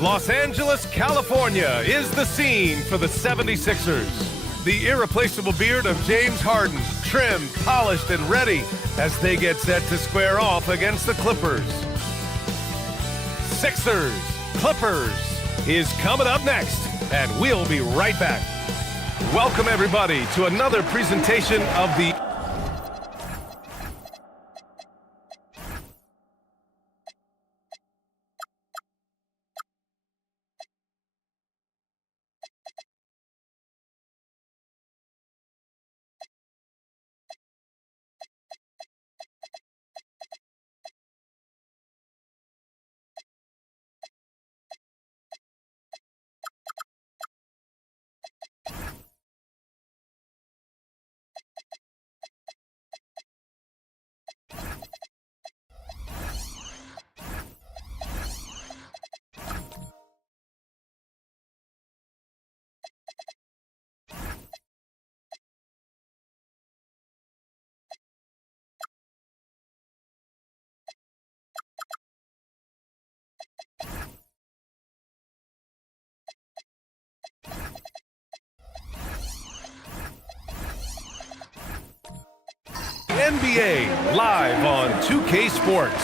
Los Angeles, California is the scene for the 76ers. The irreplaceable beard of James Harden, trimmed, polished, and ready as they get set to square off against the Clippers. Sixers, Clippers is coming up next, and we'll be right back. Welcome, everybody, to another presentation of the NBA live on 2K Sports.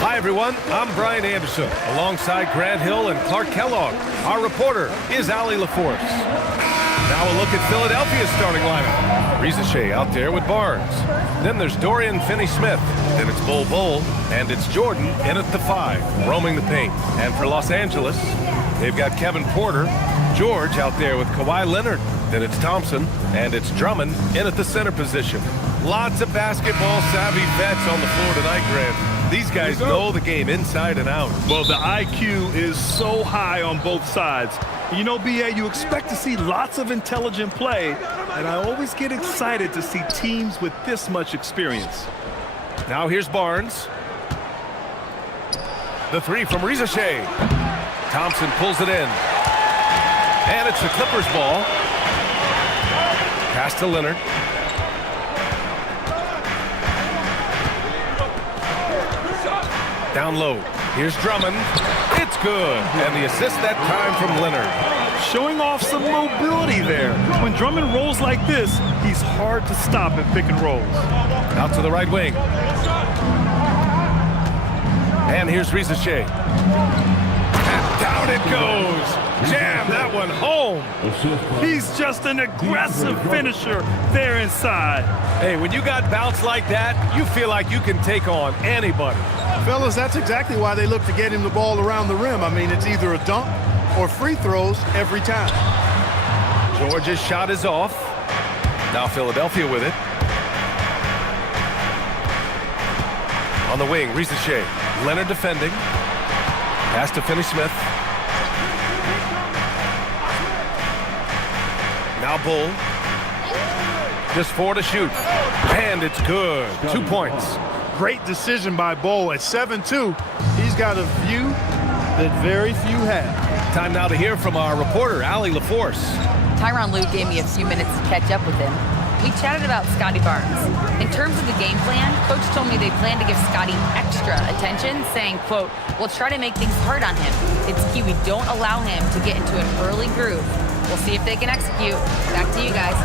Hi, everyone. I'm Brian Anderson, alongside Grant Hill and Clark Kellogg. Our reporter is Allie LaForce. Now a look at Philadelphia's starting lineup. Rizachet out there with Barnes. Then there's Dorian Finney-Smith. Then it's Bol, and it's Jordan in at the 5, roaming the paint. And for Los Angeles, they've got Kevin Porter, George out there with Kawhi Leonard. Then it's Thompson, and it's Drummond in at the center position. Lots of basketball-savvy vets on the floor tonight, Grant. These guys know the game inside and out. Well, the IQ is so high on both sides. You know, B.A., you expect to see lots of intelligent play, and I always get excited to see teams with this much experience. Now here's Barnes. The 3 from Rizachet. Thompson pulls it in. And it's the Clippers' ball. Pass to Leonard. Down low. Here's Drummond. It's good. And the assist that time from Leonard. Showing off some mobility there. When Drummond rolls like this, he's hard to stop in pick and rolls. Out to the right wing. And here's Rizachet. And down it goes. Jam that one home. He's just an aggressive finisher there inside. Hey, when you got bounce like that, you feel like you can take on anybody. Fellas, that's exactly why they look to get him the ball around the rim. I mean, it's either a dunk or free throws every time. George's shot is off. Now Philadelphia with it. On the wing, Rizachet. Leonard defending. Pass to Finney-Smith. Now Bull. Just 4 to shoot. And it's good. 2 points. Great decision by Bol. At 7-2, he's got a view that very few have. Time now to hear from our reporter, Allie LaForce. Tyronn Lue gave me a few minutes to catch up with him. We chatted about Scotty Barnes. In terms of the game plan, Coach told me they plan to give Scotty extra attention, saying, quote, "We'll try to make things hard on him. It's key we don't allow him to get into an early groove. We'll see if they can execute." Back to you guys.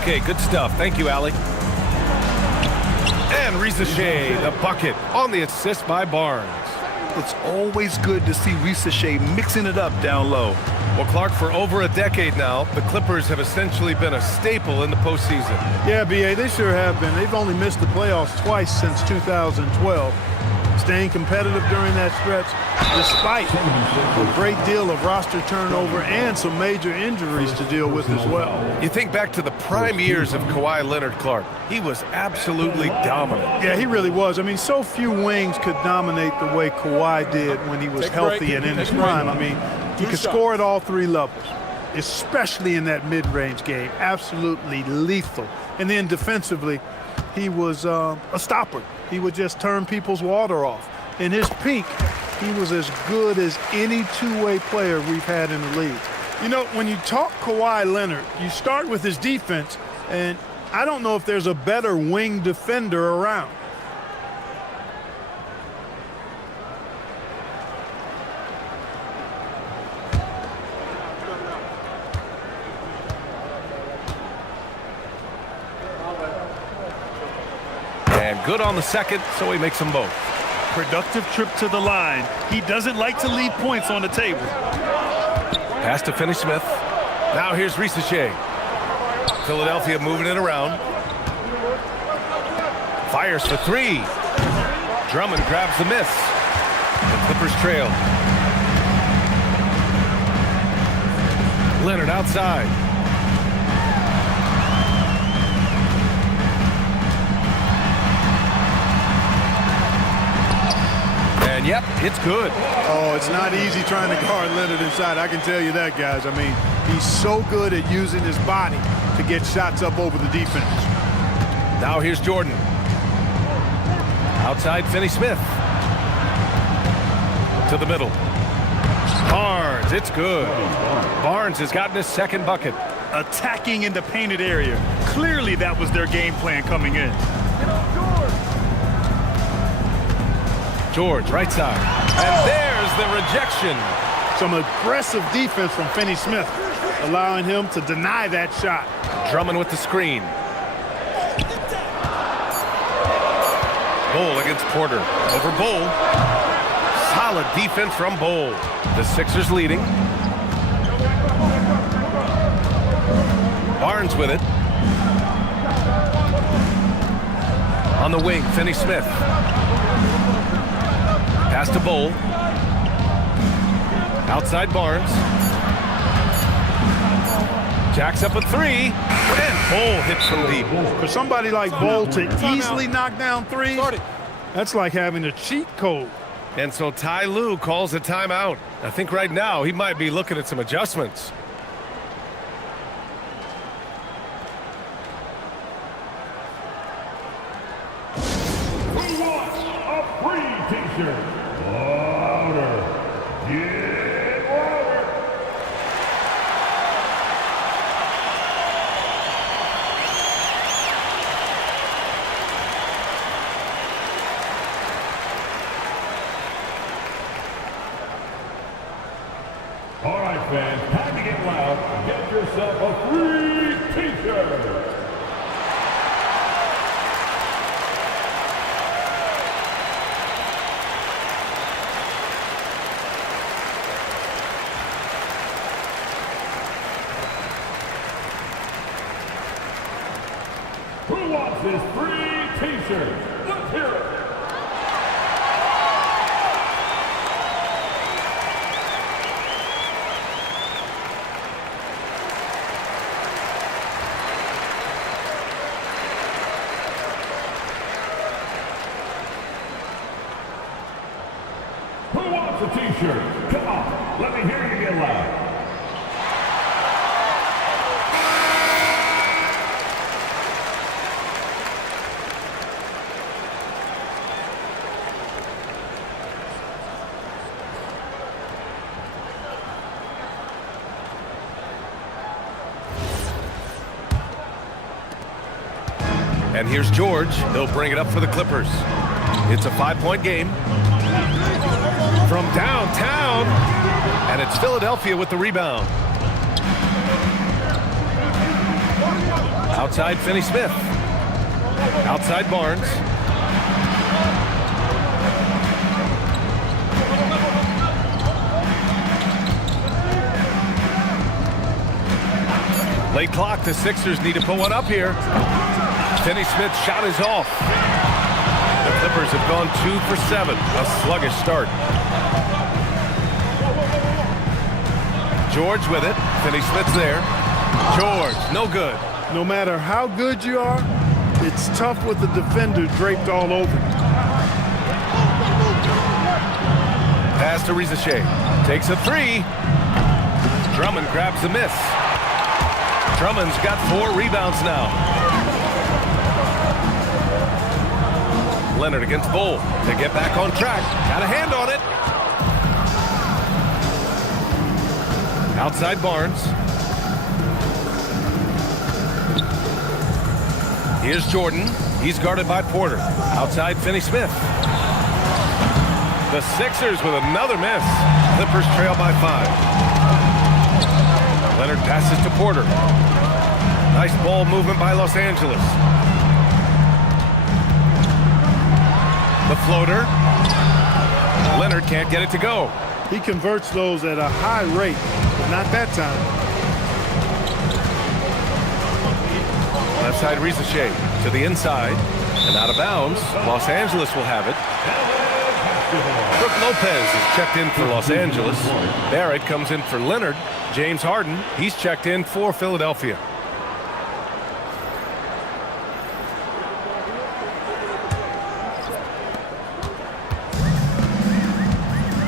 Okay, good stuff. Thank you, Allie. And Rizachet, the bucket, on the assist by Barnes. It's always good to see Rizachet mixing it up down low. Well, Clark, for over a decade now, the Clippers have essentially been a staple in the postseason. Yeah, B.A., they sure have been. They've only missed the playoffs twice since 2012. Staying competitive during that stretch, despite a great deal of roster turnover and some major injuries to deal with as well. You think back to the prime years of Kawhi Leonard, Clark. He was absolutely dominant. Yeah, he really was. I mean, so few wings could dominate the way Kawhi did when he was healthy and in his prime. I mean, he could score at all 3 levels, especially in that mid-range game. Absolutely lethal. And then defensively, he was a stopper. He would just turn people's water off. In his peak, he was as good as any two-way player we've had in the league. You know, when you talk Kawhi Leonard, you start with his defense, and I don't know if there's a better wing defender around. good on the second, so he makes them both. Productive trip to the line. He doesn't like to leave points on the table. Pass to Finney-Smith. Now here's Risacher. Philadelphia moving it around. Fires for three. Drummond grabs the miss. The Clippers trail. Leonard outside. And yep, it's good. Oh, it's not easy trying to guard Leonard inside. I can tell you that, guys. I mean, he's so good at using his body to get shots up over the defense. Now here's Jordan. Outside Finney-Smith. To the middle. Barnes, it's good. Barnes has gotten his second bucket. Attacking in the painted area. Clearly that was their game plan coming in. George, right side. And there's the rejection. Some aggressive defense from Finney-Smith, allowing him to deny that shot. Drummond with the screen. Bol against Porter. Over Bol. Solid defense from Bol. The Sixers leading. Barnes with it. On the wing, Finney-Smith. Pass to Bol. Outside Barnes. Jacks up a three. And Bol hits from deep. For somebody like Bol to easily knock down threes, that's like having a cheat code. And so Ty Lue calls a timeout. I think right now he might be looking at some adjustments. Who wants a free t-shirt? Louder. Get louder. All right, fans, time to get loud. Get yourself a free t-shirt. Who wants this free t-shirt? Let's hear it. Who wants a t-shirt? Come on, let me hear you get loud. And here's George. He'll bring it up for the Clippers. It's a 5-point game. From downtown. And it's Philadelphia with the rebound. Outside Finney-Smith. Outside Barnes. Late clock. The Sixers need to put one up here. Finney-Smith's shot is off. The Clippers have gone 2 for 7. A sluggish start. George with it. Finney-Smith's there. George, no good. No matter how good you are, it's tough with the defender draped all over you. Pass to Risacher. Takes a three. Drummond grabs the miss. Drummond's got 4 rebounds now. Leonard against Bol to get back on track. Got a hand on it. Outside Barnes. Here's Jordan. He's guarded by Porter. Outside Finney-Smith. The Sixers with another miss. Clippers trail by 5. Leonard passes to Porter. Nice ball movement by Los Angeles. The floater. Leonard can't get it to go. He converts those at a high rate, but not that time. Left side Ricochet to the inside and out of bounds. Los Angeles will have it. Brook Lopez is checked in for Los Angeles. Barrett comes in for Leonard. James Harden, he's checked in for Philadelphia.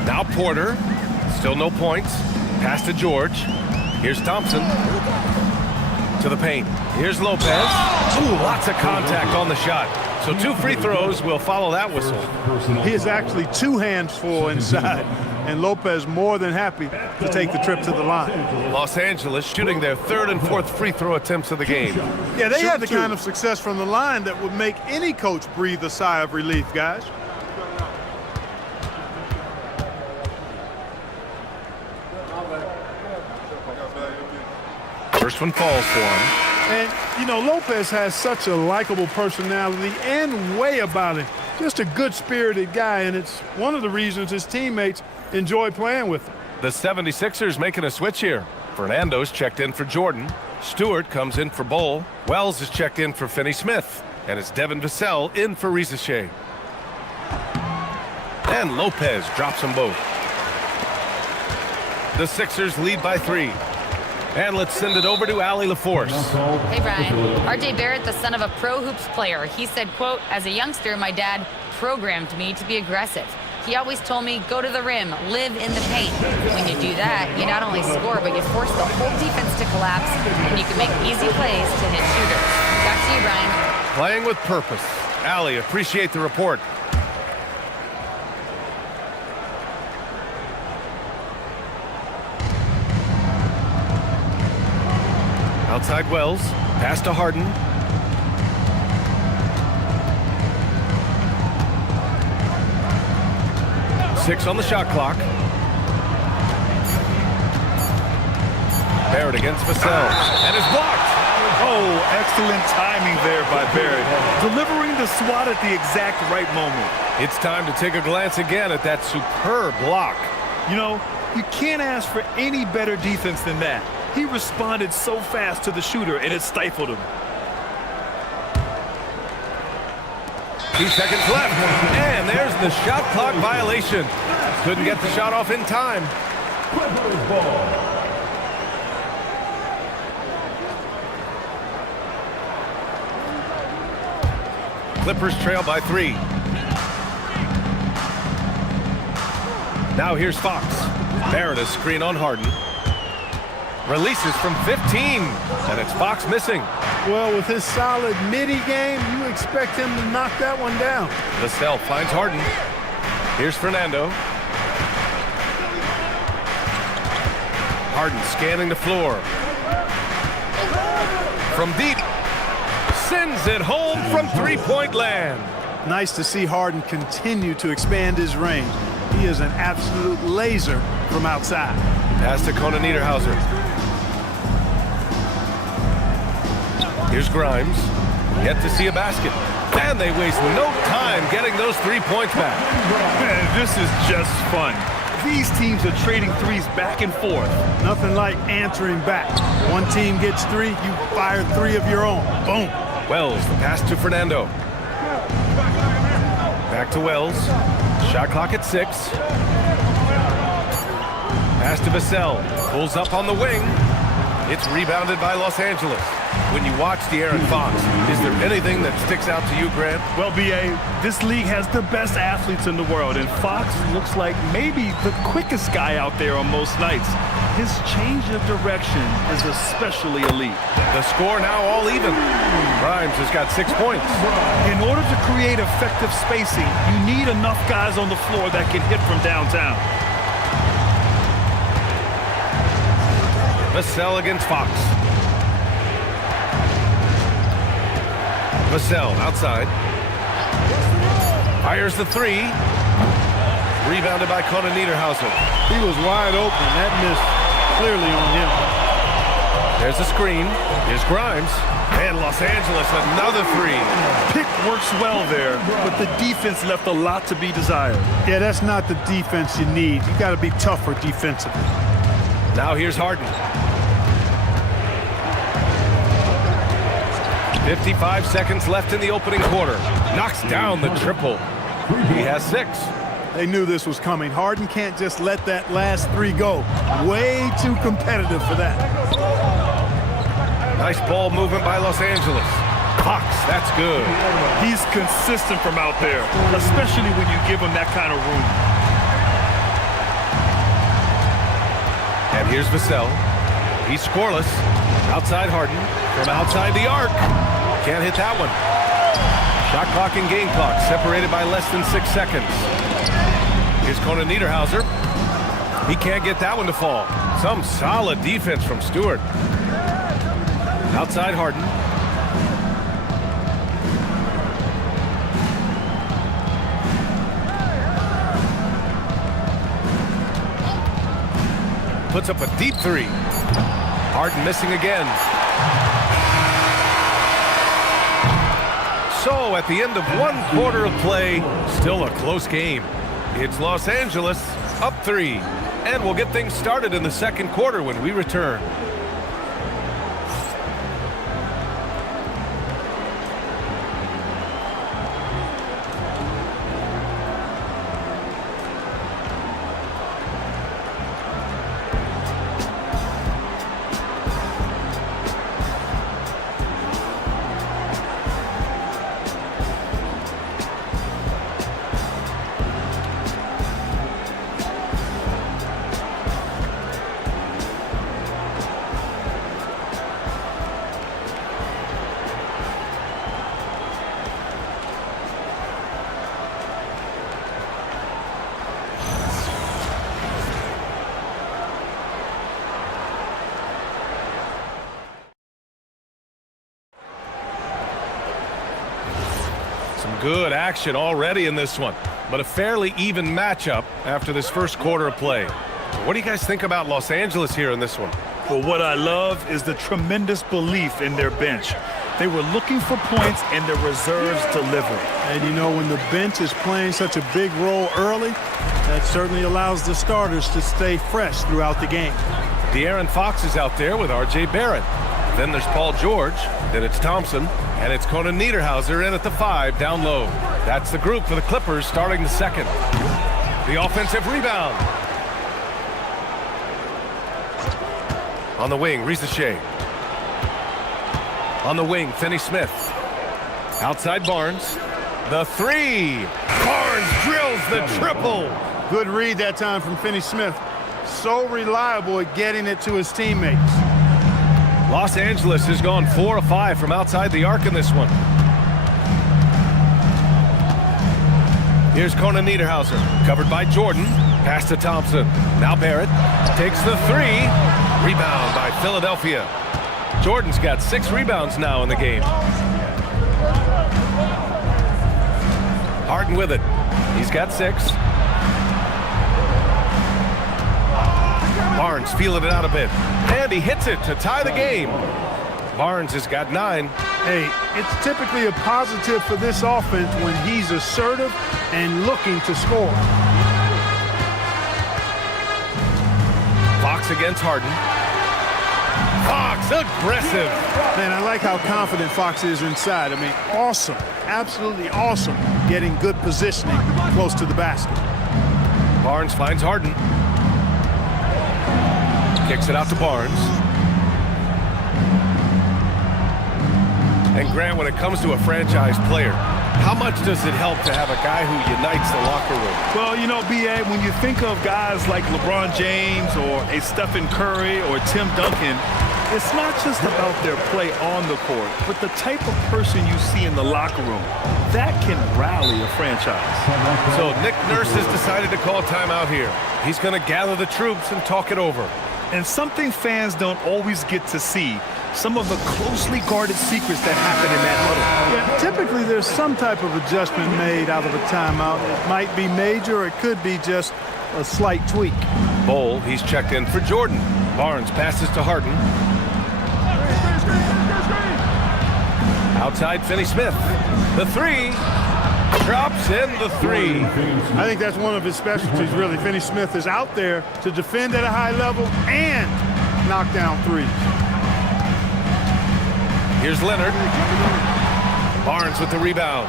Now Porter, still no points. Pass to George. Here's Thompson. To the paint. Here's Lopez. Ooh, lots of contact on the shot. So 2 free throws will follow that whistle. He is actually 2 hands full inside, and Lopez more than happy to take the trip to the line. Los Angeles shooting their 3rd and 4th free throw attempts of the game. Yeah, they had the kind of success from the line that would make any coach breathe a sigh of relief, guys. First one falls for him. And, you know, Lopez has such a likable personality and way about him. Just a good-spirited guy, and it's one of the reasons his teammates enjoy playing with him. The 76ers making a switch here. Fernando's checked in for Jordan. Stewart comes in for Bull. Wells is checked in for Finney-Smith. And it's Devin Vassell in for Ricochet. And Lopez drops them both. The Sixers lead by 3. And let's send it over to Allie LaForce. Hey, Brian. R.J. Barrett, the son of a pro hoops player. He said, quote, as a youngster, my dad programmed me to be aggressive. He always told me, go to the rim, live in the paint. When you do that, you not only score, but you force the whole defense to collapse, and you can make easy plays to hit shooters. Back to you, Brian. Playing with purpose. Allie, appreciate the report. Outside Wells, pass to Harden. Six on the shot clock. Barrett against Vassell, and is blocked. Oh, excellent timing there by Barrett. Delivering the swat at the exact right moment. It's time to take a glance again at that superb block. You know, you can't ask for any better defense than that. He responded so fast to the shooter, and it stifled him. 2 seconds left, and there's the shot clock violation. Couldn't get the shot off in time. Clippers ball. Clippers trail by 3. Now here's Fox. Barrett a screen on Harden. Releases from 15, and it's Fox missing. Well, with his solid midi game, you expect him to knock that one down. Vassell finds Harden. Here's Fernando. Harden scanning the floor. From deep. Sends it home from 3-point land. Nice to see Harden continue to expand his range. He is an absolute laser from outside. Pass to Conan Niederhauser. Here's Grimes. Yet to see a basket. And they waste no time getting those 3 points back. Man, this is just fun. These teams are trading threes back and forth. Nothing like answering back. One team gets 3, you fire 3 of your own. Boom. Wells, the pass to Fernando. Back to Wells. Shot clock at 6. Pass to Vassell. Pulls up on the wing. It's rebounded by Los Angeles. When you watch De'Aaron Fox, is there anything that sticks out to you, Grant? Well, B.A., this league has the best athletes in the world, and Fox looks like maybe the quickest guy out there on most nights. His change of direction is especially elite. The score now all even. Grimes has got 6 points. In order to create effective spacing, you need enough guys on the floor that can hit from downtown. Vassell against Fox. Vassell outside. Fires the 3. Rebounded by Conan Niederhauser. He was wide open. That missed clearly on him. There's a screen. Here's Grimes. And Los Angeles, another three. Pick works well there, but the defense left a lot to be desired. Yeah, that's not the defense you need. You got to be tougher defensively. Now here's Harden. 55 seconds left in the opening quarter. Knocks down the triple. He has 6. They knew this was coming. Harden can't just let that last 3 go. Way too competitive for that. Nice ball movement by Los Angeles. Fox, that's good. He's consistent from out there, especially when you give him that kind of room. And here's Vassell. He's scoreless. Outside Harden. From outside the arc. Can't hit that one. Shot clock and game clock separated by less than 6 seconds. Here's Conan Niederhauser. He can't get that one to fall. Some solid defense from Stewart. Outside Harden. Puts up a deep 3. Harden missing again. So at the end of 1 quarter of play, still a close game. It's Los Angeles up 3. And we'll get things started in the second quarter when we return. Some good action already in this one, but a fairly even matchup after this first quarter of play. What do you guys think about Los Angeles here in this one? Well, what I love is the tremendous belief in their bench. They were looking for points, and their reserves delivered. And you know, when the bench is playing such a big role early, that certainly allows the starters to stay fresh throughout the game. De'Aaron Fox is out there with R.J. Barrett. Then there's Paul George. Then it's Thompson. And it's Conan Niederhauser in at the 5 down low. That's the group for the Clippers starting the second. The offensive rebound. On the wing, Risacher. On the wing, Finney-Smith. Outside Barnes. The 3. Barnes drills the triple. Good read that time from Finney-Smith. So reliable at getting it to his teammates. Los Angeles has gone 4 of 5 from outside the arc in this one. Here's Conan Niederhauser, covered by Jordan. Pass to Thompson. Now Barrett takes the 3. Rebound by Philadelphia. Jordan's got 6 rebounds now in the game. Harden with it. He's got 6. Barnes feeling it out a bit. And he hits it to tie the game. Barnes has got 9. Hey, it's typically a positive for this offense when he's assertive and looking to score. Fox against Harden. Fox aggressive. Man, I like how confident Fox is inside. I mean, awesome. Absolutely awesome. Getting good positioning close to the basket. Barnes finds Harden. Kicks it out to Barnes. And Grant, when it comes to a franchise player, how much does it help to have a guy who unites the locker room? Well, you know, B.A., when you think of guys like LeBron James or a Stephen Curry or Tim Duncan, it's not just about their play on the court, but the type of person you see in the locker room. That can rally a franchise. So Nick Nurse has decided to call timeout here. He's going to gather the troops and talk it over. And something fans don't always get to see, some of the closely guarded secrets that happen in that huddle. Yeah, typically there's some type of adjustment made out of a timeout. It might be major, or it could be just a slight tweak. Bol, he's checked in for Jordan. Barnes passes to Harden. Outside Finney-Smith. The three. Drops in the three. I think that's one of his specialties, really. Finney-Smith is out there to defend at a high level and knock down threes. Here's Leonard. Barnes with the rebound.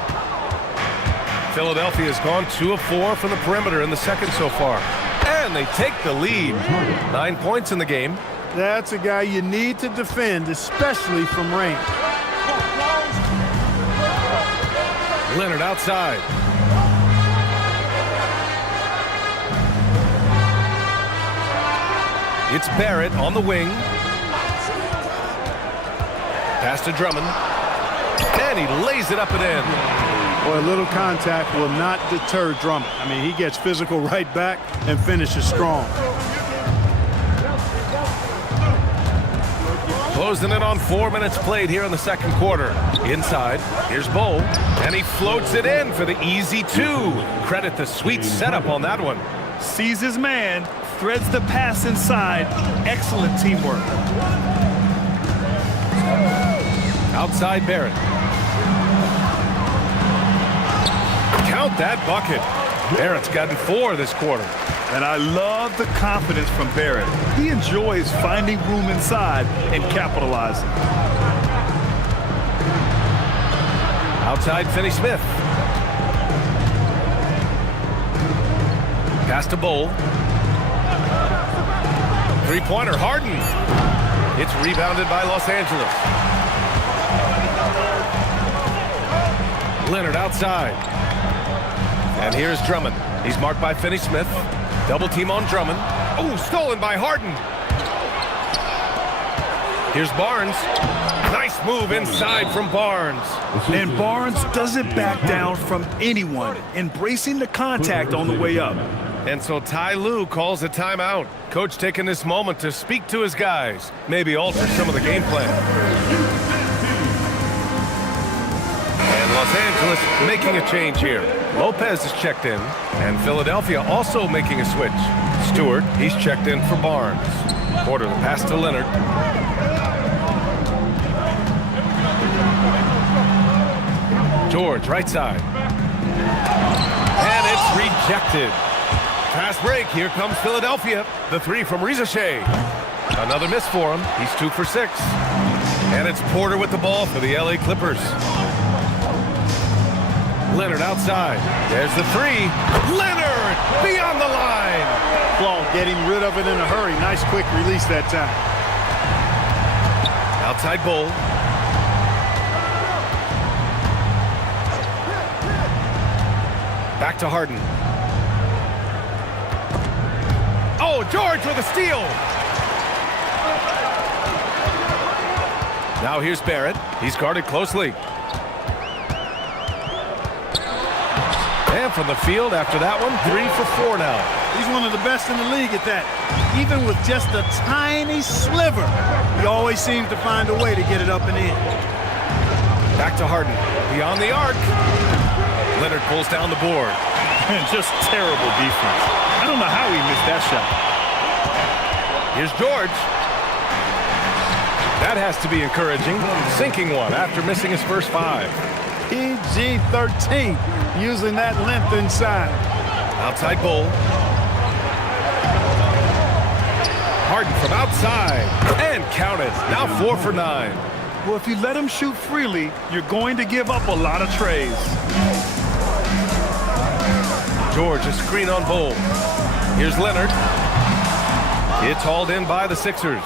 Philadelphia has gone 2 of 4 from the perimeter in the second so far. And they take the lead. 9 points in the game. That's a guy you need to defend, especially from range. Leonard outside. It's Barrett on the wing. Pass to Drummond. And he lays it up and in. Boy, a little contact will not deter Drummond. I mean, he gets physical right back and finishes strong. Closing in on 4 minutes played here in the second quarter. Inside, here's Bowl, and he floats it in for the easy 2. Credit the sweet setup on that one. Sees his man, threads the pass inside. Excellent teamwork. Outside Barrett. Count that bucket. Barrett's gotten 4 this quarter. And I love the confidence from Barrett. He enjoys finding room inside and capitalizing. Outside Finney-Smith. Pass to Bowl. Three-pointer, Harden. It's rebounded by Los Angeles. Leonard outside. And here's Drummond. He's marked by Finney-Smith. Double team on Drummond. Oh, stolen by Harden. Here's Barnes. Nice move inside from Barnes. And Barnes doesn't back down from anyone, embracing the contact on the way up. And so Ty Lue calls a timeout. Coach taking this moment to speak to his guys, maybe alter some of the game plan. And Los Angeles making a change here. Lopez is checked in, and Philadelphia also making a switch. Stewart, he's checked in for Barnes. Porter, the pass to Leonard. George, right side. And it's rejected. Fast break, here comes Philadelphia. The 3 from Rizachet. Another miss for him. He's 2 for 6. And it's Porter with the ball for the LA Clippers. Leonard outside. There's the 3. Leonard beyond the line. Long getting rid of it in a hurry. Nice quick release that time. Outside Bowl. Back to Harden. Oh, George with a steal. Now here's Barrett. He's guarded closely. And from the field after that one, 3 for 4 now. He's one of the best in the league at that. Even with just a tiny sliver, he always seems to find a way to get it up and in. Back to Harden. Beyond the arc. Leonard pulls down the board. And just terrible defense. I don't know how he missed that shot. Here's George. That has to be encouraging. Sinking one after missing his first 5. PG-13, using that length inside. Outside Bowl. Harden from outside. And count it. Now 4 for 9. Well, if you let him shoot freely, you're going to give up a lot of trays. George, a screen on Bowl. Here's Leonard. It's hauled in by the Sixers.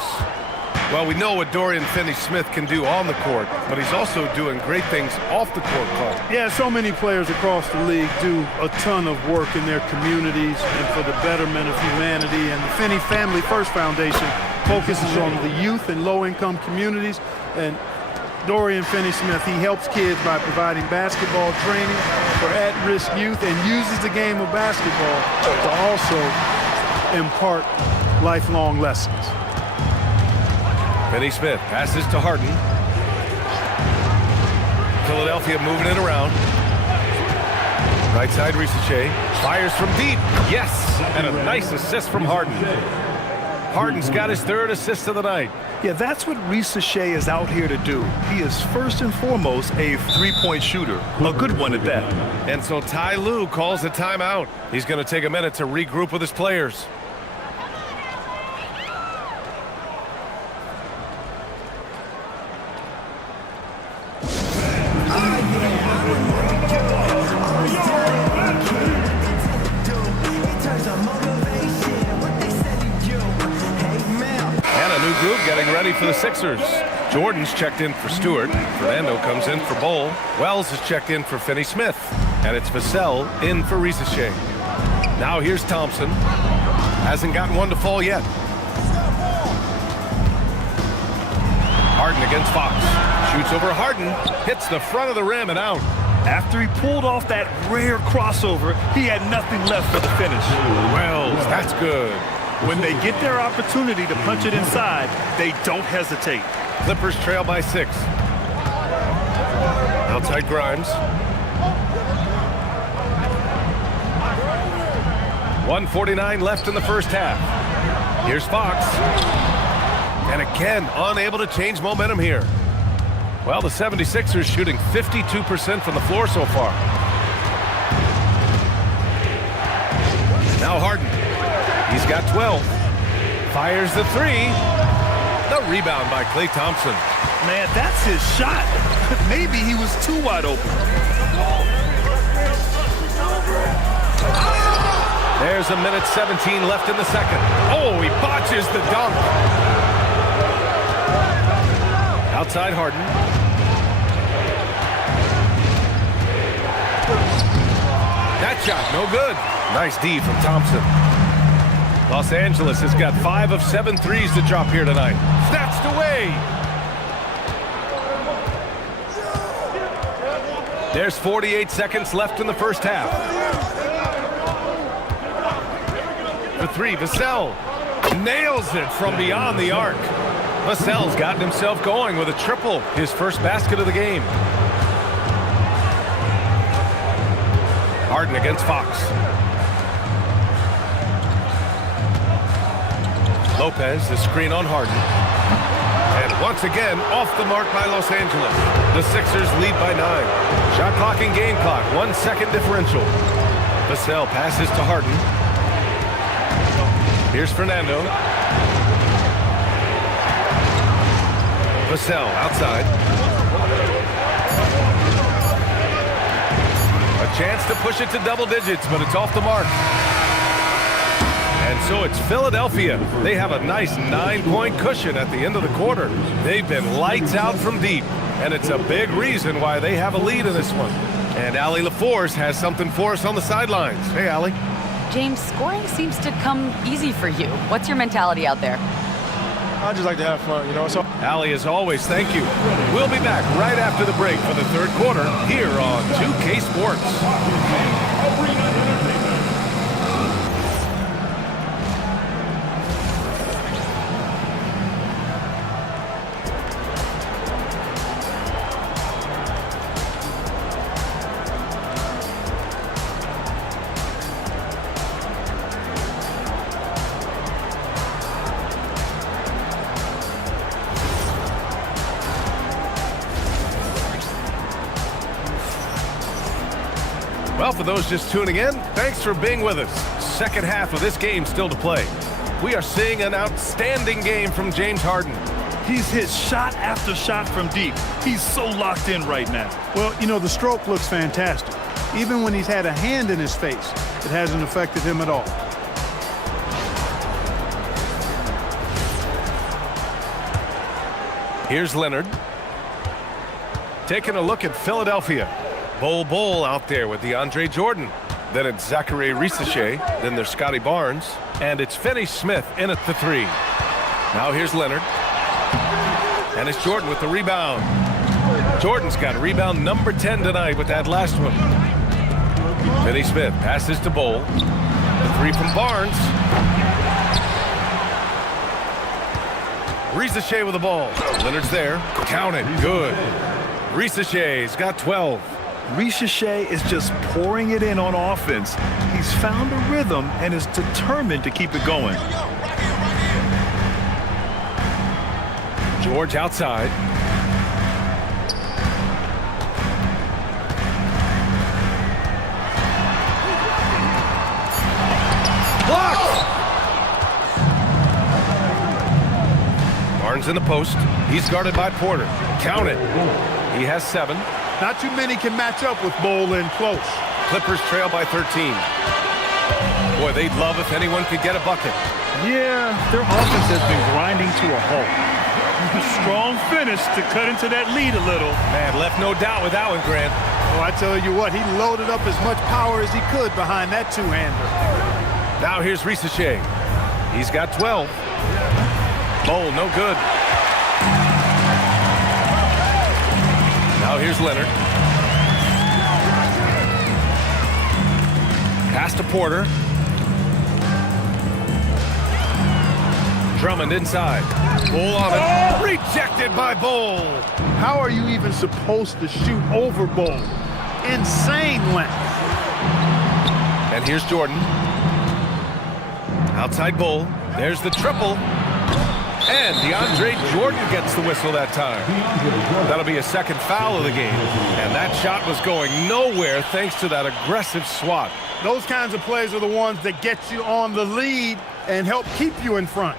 Well, we know what Dorian Finney-Smith can do on the court, but he's also doing great things off the court, Clark. Yeah, so many players across the league do a ton of work in their communities and for the betterment of humanity. And the Finney Family First Foundation focuses on the youth in low-income communities. And Dorian Finney-Smith, he helps kids by providing basketball training for at-risk youth and uses the game of basketball to also impart lifelong lessons. Finney-Smith passes to Harden. Philadelphia moving it around. Right side, Rizachet. Fires from deep. Yes! And a nice assist from Harden. Harden's got his 3rd assist of the night. Yeah, that's what Risacher is out here to do. He is first and foremost a three-point shooter, a good one at that. And so Ty Lue calls a timeout. He's going to take a minute to regroup with his players. Group getting ready for the Sixers. Jordan's checked in for Stewart. Fernando comes in for Bol. Wells is checked in for Finney-Smith. And it's Vassell in for Risacher. Now here's Thompson. Hasn't gotten one to fall yet. Harden against Fox. Shoots over Harden. Hits the front of the rim and out. After he pulled off that rare crossover, he had nothing left for the finish. Wells, that's good. When they get their opportunity to punch it inside, they don't hesitate. Clippers trail by 6. Outside Grimes. 1:49 left in the first half. Here's Fox. And again, unable to change momentum here. Well, the 76ers shooting 52% from the floor so far. Now Harden. He's got 12. Fires the 3. The rebound by Klay Thompson. Man, that's his shot. Maybe he was too wide open. There's 1:17 left in the second. Oh, he botches the dunk. Outside Harden. That shot, no good. Nice D from Thompson. Los Angeles has got 5 of 7 threes to drop here tonight. Snatched away. There's 48 seconds left in the first half. For 3, Vassell nails it from beyond the arc. Vassell's gotten himself going with a triple, his first basket of the game. Harden against Fox. Lopez, the screen on Harden. And once again, off the mark by Los Angeles. The Sixers lead by 9. Shot clock and game clock, 1 second differential. Vassell passes to Harden. Here's Fernando. Vassell outside. A chance to push it to double digits, but it's off the mark. And so it's Philadelphia. They have a nice 9-point cushion at the end of the quarter. They've been lights out from deep, and it's a big reason why they have a lead in this one. And Allie LaForce has something for us on the sidelines. Hey, Allie. James, scoring seems to come easy for you. What's your mentality out there? I just like to have fun, you know. So, Allie, as always, thank you. We'll be back right after the break for the third quarter here on 2K Sports. Well, for those just tuning in, thanks for being with us. Second half of this game still to play. We are seeing an outstanding game from James Harden. He's hit shot after shot from deep. He's so locked in right now. Well, you know, the stroke looks fantastic. Even when he's had a hand in his face, it hasn't affected him at all. Here's Leonard. Taking a look at Philadelphia. Bol out there with DeAndre Jordan. Then it's Zachary Risacher. Then there's Scotty Barnes. And it's Finney-Smith in at the 3. Now here's Leonard. And it's Jordan with the rebound. Jordan's got rebound number 10 tonight with that last one. Finney-Smith passes to Bol. The 3 from Barnes. Risacher with the ball. Leonard's there. Count it. Good. Risacher's got 12. Risacher is just pouring it in on offense. He's found a rhythm and is determined to keep it going. George outside. Blocked! Barnes in the post. He's guarded by Porter. Count it. He has 7. Not too many can match up with Bol in close. Clippers trail by 13. Boy, they'd love if anyone could get a bucket. Yeah, their offense has been grinding to a halt. Strong finish to cut into that lead a little. Man, left no doubt with that one, Grant. Oh, I tell you what, he loaded up as much power as he could behind that two-hander. Now here's Risacher. He's got 12. Bol, no good. Now here's Leonard. Pass to Porter. Drummond inside. Bol on it. Rejected by Bol. How are you even supposed to shoot over Bol? Insane length. And here's Jordan. Outside Bol. There's the triple. And DeAndre Jordan gets the whistle that time. That'll be a second foul of the game. And that shot was going nowhere thanks to that aggressive swat. Those kinds of plays are the ones that get you on the lead and help keep you in front.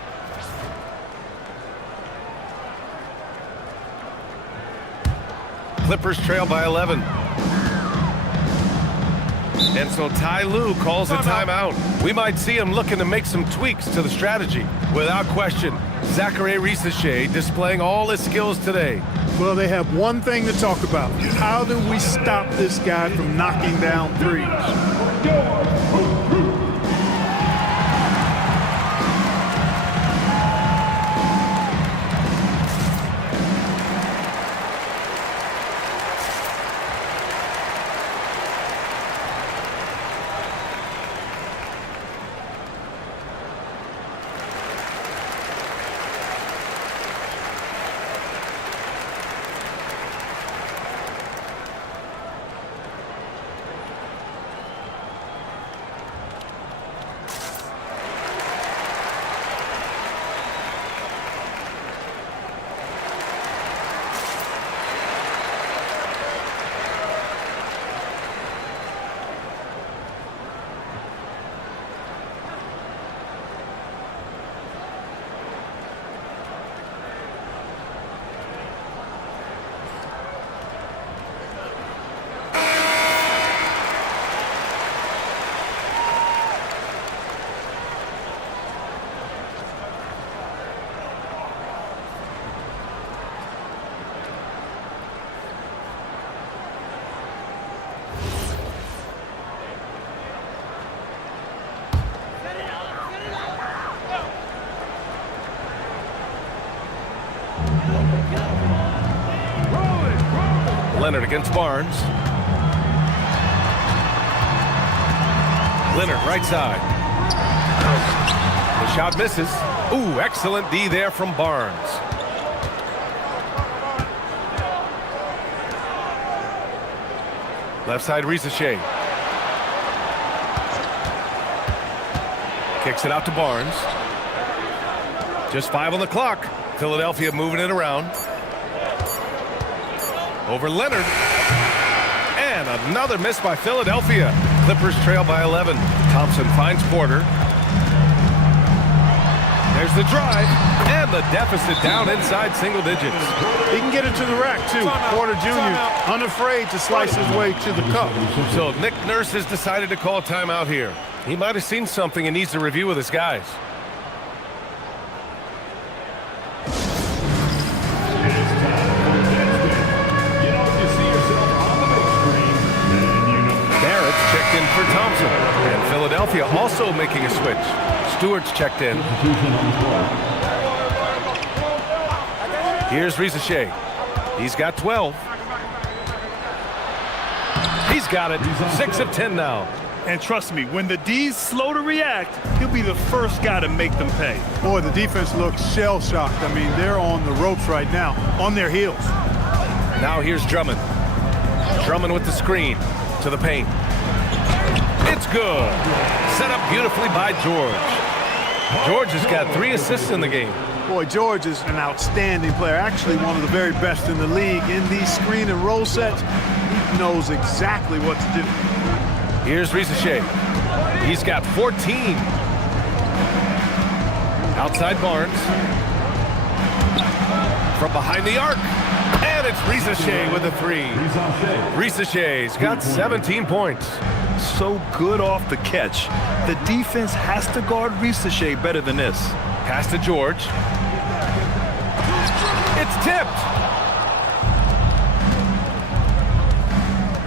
Clippers trail by 11. And so Ty Lue calls a timeout. We might see him looking to make some tweaks to the strategy. Without question, Zachary Risacher displaying all his skills today. Well, they have one thing to talk about. How do we stop this guy from knocking down threes? Leonard against Barnes. Leonard right side. The shot misses. Ooh, excellent D there from Barnes. Left side Risacher. Kicks it out to Barnes. Just 5 on the clock. Philadelphia moving it around. Over Leonard. And another miss by Philadelphia. Clippers trail by 11. Thompson finds Porter. There's the drive. And the deficit down inside single digits. He can get it to the rack, too. Porter Jr. unafraid to slice his way to the cup. So Nick Nurse has decided to call a timeout here. He might have seen something and needs to review with his guys. Checked in for Thompson. And Philadelphia also making a switch. Stewart's checked in. Here's Risacher. He's got 12. He's got it. 6 of 10 now. And trust me, when the D's slow to react, he'll be the first guy to make them pay. Boy, the defense looks shell-shocked. I mean, they're on the ropes right now, on their heels. Now here's Drummond. Drummond with the screen to the paint. It's good. Set up beautifully by George. George has got 3 assists in the game. Boy, George is an outstanding player, actually one of the very best in the league. In these screen and roll sets, he knows exactly what to do. Here's Risacher. He's got 14. Outside Barnes. From behind the arc. And it's Risacher with a 3. Risacher's got 17 points. So good off the catch. The defense has to guard Risacher better than this. Pass to George. It's tipped.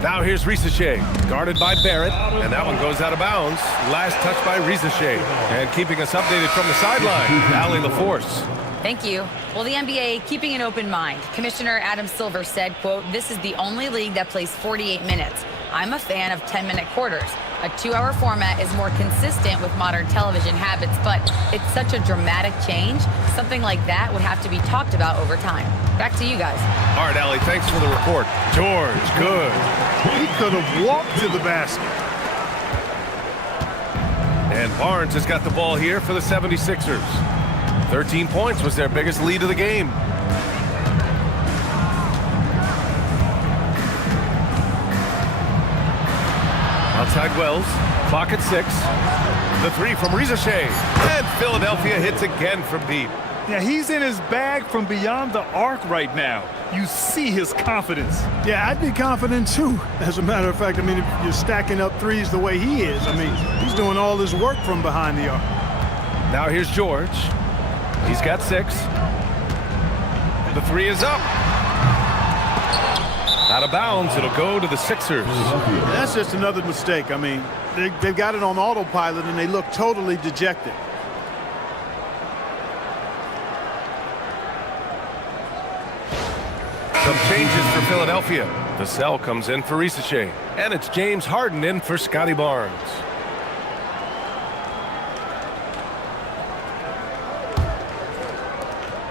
Now here's Risacher, guarded by Barrett, and that one goes out of bounds. Last touch by Risacher. And keeping us updated from the sideline, Allie LaForce. Thank you. Well, the NBA keeping an open mind. Commissioner Adam Silver said, quote, "This is the only league that plays 48 minutes. I'm a fan of 10-minute quarters. A 2-hour format is more consistent with modern television habits, but it's such a dramatic change. Something like that would have to be talked about over time." Back to you guys. All right, Allie, thanks for the report. George, good. He could have walked to the basket. And Barnes has got the ball here for the 76ers. 13 points was their biggest lead of the game. Outside Wells, clock at 6. The 3 from Risacher. And Philadelphia hits again from deep. Yeah, he's in his bag from beyond the arc right now. You see his confidence. Yeah, I'd be confident too. As a matter of fact, I mean, if you're stacking up threes the way he is, I mean, he's doing all his work from behind the arc. Now here's George. He's got 6. The 3 is up. Out of bounds, it'll go to the Sixers. That's just another mistake. I mean, they've got it on autopilot and they look totally dejected. Some changes for Philadelphia. Vassell comes in for Risacher. And it's James Harden in for Scotty Barnes.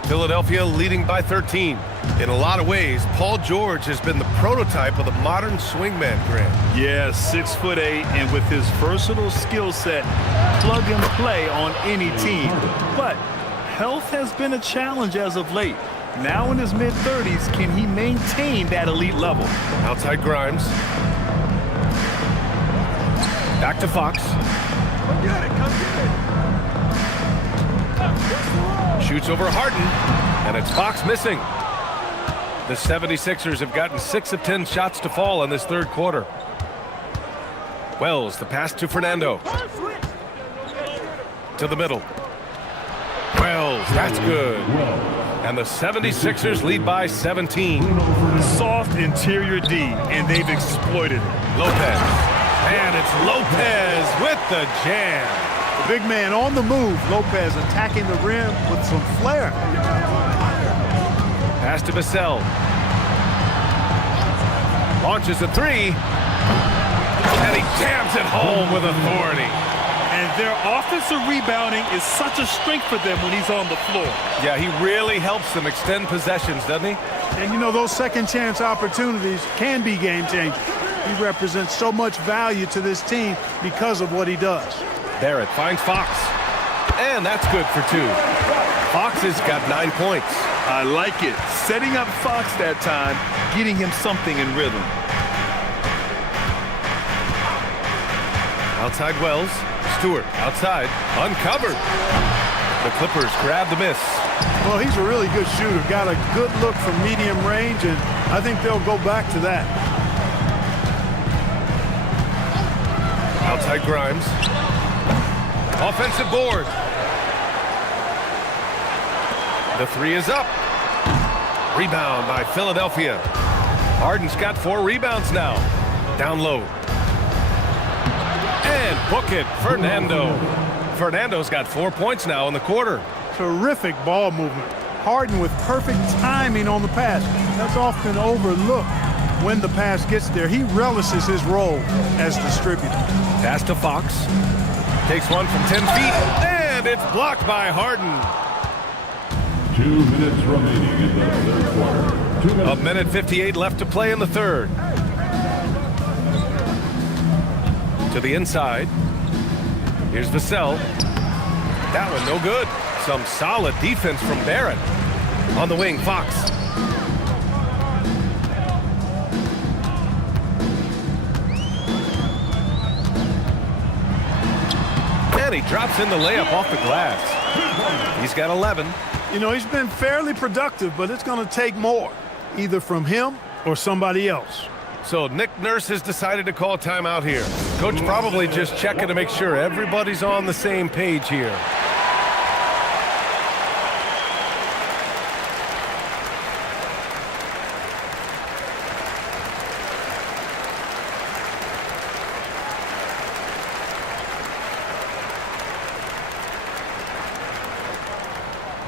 Philadelphia leading by 13. In a lot of ways, Paul George has been the prototype of the modern swingman, Grant. Yeah, 6'8", and with his versatile skill set, plug and play on any team. But health has been a challenge as of late. Now in his mid-30s, can he maintain that elite level? Outside Grimes. Back to Fox. Come get it, come get it. Shoots over Harden, and it's Fox missing. The 76ers have gotten 6 of 10 shots to fall in this third quarter. Wells, the pass to Fernando. To the middle. Wells, that's good. And the 76ers lead by 17. Soft interior D, and they've exploited it. Lopez. And it's Lopez with the jam. The big man on the move. Lopez attacking the rim with some flair. Pass to Vassell. Launches a 3. And he jams it home with authority. And their offensive rebounding is such a strength for them when he's on the floor. Yeah, he really helps them extend possessions, doesn't he? And you know, those second chance opportunities can be game changing. He represents so much value to this team because of what he does. Barrett finds Fox. And that's good for 2. Fox has got 9 points. I like it. Setting up Fox that time, getting him something in rhythm. Outside Wells. Stewart outside. Uncovered. The Clippers grab the miss. Well, he's a really good shooter. Got a good look from medium range, and I think they'll go back to that. Outside Grimes. Offensive board. The 3 is up. Rebound by Philadelphia. Harden's got 4 rebounds now. Down low. And book it, Fernando. Fernando's got 4 points now in the quarter. Terrific ball movement. Harden with perfect timing on the pass. That's often overlooked when the pass gets there. He relishes his role as distributor. Pass to Fox. Takes one from 10 feet. And it's blocked by Harden. 2 minutes remaining in the third quarter. 2 minutes. A minute 58 left to play in the third. To the inside. Here's Vassell. That one no good. Some solid defense from Barrett. On the wing, Fox. And he drops in the layup off the glass. He's got 11. You know, he's been fairly productive, but it's going to take more, either from him or somebody else. So Nick Nurse has decided to call timeout here. Coach probably just checking to make sure everybody's on the same page here.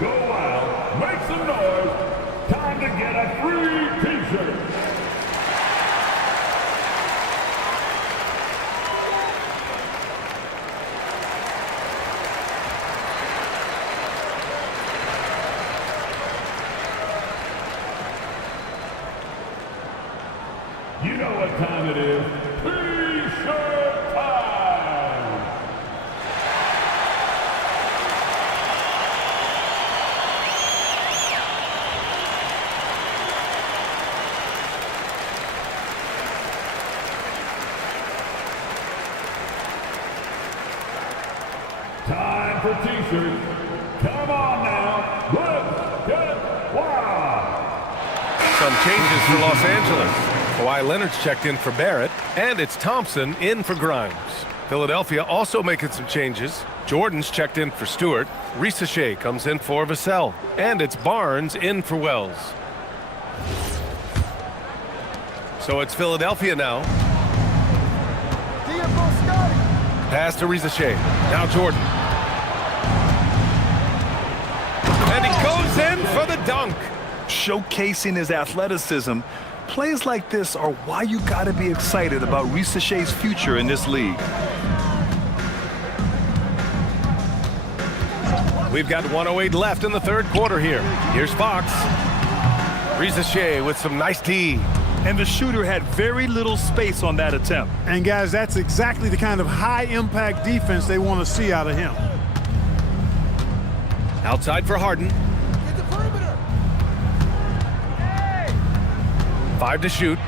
Go wild, make some noise. Time to get a free t-shirt. You know what time it is. T-shirt time! Time for t-shirts. Come on now. Let's get wild. Some changes for Los Angeles. Kawhi Leonard's checked in for Barrett, and it's Thompson in for Grimes. Philadelphia also making some changes. Jordan's checked in for Stewart. Risacher comes in for Vassell, and it's Barnes in for Wells. So it's Philadelphia now. Pass to Risacher. Now Jordan. And he goes in for the dunk. Showcasing his athleticism, plays like this are why you got to be excited about Risacher's future in this league. We've got 1:08 left in the third quarter here. Here's Fox. Risacher with some nice D. And the shooter had very little space on that attempt. And guys, that's exactly the kind of high-impact defense they want to see out of him. Outside for Harden. 5 to shoot.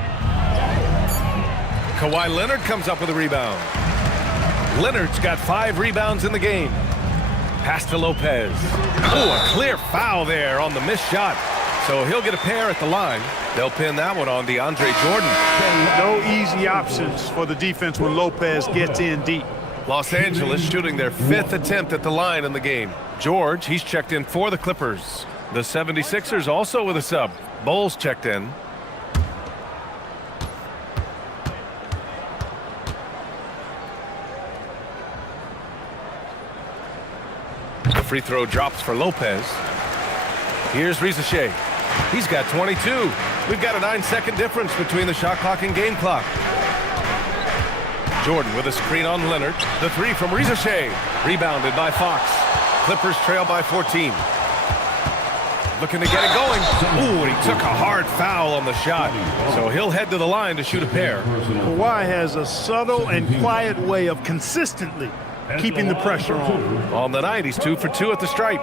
Kawhi Leonard comes up with a rebound. Leonard's got 5 rebounds in the game. Pass to Lopez. Oh, a clear foul there on the missed shot. So he'll get a pair at the line. They'll pin that one on DeAndre Jordan. No easy options for the defense when Lopez gets in deep. Los Angeles shooting their 5th attempt at the line in the game. George, he's checked in for the Clippers. The 76ers also with a sub. Bowles checked in. The free throw drops for Lopez. Here's Risacher. He's got 22. We've got a 9-second difference between the shot clock and game clock. Jordan with a screen on Leonard. The 3 from Risacher. Rebounded by Fox. Clippers trail by 14. Looking to get it going. Ooh, and he took a hard foul on the shot. So he'll head to the line to shoot a pair. Kawhi has a subtle and quiet way of consistently keeping the pressure on. On the night, he's 2 for 2 at the stripe.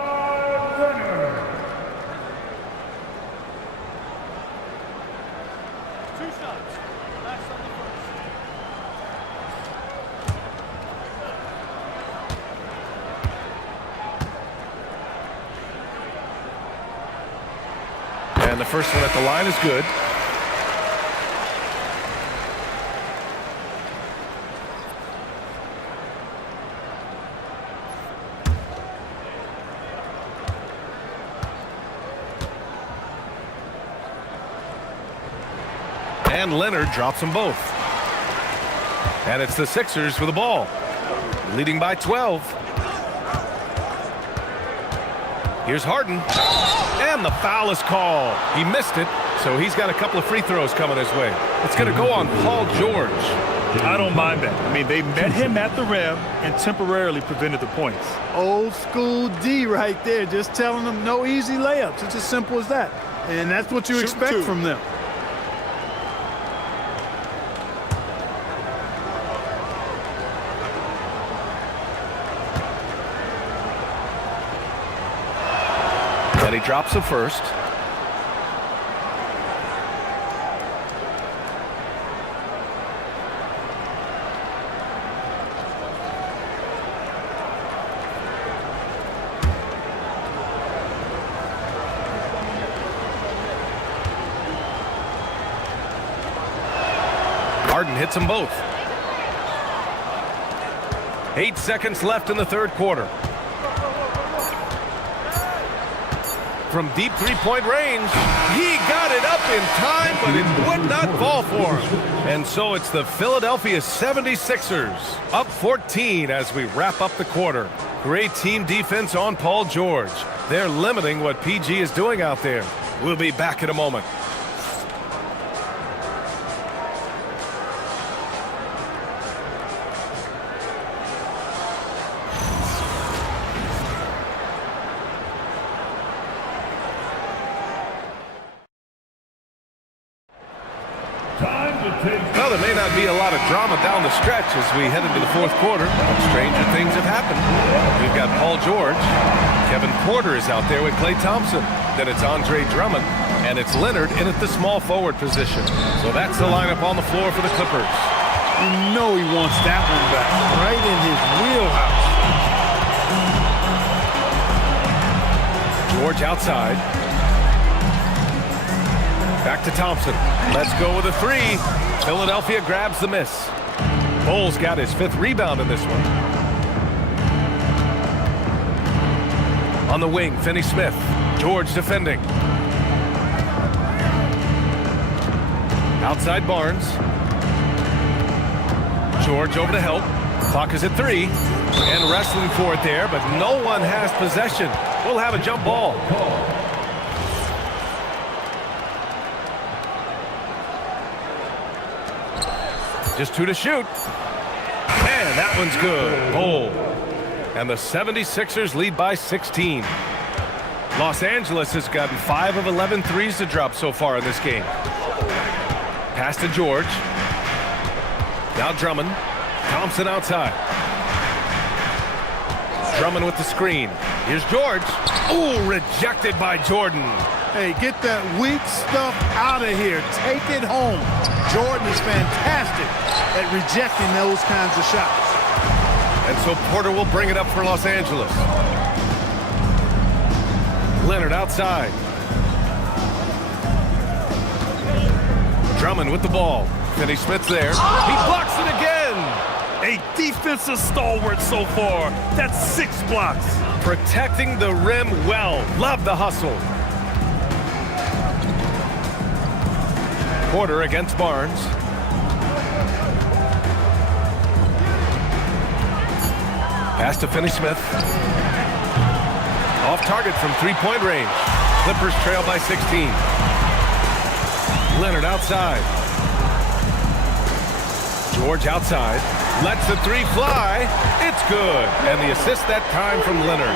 And the first one at the line is good. And Leonard drops them both. And it's the Sixers with the ball, leading by 12. Here's Harden. And the foul is called. He missed it, so he's got a couple of free throws coming his way. It's going to go on Paul George. I don't mind that. I mean, they met him at the rim and temporarily prevented the points. Old school D right there, just telling them no easy layups. It's as simple as that. And that's what you expect from them. drops it first. Harden hits them both. 8 seconds left in the third quarter. From deep three-point range, he got it up in time, but it would not fall for him. And so it's the Philadelphia 76ers up 14 as we wrap up the quarter. Great team defense on Paul George. They're limiting what PG is doing out there. We'll be back in a moment. Well, there may not be a lot of drama down the stretch as we head into the fourth quarter, but stranger things have happened. We've got Paul George. Kevin Porter is out there with Klay Thompson. Then it's Andre Drummond, and it's Leonard in at the small forward position. So that's the lineup on the floor for the Clippers. You know he wants that one back, right in his wheelhouse. George outside. Back to Thompson. Let's go with a three. Philadelphia grabs the miss. Bull's got his 5th rebound in this one. On the wing, Finney-Smith. George defending. Outside Barnes. George over to help. Clock is at 3. And wrestling for it there, but no one has possession. We'll have a jump ball. Just 2 to shoot. And that one's good. Bull. And the 76ers lead by 16. Los Angeles has gotten 5 of 11 threes to drop so far in this game. Pass to George. Now Drummond. Thompson outside. Drummond with the screen. Here's George. Ooh, rejected by Jordan. Hey, get that weak stuff out of here. Take it home. Jordan is fantastic at rejecting those kinds of shots. And so Porter will bring it up for Los Angeles. Leonard outside. Drummond with the ball. Finney-Smith's there. He blocks it again. A defensive stalwart so far. That's 6 blocks. Protecting the rim well. Love the hustle. Porter against Barnes. Pass to Finney-Smith. Off target from three-point range. Clippers trail by 16. Leonard outside. George outside. Lets the 3 fly. It's good. And the assist that time from Leonard.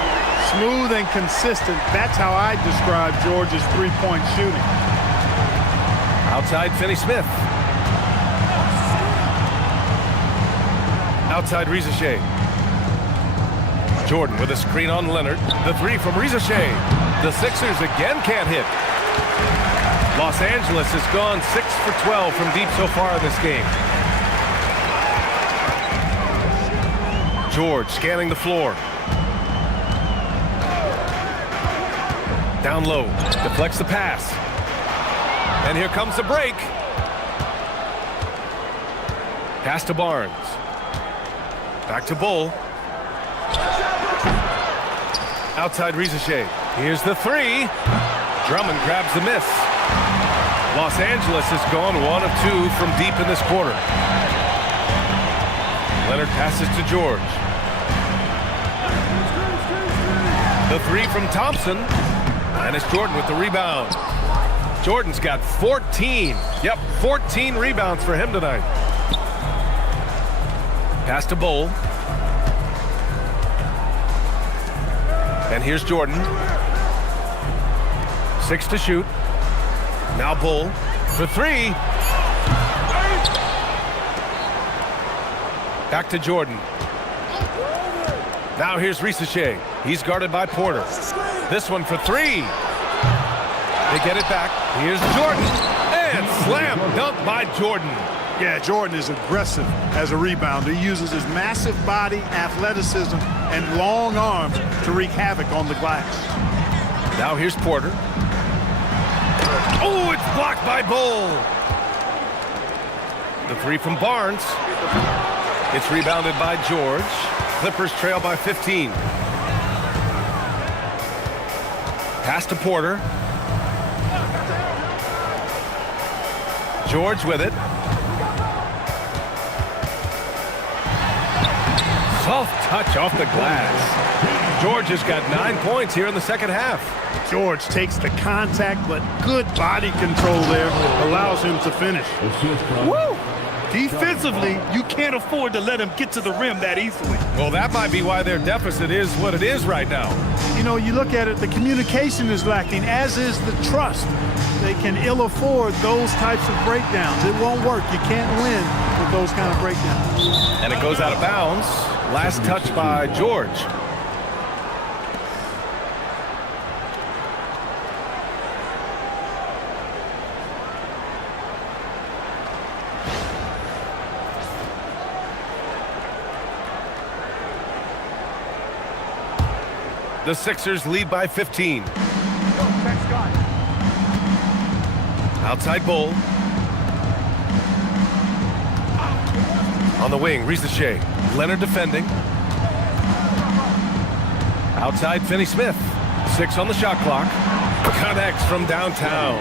Smooth and consistent. That's how I describe George's three-point shooting. Outside Finney-Smith. Outside Rizachet. Jordan with a screen on Leonard. The 3 from Rizachet. The Sixers again can't hit. Los Angeles has gone 6 for 12 from deep so far in this game. George scanning the floor. Down low. Deflects the pass. And here comes the break. Pass to Barnes. Back to Bull. Outside Rizachet. Here's the 3. Drummond grabs the miss. Los Angeles has gone 1 of 2 from deep in this quarter. Leonard passes to George. The 3 from Thompson. And it's Jordan with the rebound. Jordan's got 14. Yep, 14 rebounds for him tonight. Pass to Bull. And here's Jordan. 6 to shoot. Now Bull for 3. Back to Jordan. Now here's Rizachet. He's guarded by Porter. This one for 3. They get it back. Here's Jordan. And slam dunk by Jordan. Yeah, Jordan is aggressive as a rebounder. He uses his massive body, athleticism, and long arms to wreak havoc on the glass. Now here's Porter. Oh, it's blocked by Bull. The three from Barnes. It's rebounded by George. Clippers trail by 15. Pass to Porter. George with it. Soft touch off the glass. George has got 9 points here in the second half. George takes the contact, but good body control there allows him to finish. Woo! Defensively, you can't afford to let him get to the rim that easily. Well, that might be why their deficit is what it is right now. You know, you look at it, the communication is lacking, as is the trust. They can ill afford those types of breakdowns. It won't work. You can't win with those kind of breakdowns. And it goes out of bounds. Last touch by George. The Sixers lead by 15. Outside Bull. On the wing, Risache. Leonard defending. Outside Finney-Smith. 6 on the shot clock. Connects from downtown.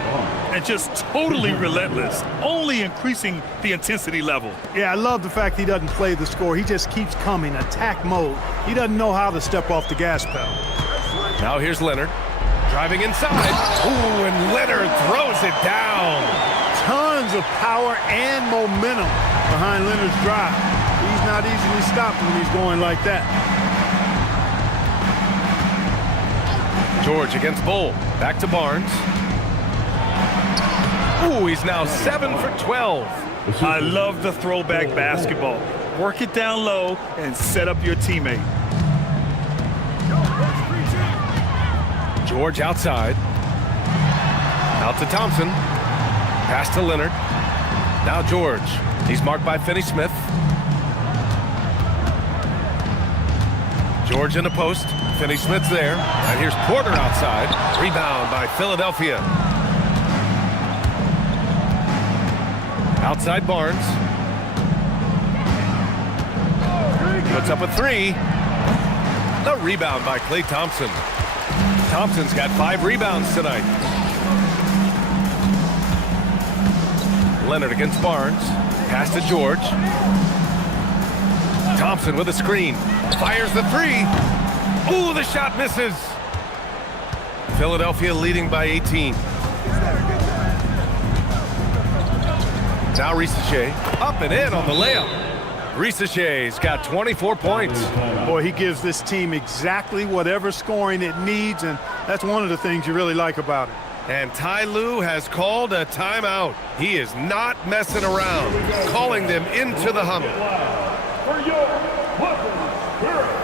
And just totally relentless, only increasing the intensity level. Yeah, I love the fact he doesn't play the score. He just keeps coming, attack mode. He doesn't know how to step off the gas pedal. Now here's Leonard. Driving inside. Ooh, and Leonard throws it down. Tons of power and momentum behind Leonard's drive. He's not easily stopped when he's going like that. George against Bull. Back to Barnes. Ooh, he's now 7 for 12. I love the throwback basketball. Work it down low and set up your teammate. George outside. Out to Thompson. Pass to Leonard. Now George. He's marked by Finney-Smith. George in the post. Finney-Smith's there. And here's Porter outside. Rebound by Philadelphia. Outside Barnes. Puts up a three. The rebound by Klay Thompson. Thompson's got 5 rebounds tonight. Leonard against Barnes. Pass to George. Thompson with a screen. Fires the three. Ooh, the shot misses. Philadelphia leading by 18. Now Risache up and in on the layup. Risache's got 24 points. Boy, he gives this team exactly whatever scoring it needs, and that's one of the things you really like about it. And Ty Lue has called a timeout. He is not messing around, calling them into the huddle. For your Clippers Spirit.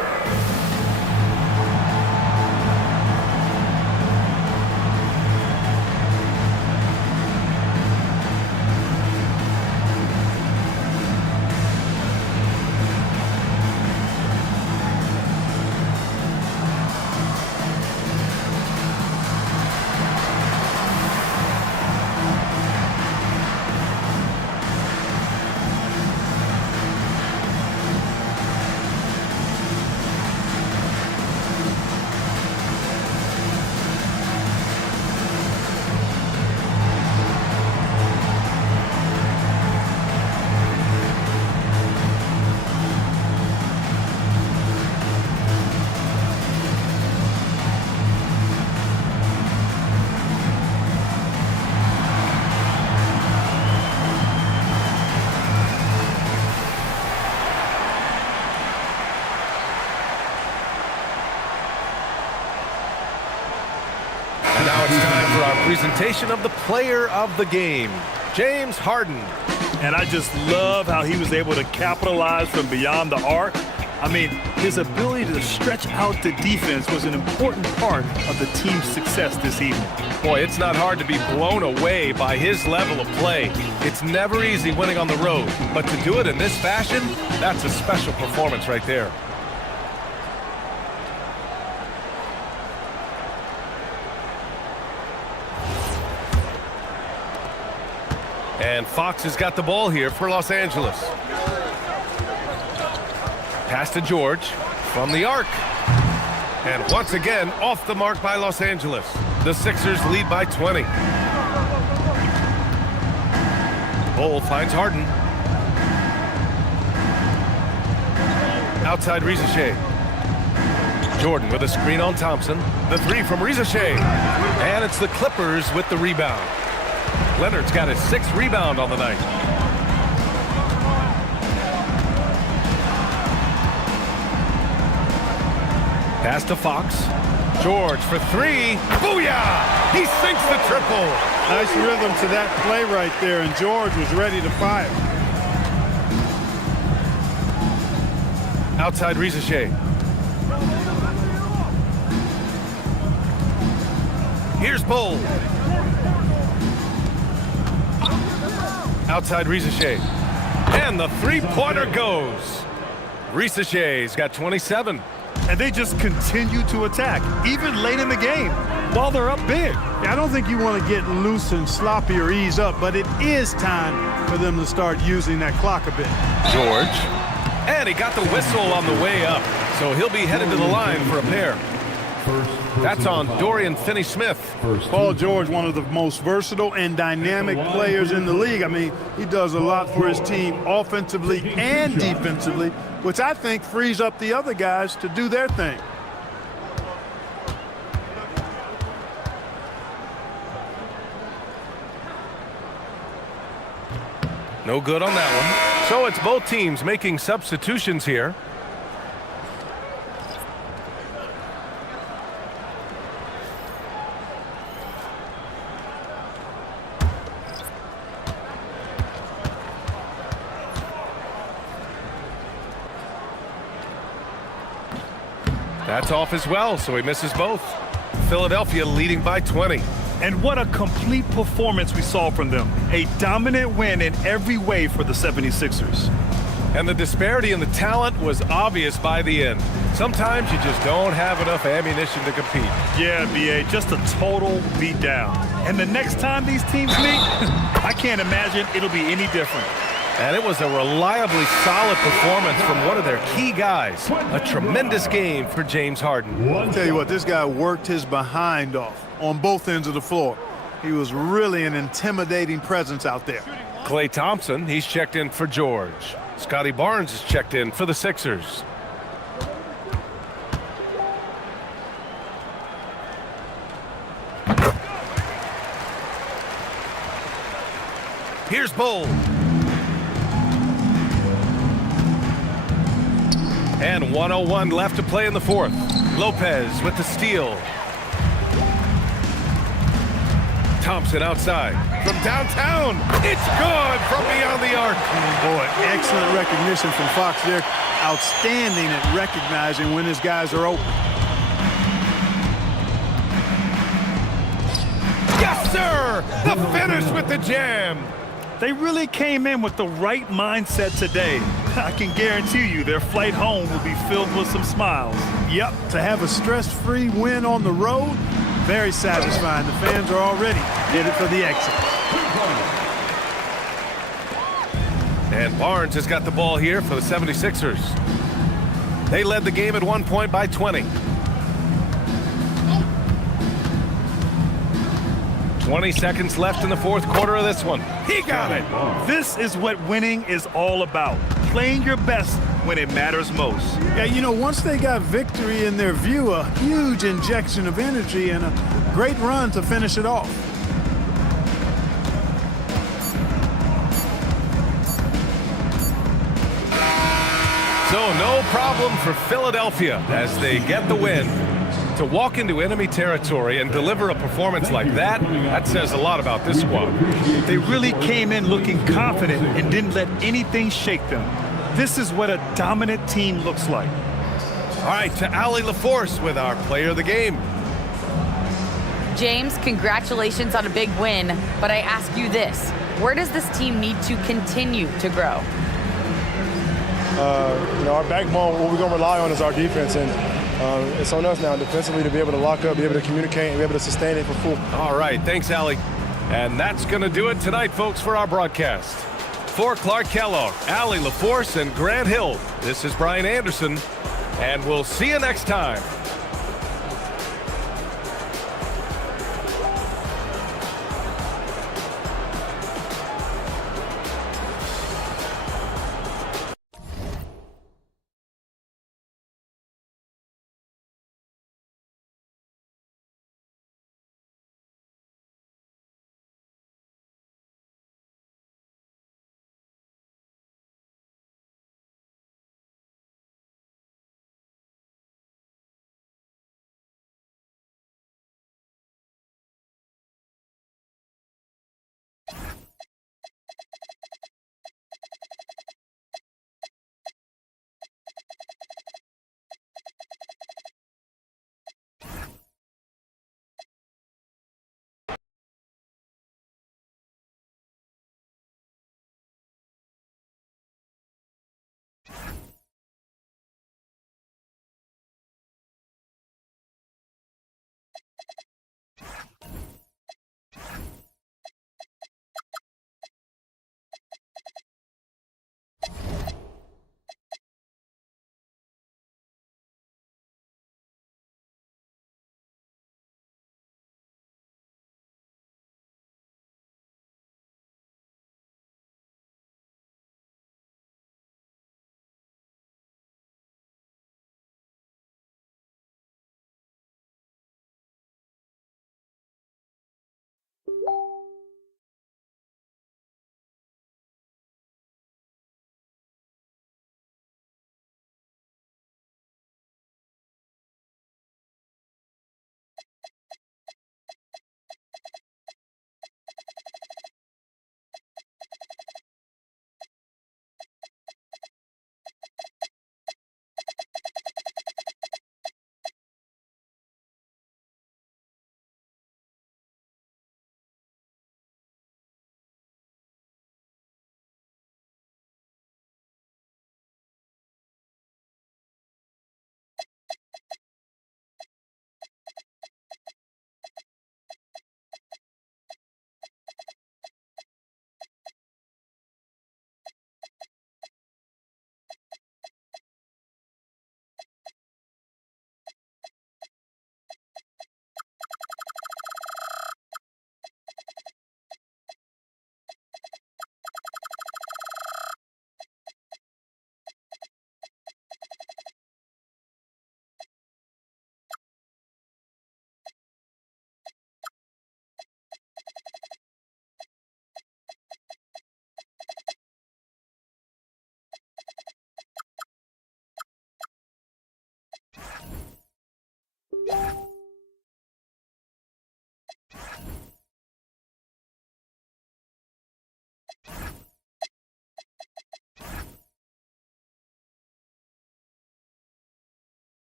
Now it's time for our presentation of the player of the game, James Harden. And I just love how he was able to capitalize from beyond the arc I mean, his ability to stretch out the defense was an important part of the team's success this evening. Boy, it's not hard to be blown away by his level of play. It's never easy winning on the road, but to do it in this fashion, that's a special performance right there. And Fox has got the ball here for Los Angeles. Pass to George from the arc. And once again, off the mark by Los Angeles. The Sixers lead by 20. Bull finds Harden. Outside Rizachet. Jordan with a screen on Thompson. The three from Rizachet. And it's the Clippers with the rebound. Leonard's got his 6th rebound on the night. Pass to Fox. George for 3. Booyah! He sinks the triple. Nice rhythm to that play right there, and George was ready to fire. Outside Rizachet. Here's Bull. Outside Rizachet. And the three-pointer goes. Rizachet's got 27. And they just continue to attack, even late in the game, while they're up big. I don't think you want to get loose and sloppy or ease up, but it is time for them to start using that clock a bit. George. And he got the whistle on the way up, so he'll be headed to the line for a pair. That's on Dorian Finney-Smith. Paul George, one of the most versatile and dynamic players in the league. I mean, he does a lot for his team offensively and defensively, which I think frees up the other guys to do their thing. No good on that one. So it's both teams making substitutions here. That's off as well, so he misses both. Philadelphia leading by 20. And what a complete performance we saw from them. A dominant win in every way for the 76ers. And the disparity in the talent was obvious by the end. Sometimes you just don't have enough ammunition to compete. Yeah, B.A., just a total beatdown. And the next time these teams meet, I can't imagine it'll be any different. And it was a reliably solid performance from one of their key guys. A tremendous game for James Harden. I'll tell you what, this guy worked his behind off on both ends of the floor. He was really an intimidating presence out there. Klay Thompson, he's checked in for George. Scotty Barnes is checked in for the Sixers. Here's Bull. And 1:01 left to play in the fourth. Lopez with the steal. Thompson outside from downtown. It's good from beyond the arc. Boy, excellent recognition from Fox there. Outstanding at recognizing when his guys are open. Yes, sir! The finish with the jam. They really came in with the right mindset today. I can guarantee you their flight home will be filled with some smiles. Yep, to have a stress-free win on the road, very satisfying. The fans are already in it for the exit. And Barnes has got the ball here for the 76ers. They led the game at 1 point by 20. 20 seconds left in the fourth quarter of this one. He got it. This is what winning is all about. Playing your best when it matters most. Yeah, you know, once they got victory in their view, a huge injection of energy and a great run to finish it off. So no problem for Philadelphia as they get the win. To walk into enemy territory and deliver a performance like that, that says a lot about this squad. They really came in looking confident and didn't let anything shake them. This is what a dominant team looks like. All right, to Allie LaForce with our player of the game. James, congratulations on a big win, but I ask you this. Where does this team need to continue to grow? Our backbone, what we're going to rely on is our defense, and it's on us now defensively to be able to lock up, be able to communicate, and be able to sustain it for full. All right, thanks, Allie. And that's going to do it tonight, folks, for our broadcast. For Clark Kellogg, Allie LaForce, and Grant Hill, this is Brian Anderson, and we'll see you next time.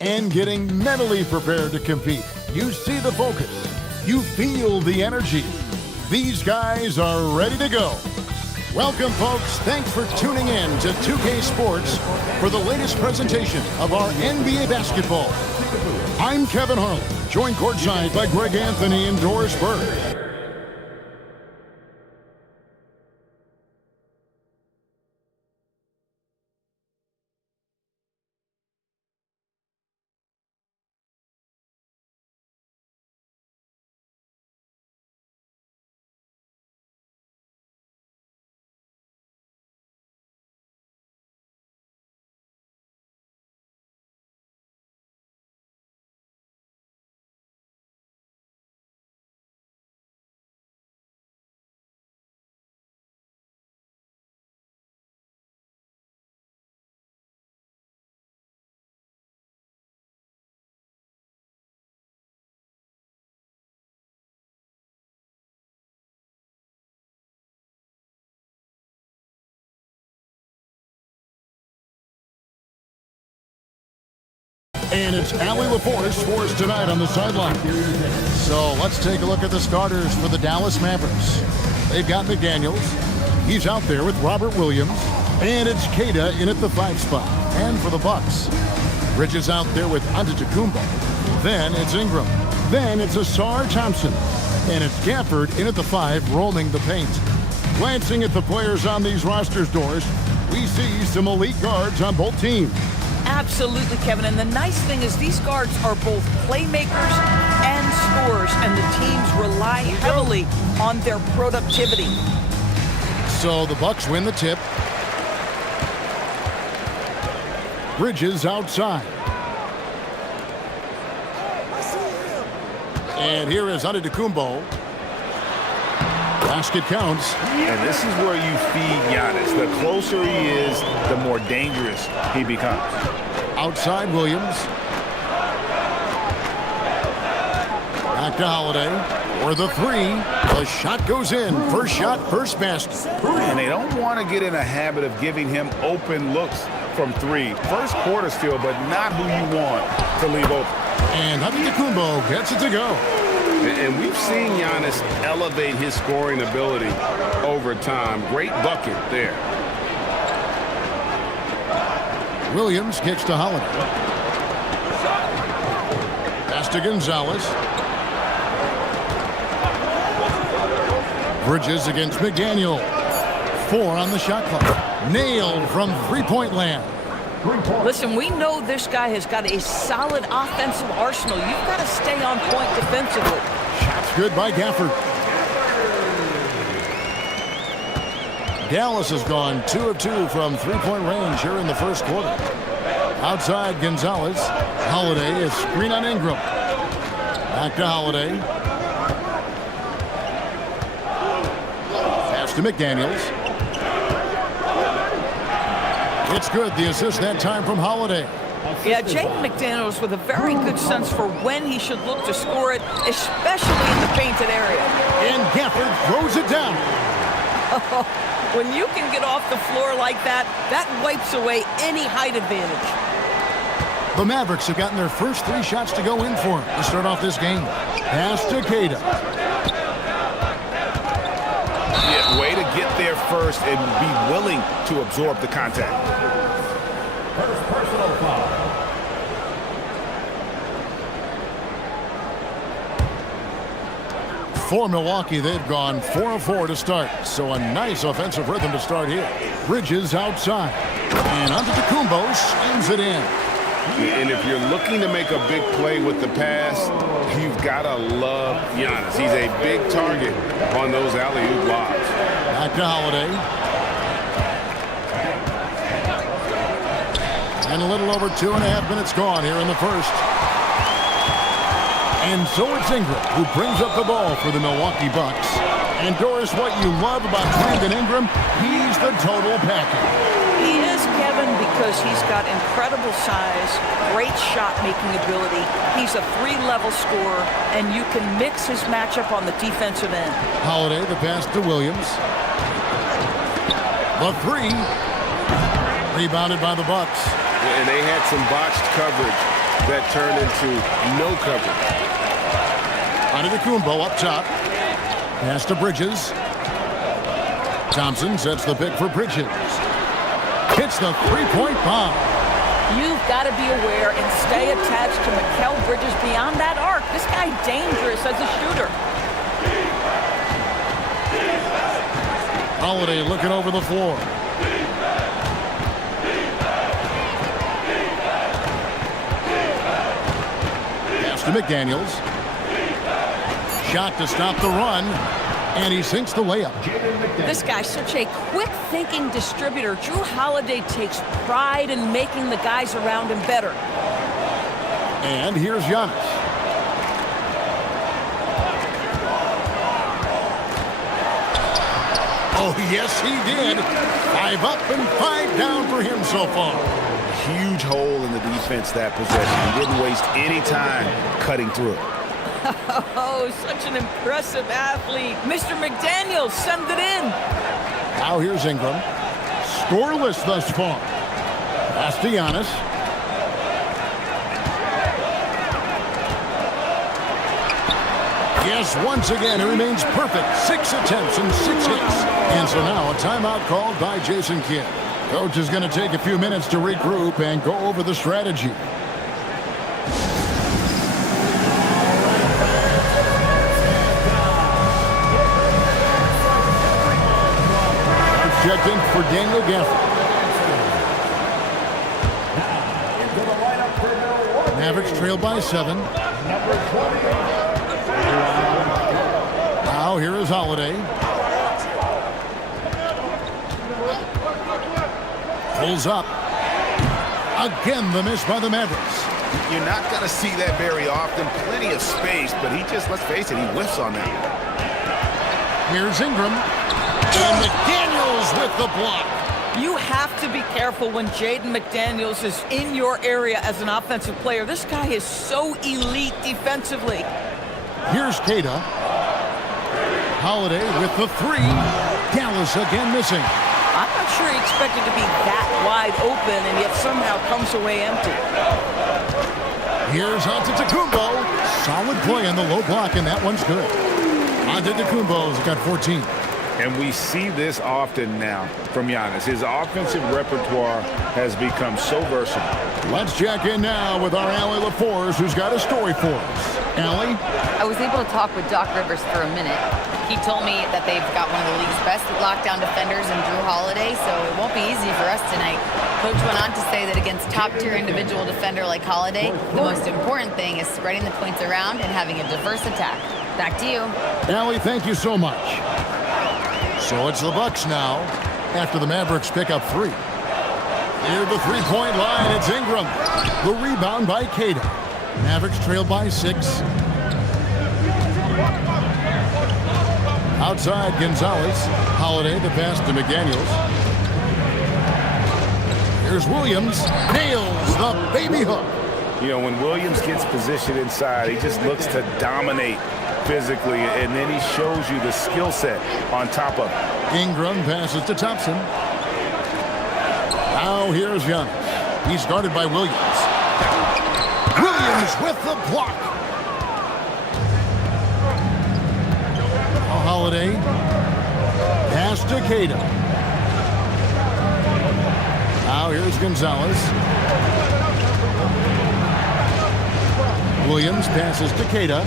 And getting mentally prepared to compete. You see the focus. You feel the energy. These guys are ready to go. Welcome, folks. Thanks for tuning in to 2K Sports for the latest presentation of our NBA basketball. I'm Kevin Harlan, joined courtside by Greg Anthony and Doris Burke. And it's Allie LaForce for us tonight on the sideline. So let's take a look at the starters for the Dallas Mavericks. They've got McDaniels. He's out there with Robert Williams. And it's Queta in at the 5 spot. And for the Bucks, Bridges out there with Antetokounmpo. Then it's Ingram. Then it's Asar Thompson. And it's Gafford in at the 5, roaming the paint. Glancing at the players on these rosters, Doris, we see some elite guards on both teams. Absolutely, Kevin. And the nice thing is these guards are both playmakers and scorers, and the teams rely heavily on their productivity. So the Bucks win the tip. Bridges outside. And here is Antetokounmpo. Basket counts. And this is where you feed Giannis. The closer he is, the more dangerous he becomes. Outside Williams. Back to Holiday. Or the 3. The shot goes in. First shot, first basket. And they don't want to get in a habit of giving him open looks from 3. First quarter still, but not who you want to leave open. And Antetokounmpo gets it to go. And we've seen Giannis elevate his scoring ability over time. Great bucket there. Williams kicks to Holiday. Pass to Gonzalez. Bridges against McDaniel. 4 on the shot clock. Nailed from three-point land. Listen, we know this guy has got a solid offensive arsenal. You've got to stay on point defensively. Shots good by Gafford. Dallas has gone 2 of 2 from three-point range here in the first quarter. Outside Gonzalez. Holiday is screen on Ingram. Back to Holiday. Pass to McDaniels. It's good. The assist that time from Holiday. Yeah, Jaden McDaniels with a very good sense for when he should look to score it, especially in the painted area. And Gafford throws it down. When you can get off the floor like that, that wipes away any height advantage. The Mavericks have gotten their first 3 shots to go in for him to start off this game. Pass to Queta. Yeah, way to get there first and be willing to absorb the contact. First personal foul. For Milwaukee, they've gone 4 of 4 to start. So a nice offensive rhythm to start here. Bridges outside. And Antetokounmpo slams it in. And if you're looking to make a big play with the pass, you've got to love Giannis. He's a big target on those alley-oop lobs. Back to Holiday. And a little over 2.5 minutes gone here in the first. And so it's Ingram who brings up the ball for the Milwaukee Bucks. And Doris, what you love about Brandon Ingram, he's the total package. He is, Kevin, because he's got incredible size, great shot-making ability. He's a 3-level scorer, and you can mix his matchup on the defensive end. Holiday, the pass to Williams. The 3. Rebounded by the Bucks. And they had some botched coverage that turned into no coverage. Antetokounmpo up top. Pass to Bridges. Thompson sets the pick for Bridges. Hits the 3-point bomb. You've got to be aware and stay attached to Mikal Bridges beyond that arc. This guy's dangerous as a shooter. Holiday looking over the floor. Pass to McDaniels. Shot to stop the run. And he sinks the layup. This guy's such a quick-thinking distributor. Drew Holiday takes pride in making the guys around him better. And here's Giannis. Oh, yes, he did. 5 up and 5 down for him so far. Huge hole in the defense that possession. He didn't waste any time cutting through it. Oh, such an impressive athlete. Mr. McDaniels, send it in. Now here's Ingram. Scoreless thus far. Pass to Giannis. Yes, once again, he remains perfect. 6 attempts and 6 hits. And so now a timeout called by Jason Kidd. Coach is going to take a few minutes to regroup and go over the strategy. Checked in for Daniel Gafford. Mavericks trail by 7. Now here is Holiday. Pulls up. Again, the miss by the Mavericks. You're not going to see that very often. Plenty of space, but he just, let's face it, he whiffs on that. Here's Ingram. And McDaniels with the block. You have to be careful when Jaden McDaniels is in your area as an offensive player. This guy is so elite defensively. Here's Queta. Holiday with the 3. Dallas again missing. I'm not sure he expected to be that wide open and yet somehow comes away empty. Here's Antetokounmpo. Solid play on the low block, and that one's good. Antetokounmpo's got 14. And we see this often now from Giannis. His offensive repertoire has become so versatile. Let's check in now with our Allie LaForce, who's got a story for us. Allie? I was able to talk with Doc Rivers for a minute. He told me that they've got one of the league's best lockdown defenders in Drew Holiday, so it won't be easy for us tonight. Coach went on to say that against top-tier individual defender like Holiday, the most important thing is spreading the points around and having a diverse attack. Back to you. Allie, thank you so much. So it's the Bucks now after the Mavericks pick up 3. Near the three-point line, it's Ingram. The rebound by Queta. Mavericks trail by 6. Outside, Gonzalez. Holiday, the pass to McDaniels. Here's Williams. Nails the baby hook. You know, when Williams gets positioned inside, he just looks to dominate physically, and then he shows you the skill set on top of it. Ingram passes to Thompson. Now here's Giannis. He's guarded by Williams. Williams with the block. Holiday. Pass to Queta. Now here's Gonzalez. Williams passes to Queta.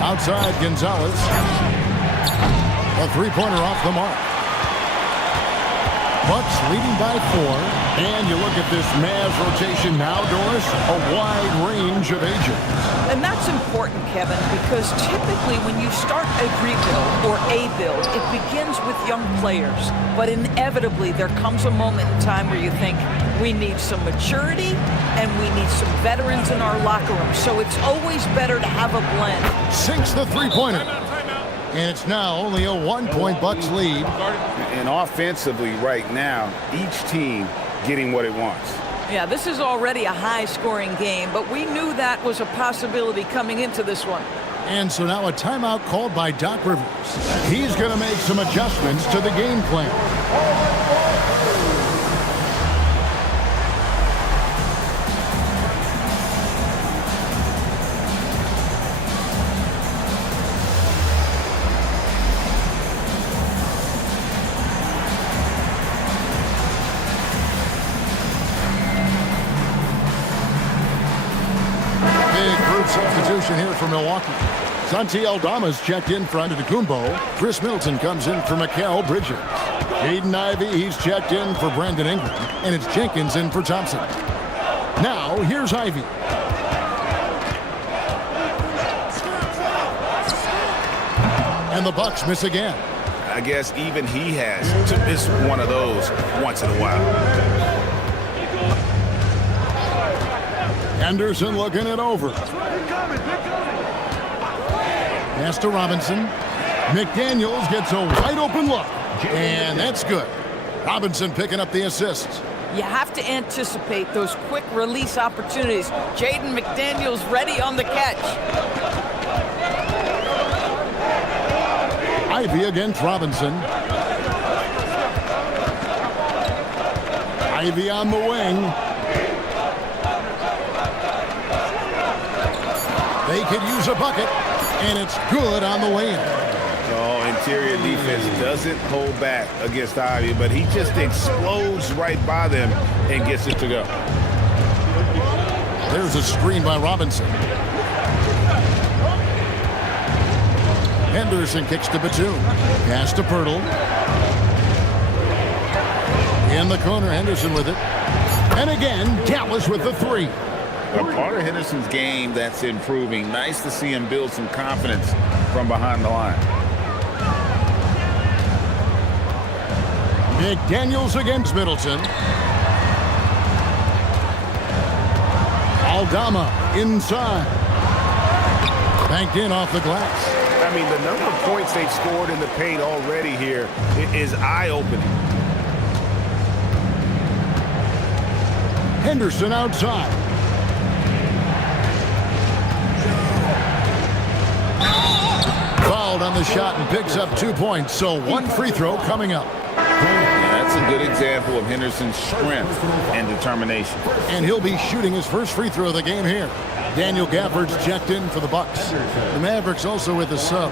Outside Gonzalez. A three-pointer off the mark. Bucks leading by 4. And you look at this Mavs rotation now, Doris, a wide range of ages. And that's important, Kevin, because typically when you start a rebuild or a build, it begins with young players. But inevitably, there comes a moment in time where you think, we need some maturity and we need some veterans in our locker room. So it's always better to have a blend. Sinks the three-pointer. And it's now only a 1-point Bucks lead. And offensively right now, each team getting what it wants. Yeah, this is already a high-scoring game, but we knew that was a possibility coming into this one. And so now a timeout called by Doc Rivers. He's going to make some adjustments to the game plan. Substitution here for Milwaukee. Santi Aldama's checked in for Antetokounmpo. Chris Middleton comes in for Mikal Bridges. Jaden Ivey, he's checked in for Brandon Ingram. And it's Jenkins in for Thompson. Now, here's Ivey. And the Bucks miss again. I guess even he has to miss one of those once in a while. Anderson looking it over. Pass to Robinson. McDaniels gets a wide open look. And that's good. Robinson picking up the assist. You have to anticipate those quick release opportunities. Jaden McDaniels ready on the catch. Ivey against Robinson. Ivey on the wing. They could use a bucket. And it's good on the way in. Oh, interior defense doesn't hold back against Ivy, but he just explodes right by them and gets it to go. There's a screen by Robinson. Henderson kicks to Batum. Pass to Pirtle. In the corner, Henderson with it. And again, Dallas with the three. A part of Henderson's game that's improving. Nice to see him build some confidence from behind the line. McDaniels against Middleton. Aldama inside. Banked in off the glass. I mean, the number of points they've scored in the paint already here is eye-opening. Henderson outside. Fouled on the shot and picks up 2 points. So one free throw coming up. That's a good example of Henderson's strength and determination. And he'll be shooting his first free throw of the game here. Daniel Gafford's checked in for the Bucks. The Mavericks also with the sub.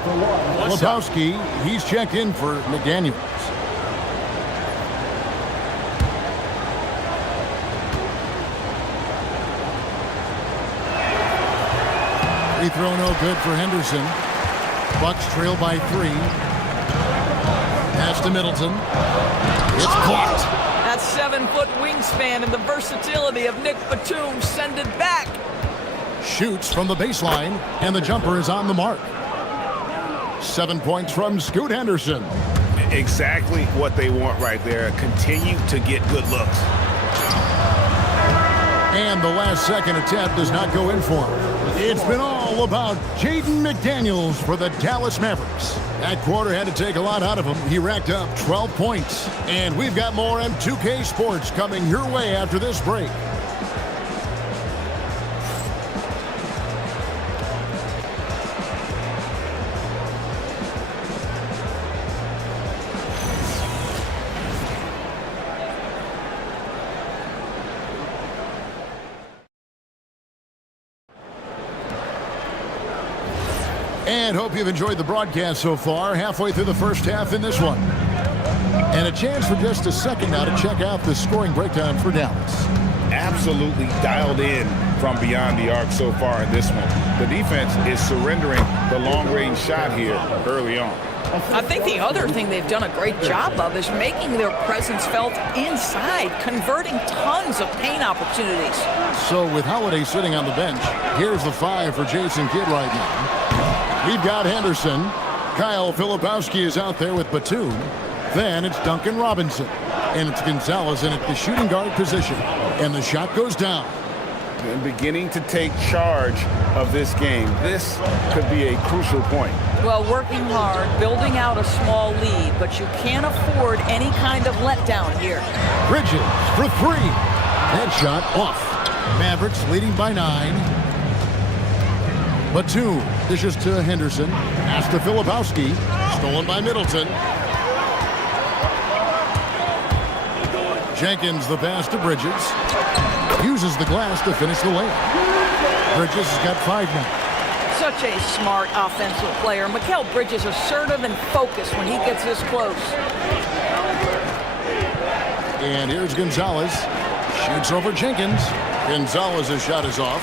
Lebowski, he's checked in for McDaniels. Free throw no good for Henderson. Bucks trail by 3. Pass to Middleton. It's blocked. That 7-foot wingspan and the versatility of Nick Batum send it back. Shoots from the baseline, and the jumper is on the mark. 7 points from Scoot Henderson. Exactly what they want right there. Continue to get good looks. And the last second attempt does not go in for him. It's been all about Jaden McDaniels for the Dallas Mavericks. That quarter had to take a lot out of him. He racked up 12 points. And we've got more M2K Sports coming your way after this break. And hope you've enjoyed the broadcast so far. Halfway through the first half in this one. And a chance for just a second now to check out the scoring breakdown for Dallas. Absolutely dialed in from beyond the arc so far in this one. The defense is surrendering the long-range shot here early on. I think the other thing they've done a great job of is making their presence felt inside, converting tons of paint opportunities. So with Holiday sitting on the bench, here's the 5 for Jason Kidd right now. We've got Henderson. Kyle Filipowski is out there with Batum. Then it's Duncan Robinson. And it's Gonzalez in at the shooting guard position. And the shot goes down. And beginning to take charge of this game. This could be a crucial point. Well, working hard, building out a small lead, but you can't afford any kind of letdown here. Bridges for 3. That shot off. Mavericks leading by 9. Batum dishes to Henderson. Pass to Filipowski. Stolen by Middleton. Jenkins the pass to Bridges. Uses the glass to finish the layup. Bridges has got 5 now. Such a smart offensive player. Mikal Bridges assertive and focused when he gets this close. And here's Gonzalez. Shoots over Jenkins. Gonzalez's shot is off.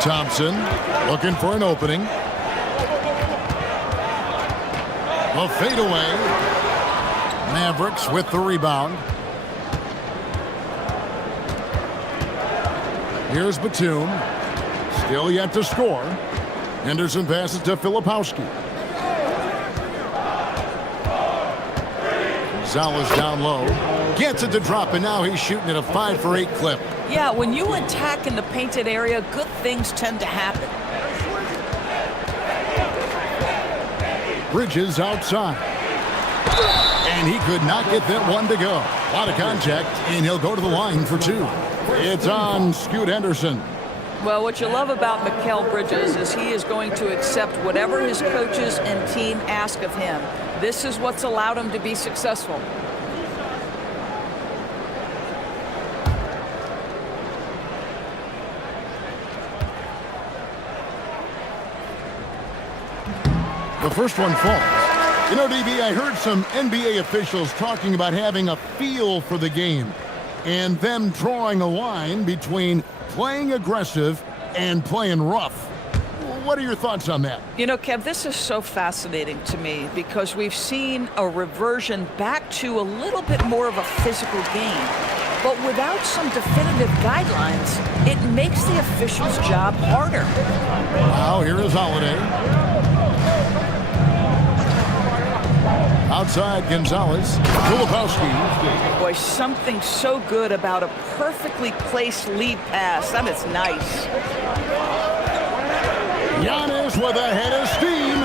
Thompson looking for an opening. A fadeaway. Mavericks with the rebound. Here's Batum. Still yet to score. Henderson passes to Filipowski. Gonzalez down low. Gets it to drop, and now he's shooting at a 5 for 8 clip. Yeah, when you attack in the painted area, good things tend to happen. Bridges outside. And he could not get that one to go. A lot of contact, and he'll go to the line for 2. It's on Scoot Henderson. Well, what you love about Mikal Bridges is he is going to accept whatever his coaches and team ask of him. This is what's allowed him to be successful. The first one falls. You know, DB, I heard some NBA officials talking about having a feel for the game and them drawing a line between playing aggressive and playing rough. What are your thoughts on that? You know, Kev, this is so fascinating to me because we've seen a reversion back to a little bit more of a physical game. But without some definitive guidelines, it makes the official's job harder. Now, here is Holiday. Outside, Gonzalez. Filipowski. Boy, something so good about a perfectly placed lead pass. That is nice. Giannis with a head of steam.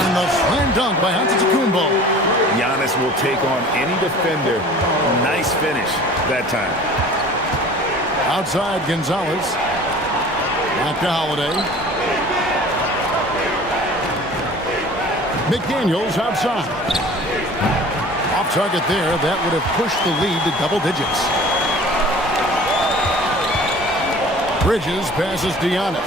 And the slam dunk by Antetokounmpo. Giannis will take on any defender. Nice finish that time. Outside, Gonzalez. Back to Holiday. McDaniels outside. Off target there. That would have pushed the lead to double digits. Bridges passes to Giannis.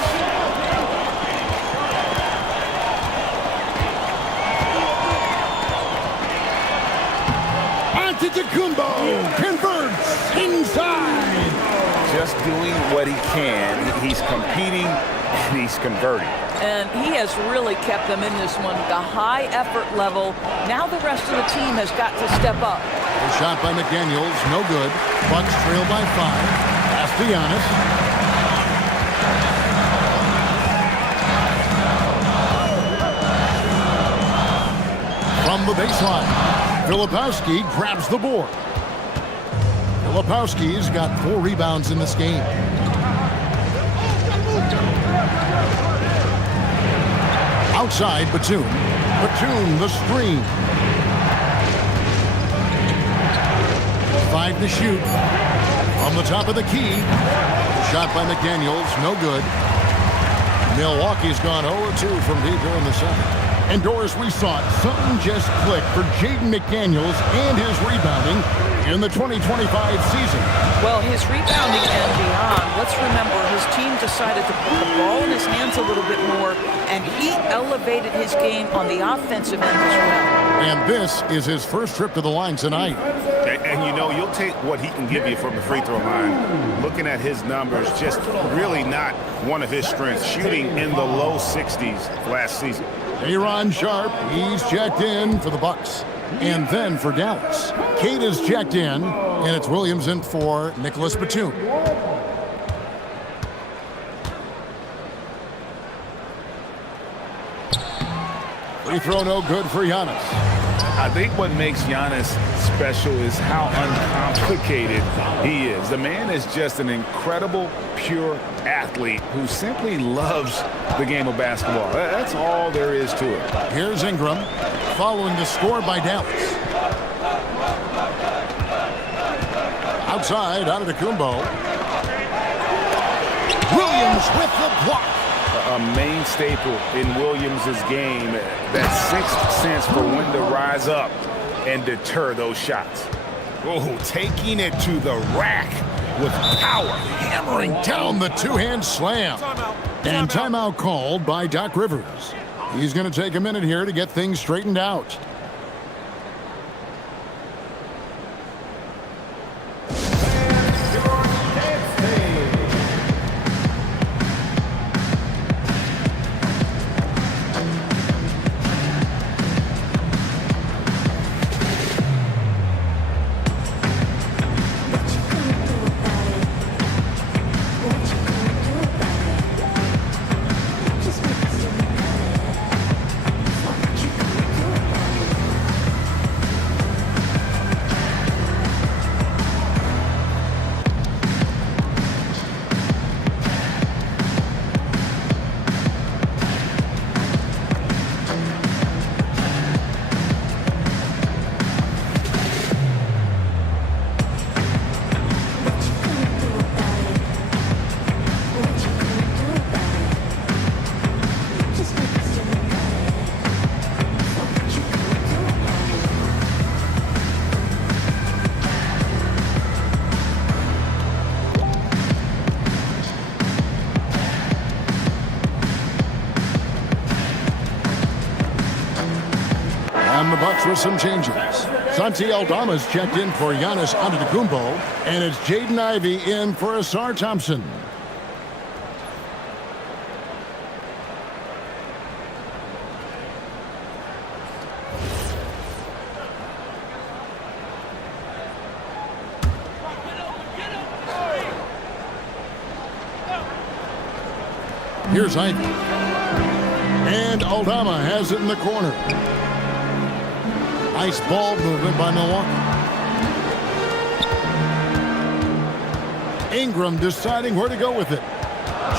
Antetokounmpo converts inside. Just doing what he can. He's competing and he's converting. And he has really kept them in this one. The high effort level. Now the rest of the team has got to step up. The shot by McDaniels, no good. Bucks trail by 5. Pass to Giannis. From the baseline, Filipowski grabs the board. Filipowski's got 4 rebounds in this game. Outside, Batum. Batum, the screen. 5 to shoot. From the top of the key. Shot by McDaniels, no good. Milwaukee's gone 0-2 from deep here in the second. And Doris, we saw it. Something just clicked for Jaden McDaniels and his rebounding in the 2025 season. Well, his rebounding and beyond, let's remember his team decided to put the ball in his hands a little bit more, and he elevated his game on the offensive end as well. And this is his first trip to the line tonight. And you know, you'll take what he can give you from the free throw line. Looking at his numbers, just really not one of his strengths. Shooting in the low 60s last season. Aaron Sharp, he's checked in for the Bucks. And then for Dallas, Kate is checked in, and it's Williams in for Nicholas Batum. Free throw no good for Giannis. I think what makes Giannis special is how uncomplicated he is. The man is just an incredible, pure athlete who simply loves the game of basketball. That's all there is to it. Here's Ingram, following the score by Dallas. Outside, Antetokounmpo. Williams with the block. A main staple in Williams' game, that sixth sense for when to rise up and deter those shots. Oh, taking it to the rack with power, hammering down the two-hand slam. And timeout called by Doc Rivers. He's going to take a minute here to get things straightened out. with some changes. Santi Aldama's checked in for Giannis Antetokounmpo, and it's Jaden Ivey in for Asar Thompson. Here's Ivey. And Aldama has it in the corner. Nice ball movement by Milwaukee. Ingram deciding where to go with it.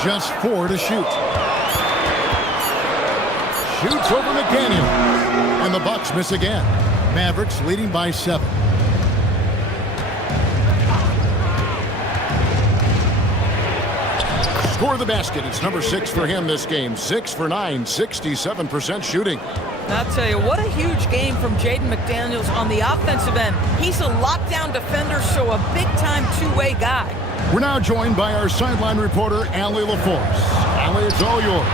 Just 4 to shoot. Shoots over McDaniel. And the Bucks miss again. Mavericks leading by 7. Score the basket. It's number 6 for him this game. 6 for 9, 67% shooting. I'll tell you, what a huge game from Jaden McDaniels on the offensive end. He's a lockdown defender, so a big-time two-way guy. We're now joined by our sideline reporter, Allie LaForce. Allie, it's all yours.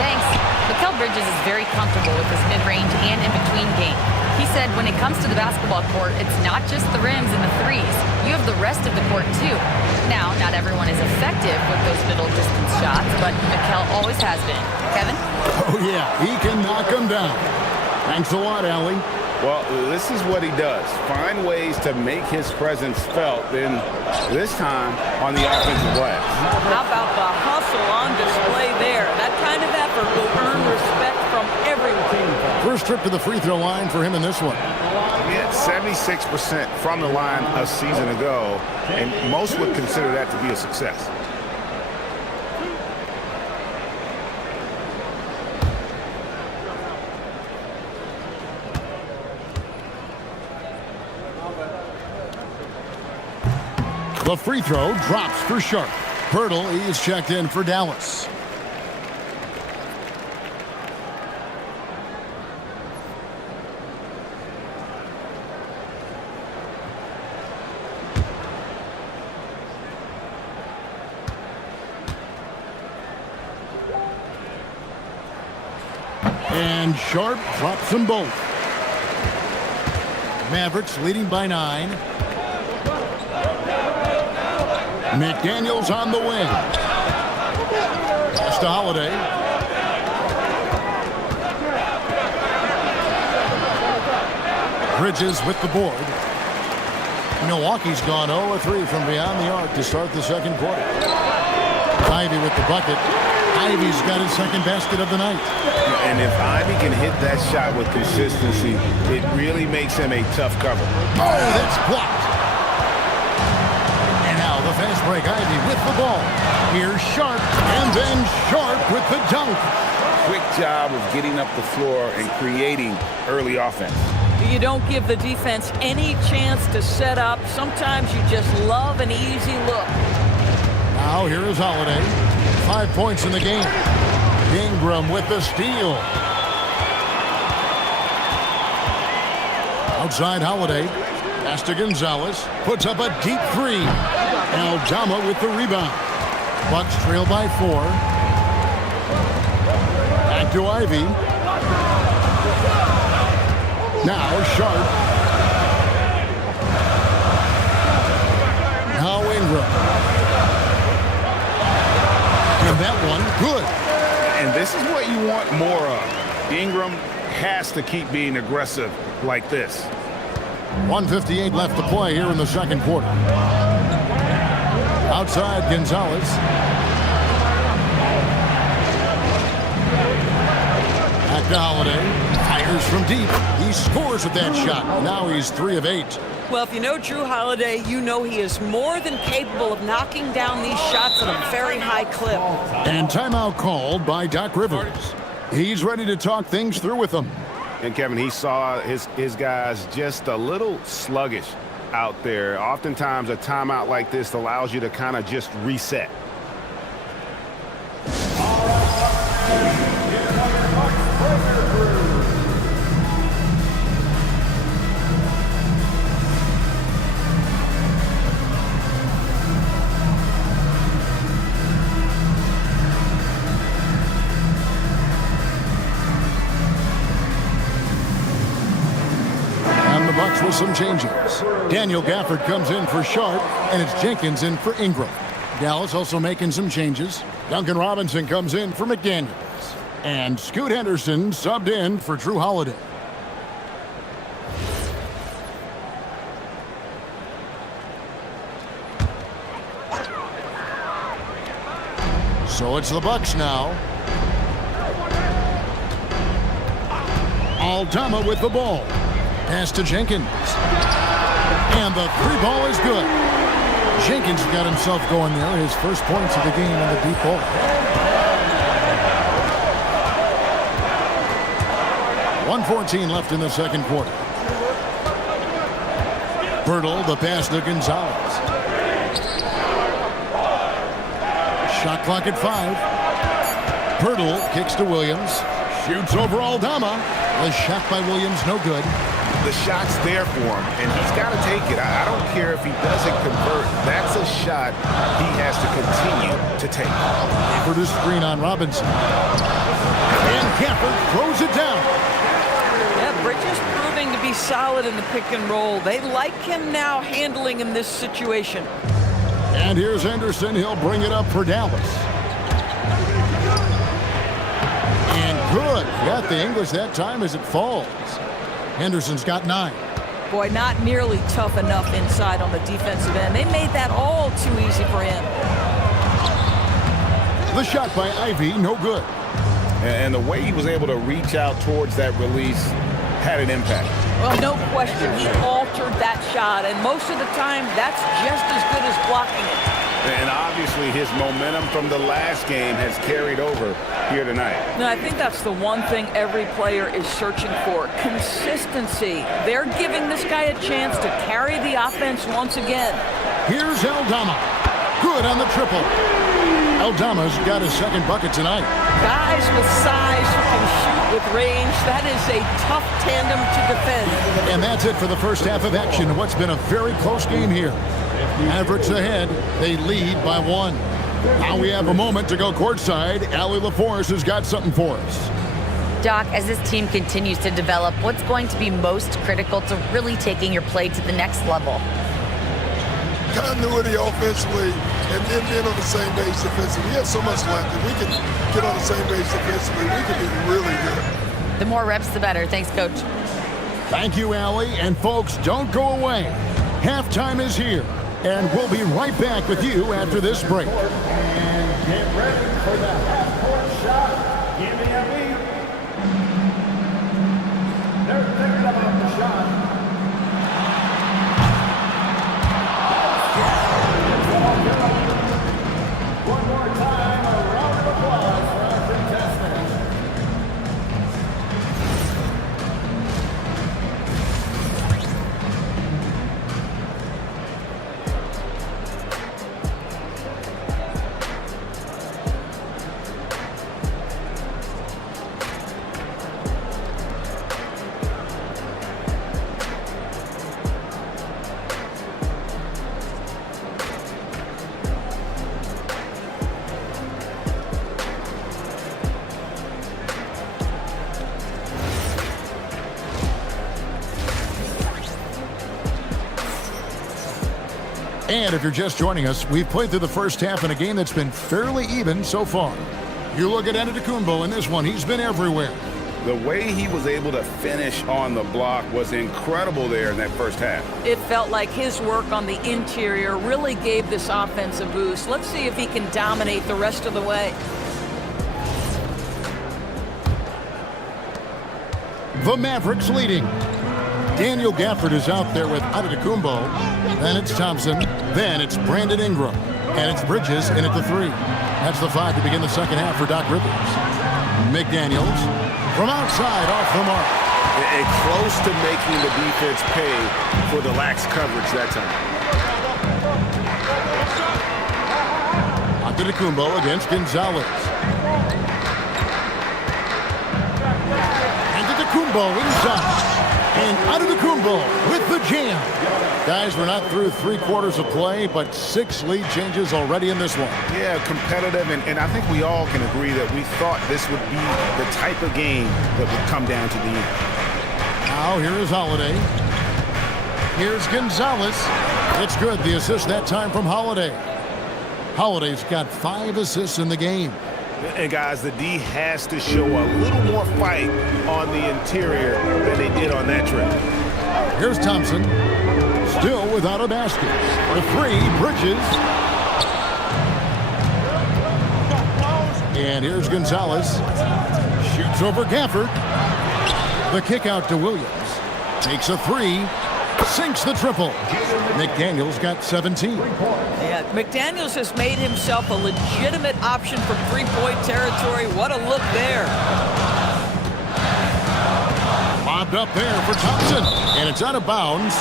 Thanks. Mikal Bridges is very comfortable with his mid-range and in-between game. He said when it comes to the basketball court, it's not just the rims and the threes. You have the rest of the court, too. Now, not everyone is effective with those middle-distance shots, but Mikal always has been. Kevin? Oh, yeah. He can knock them down. Thanks a lot, Allie. Well, this is what he does. Find ways to make his presence felt, and this time on the offensive glass. How about the hustle on display there? That kind of effort will earn respect from everyone. First trip to the free throw line for him in this one. He had 76% from the line a season ago, and most would consider that to be a success. The free throw drops for Sharp. Pirtle is checked in for Dallas. And Sharp drops them both. Mavericks leading by 9. McDaniels on the wing. Pass to Holiday. Bridges with the board. Milwaukee's gone 0-3 from beyond the arc to start the second quarter. Ivey with the bucket. Ivey's got his second basket of the night. And if Ivey can hit that shot with consistency, it really makes him a tough cover. Oh, that's blocked. And now the fast break. Ivey with the ball. Here's Sharp, and then Sharp with the dunk. Quick job of getting up the floor and creating early offense. You don't give the defense any chance to set up. Sometimes you just love an easy look. Now here is Holiday. 5 points in the game. Ingram with the steal. Outside Holiday. Pass to Gonzalez. Puts up a deep 3. Aldama with the rebound. Bucks trail by 4. Back to Ivey. Now Sharp. Now Ingram. And that one, good. And this is what you want more of. Ingram has to keep being aggressive like this. 1:58 left to play here in the second quarter. Outside Gonzalez. Back to Holiday. Fires from deep. He scores with that shot. Now he's 3 of 8. Well, if you know Drew Holiday, you know he is more than capable of knocking down these shots at a very high clip. And timeout called by Doc Rivers. He's ready to talk things through with them. And Kevin, he saw his guys just a little sluggish out there. Oftentimes a timeout like this allows you to kind of just reset. with some changes. Daniel Gafford comes in for Sharp, and it's Jenkins in for Ingram. Dallas also making some changes. Duncan Robinson comes in for McDaniels. And Scoot Henderson subbed in for Drew Holiday. So it's the Bucks now. Aldama with the ball. Pass to Jenkins. And the three ball is good. Jenkins got himself going there. His first points of the game in the deep ball. 1:14 left in the second quarter. Bertle, the pass to Gonzalez. Shot clock at 5. Bertle kicks to Williams. Shoots over Aldama. The shot by Williams, no good. The shot's there for him, and he's got to take it. I don't care if he doesn't convert. That's a shot he has to continue to take. For the screen on Robinson. And Gafford throws it down. Yeah, Bridges proving to be solid in the pick and roll. They like him now handling in this situation. And here's Henderson. He'll bring it up for Dallas. And good. Got the English that time as it falls. Henderson's got 9. Boy, not nearly tough enough inside on the defensive end. They made that all too easy for him. The shot by Ivy, no good. And the way he was able to reach out towards that release had an impact. Well, no question. He altered that shot, and most of the time, that's just as good as blocking it. And obviously, his momentum from the last game has carried over here tonight. No, I think that's the one thing every player is searching for, consistency. They're giving this guy a chance to carry the offense once again. Here's Aldama. Good on the triple. Aldama's got his second bucket tonight. Guys with size who can shoot with range, that is a tough tandem to defend. And that's it for the first half of action. What's been a very close game here. Mavericks ahead. They lead by 1. Now we have a moment to go courtside. Allie LaForce has got something for us. Doc, as this team continues to develop, what's going to be most critical to really taking your play to the next level? Continuity offensively and then being on the same page defensively. We have so much left. If we can get on the same page defensively, we can be really good. The more reps, the better. Thanks, Coach. Thank you, Allie. And folks, don't go away. Halftime is here. And we'll be right back with you after this break. And get ready for the half-court shot. Give me a beat. They're thinking about the shot. One more time, a round of applause for our contestants. And if you're just joining us, we've played through the first half in a game that's been fairly even so far. You look at Antetokounmpo in this one, he's been everywhere. The way he was able to finish on the block was incredible there in that first half. It felt like his work on the interior really gave this offense a boost. Let's see if he can dominate the rest of the way. The Mavericks leading. Daniel Gafford is out there with Antetokounmpo. Then it's Thompson. Then it's Brandon Ingram. And it's Bridges in at the 3. That's the 5 to begin the second half for Doc Rivers. McDaniels from outside off the mark. And close to making the defense pay for the lax coverage that time. Antetokounmpo against Gonzalez. Antetokounmpo inside. And Antetokounmpo with the jam. Guys, we're not through 3/4 of play, but 6 lead changes already in this one. Yeah, competitive, and I think we all can agree that we thought this would be the type of game that would come down to the end. Now here is Holiday. Here's Gonzalez. It's good. The assist that time from Holiday. Holiday's got 5 assists in the game. And guys, the D has to show a little more fight on the interior than they did on that trip. Here's Thompson. Still without a basket. For 3, Bridges. And here's Gonzalez. Shoots over Gafford. The kick out to Williams. Takes a 3. Sinks the triple. McDaniels got 17. Yeah, McDaniels has made himself a legitimate option from three-point territory. What a look there. Lobbed up there for Thompson. And it's out of bounds.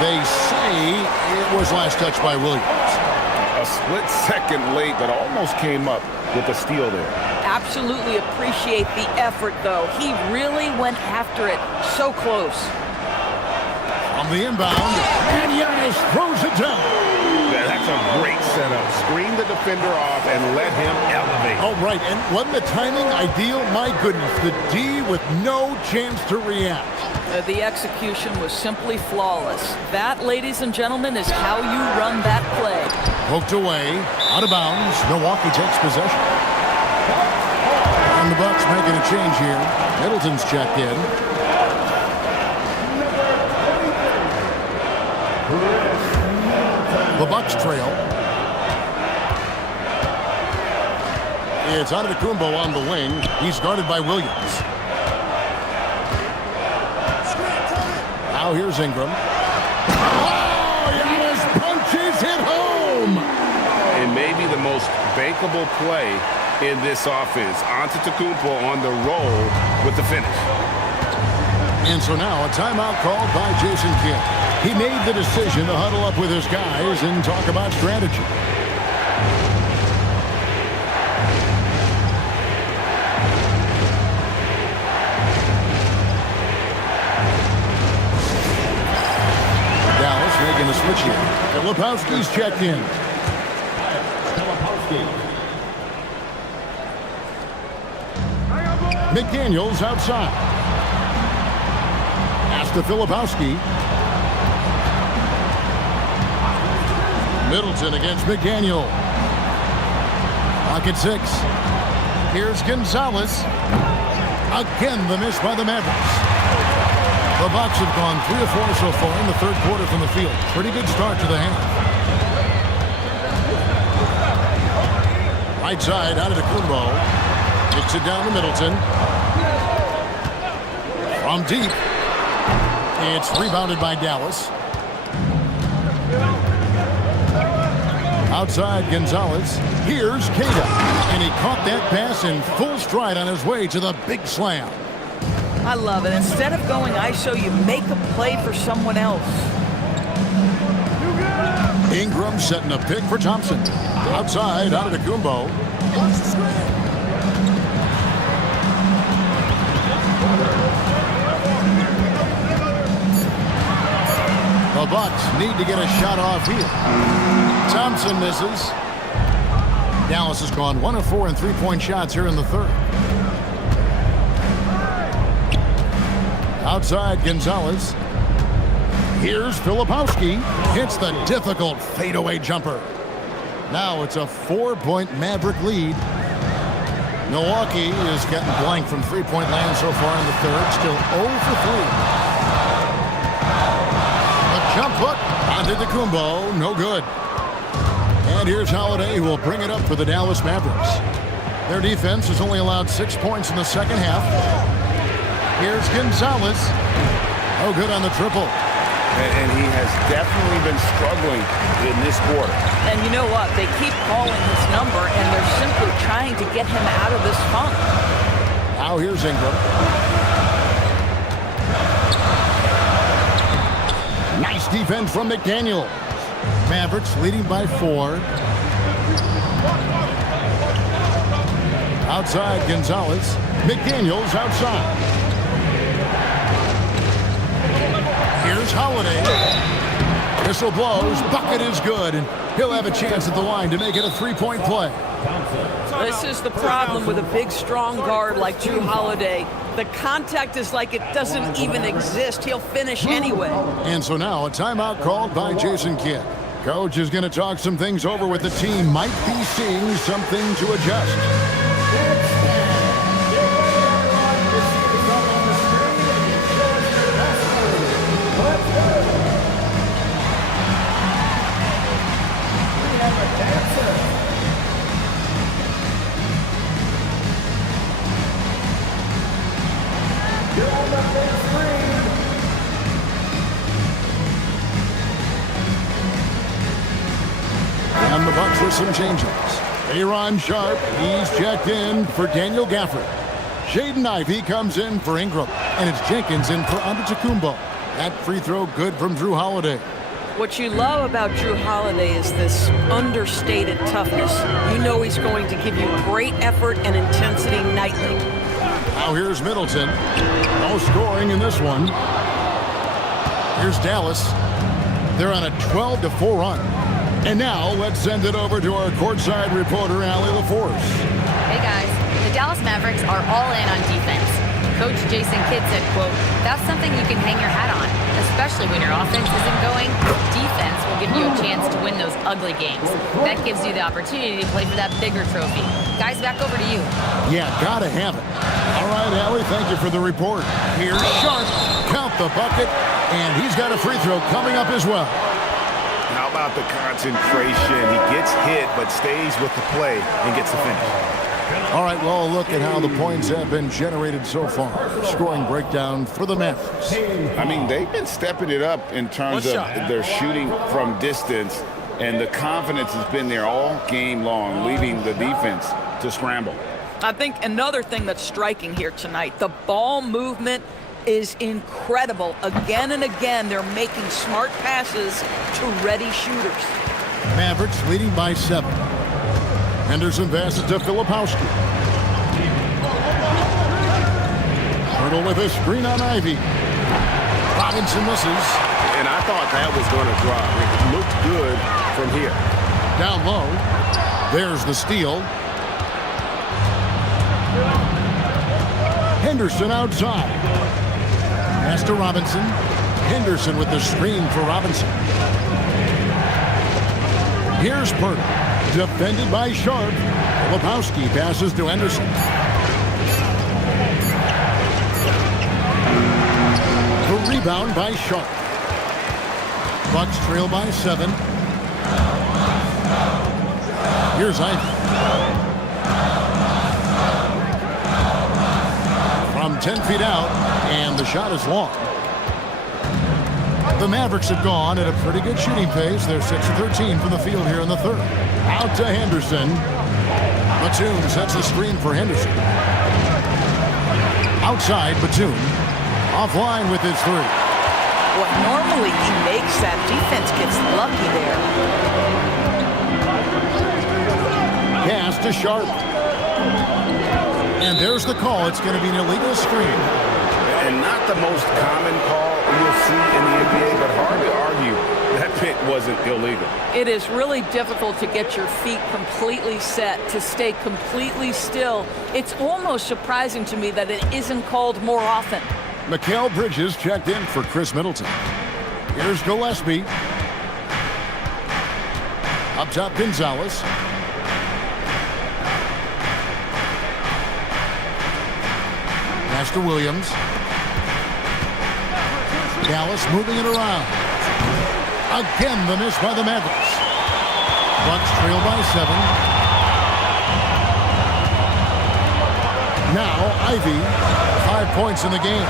They say it was last touched by Williams. A split second late, but almost came up with a steal there. Absolutely appreciate the effort, though. He really went after it. So close. On the inbound, and Giannis throws it down. That's a great setup. Screen the defender off and let him elevate. Oh, right, and wasn't the timing ideal? My goodness, the D with no chance to react. The execution was simply flawless. That, ladies and gentlemen, is how you run that play. Poked away, out of bounds. Milwaukee takes possession. And the Bucks making a change here. Middleton's checked in. The Bucks trail. It's Antetokounmpo on the wing. He's guarded by Williams. Now here's Ingram. Oh, Giannis punches it home. And maybe the most bankable play in this offense. Antetokounmpo on the roll with the finish. And so now a timeout called by Jason Kidd. He made the decision to huddle up with his guys and talk about strategy. Dallas making a switch here. Filipowski's checked in. McDaniels outside. Pass to Filipowski. Middleton against McDaniel. Pocket 6. Here's Gonzalez. Again, the miss by the Mavericks. The Bucks have gone 3 of 4 so far in the third quarter from the field. Pretty good start to the half. Right side, out of the Antetokounmpo. Kicks it down to Middleton. From deep. It's rebounded by Dallas. Outside Gonzalez. Here's Queta. And he caught that pass in full stride on his way to the big slam. I love it. Instead of going ISO, you make a play for someone else. Ingram setting a pick for Thompson. Outside, out of the Antetokounmpo. The Bucks need to get a shot off here. Thompson misses. Dallas has gone 1 of 4 in three-point shots here in the third. Outside Gonzalez. Here's Filipowski. Hits the difficult fadeaway jumper. Now it's a 4-point Maverick lead. Milwaukee is getting blank from three-point land so far in the third. Still 0 for 3. A jump hook onto the Antetokounmpo. No good. And here's Holiday, who will bring it up for the Dallas Mavericks. Their defense has only allowed 6 points in the second half. Here's Gonzalez. Oh, good on the triple. And he has definitely been struggling in this quarter. And you know what? They keep calling his number, and they're simply trying to get him out of this funk. Now here's Ingram. Nice defense from McDaniel. Mavericks leading by 4. Outside Gonzalez. McDaniels outside. Here's Holiday. Whistle blows. Bucket is good, and he'll have a chance at the line to make it a three-point play. This is the problem with a big, strong guard like Drew Holiday. The contact is like it doesn't even exist. He'll finish anyway. And so now a timeout called by Jason Kidd. Coach is going to talk some things over with the team. Might be seeing something to adjust. And the Bucks with some changes. Aaron Sharp, he's checked in for Daniel Gafford. Jaden Ivey comes in for Ingram. And it's Jenkins in for Antetokounmpo. That free throw good from Drew Holiday. What you love about Drew Holiday is this understated toughness. You know he's going to give you great effort and intensity nightly. Now here's Middleton. No scoring in this one. Here's Dallas. They're on a 12-4 run. And now let's send it over to our courtside reporter, Allie LaForce. Hey guys, the Dallas Mavericks are all in on defense. Coach Jason Kidd said, quote, "That's something you can hang your hat on, especially when your offense isn't going. Defense will give you a chance to win those ugly games. That gives you the opportunity to play for that bigger trophy." Guys, back over to you. Yeah, gotta have it. All right, Allie, thank you for the report. Here's Sharp. Count the bucket, and he's got a free throw coming up as well. How about the concentration? He gets hit, but stays with the play and gets the finish. All right, well, look at how the points have been generated so far. Scoring breakdown for the Mavericks. I mean, they've been stepping it up in terms of their shooting from distance, and the confidence has been there all game long, leaving the defense to scramble. I think another thing that's striking here tonight, the ball movement is incredible. Again and again, they're making smart passes to ready shooters. Mavericks leading by 7. Henderson passes to Filipowski. Hurdle with a screen on Ivy. Robinson misses. And I thought that was going to drop. It looked good from here. Down low. There's the steal. Henderson outside. Pass to Robinson. Henderson with the screen for Robinson. Here's Purdy. Defended by Sharp. Filipowski passes to Henderson. The rebound by Sharp. Bucks trail by 7. Here's Ivy. From 10 feet out, and the shot is long. The Mavericks have gone at a pretty good shooting pace. They're 6 of 13 from the field here in the third. Out to Henderson. Batum sets a screen for Henderson. Outside, Batum. Offline with his 3. What normally he makes, that defense gets lucky there. Pass to Sharp. And there's the call. It's going to be an illegal screen. And not the most common call you'll see in the NBA, but hard to argue that pick wasn't illegal. It is really difficult to get your feet completely set, to stay completely still. It's almost surprising to me that it isn't called more often. Mikal Bridges checked in for Chris Middleton. Here's Gillespie. Up top, Gonzalez. Pass to Williams. Dallas moving it around. Again, the miss by the Mavericks. Bucks trail by 7. Now, Ivy, 5 points in the game.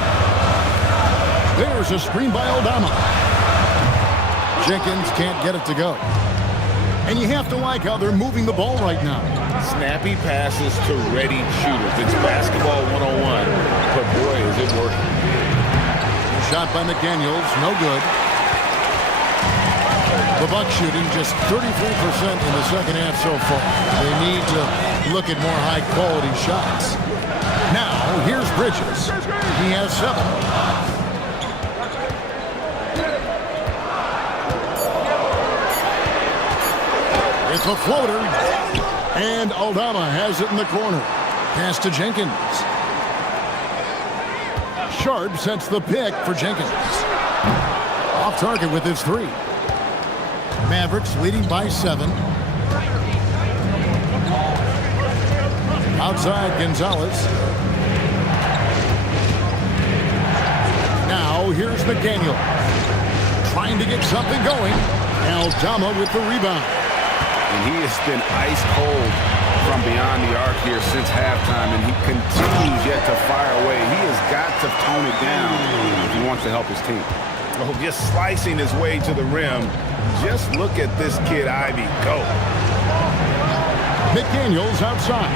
There's a screen by Aldama. Jenkins can't get it to go. And you have to like how they're moving the ball right now. Snappy passes to ready shooters. It's basketball 101, but boy, is it working. Shot by McDaniels, no good. The Bucks shooting just 33% in the second half so far. They need to look at more high-quality shots. Now, here's Bridges. He has 7. with the floater. And Aldama has it in the corner. Pass to Jenkins. Sharp sets the pick for Jenkins. Off target with his 3. Mavericks leading by 7. Outside Gonzalez. Now here's McDaniel. Trying to get something going. Aldama with the rebound. And he has been ice cold from beyond the arc here since halftime, and he continues yet to fire away. He has got to tone it down if he wants to help his team. Oh, just slicing his way to the rim. Just look at this kid, Ivy, go. McDaniels outside.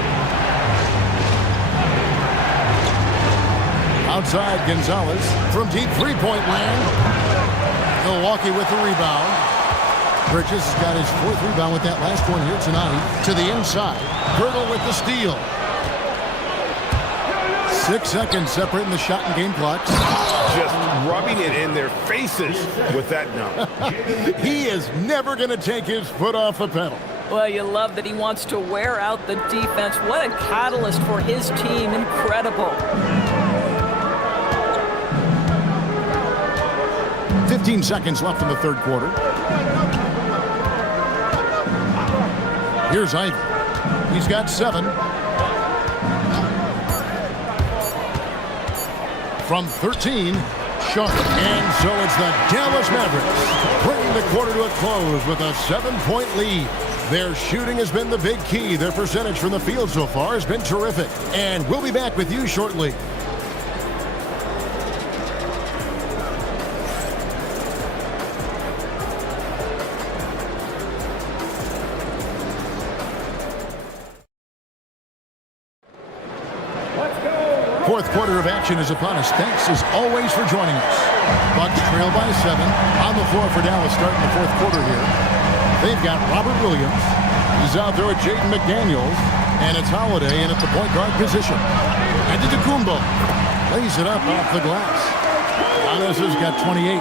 Outside Gonzalez from deep three-point land. Milwaukee with the rebound. Bridges has got his 4th rebound with that last one here tonight. To the inside. Girdle with the steal. 6 seconds separating the shot and game clocks. Just rubbing it in their faces with that dunk. He is never going to take his foot off the pedal. Well, you love that he wants to wear out the defense. What a catalyst for his team. Incredible. 15 seconds left in the 3rd quarter. Here's Ivy. He's got 7. From 13, Sharp. And so it's the Dallas Mavericks bringing the quarter to a close with a 7-point lead. Their shooting has been the big key. Their percentage from the field so far has been terrific. And we'll be back with you shortly. Fourth quarter of action is upon us. Thanks as always for joining us. Bucks trail by 7. On the floor for Dallas starting the 4th quarter here. They've got Robert Williams. He's out there with Jaden McDaniels. And it's Holiday in at the point guard position. And Antetokounmpo lays it up off the glass. Giannis has got 28.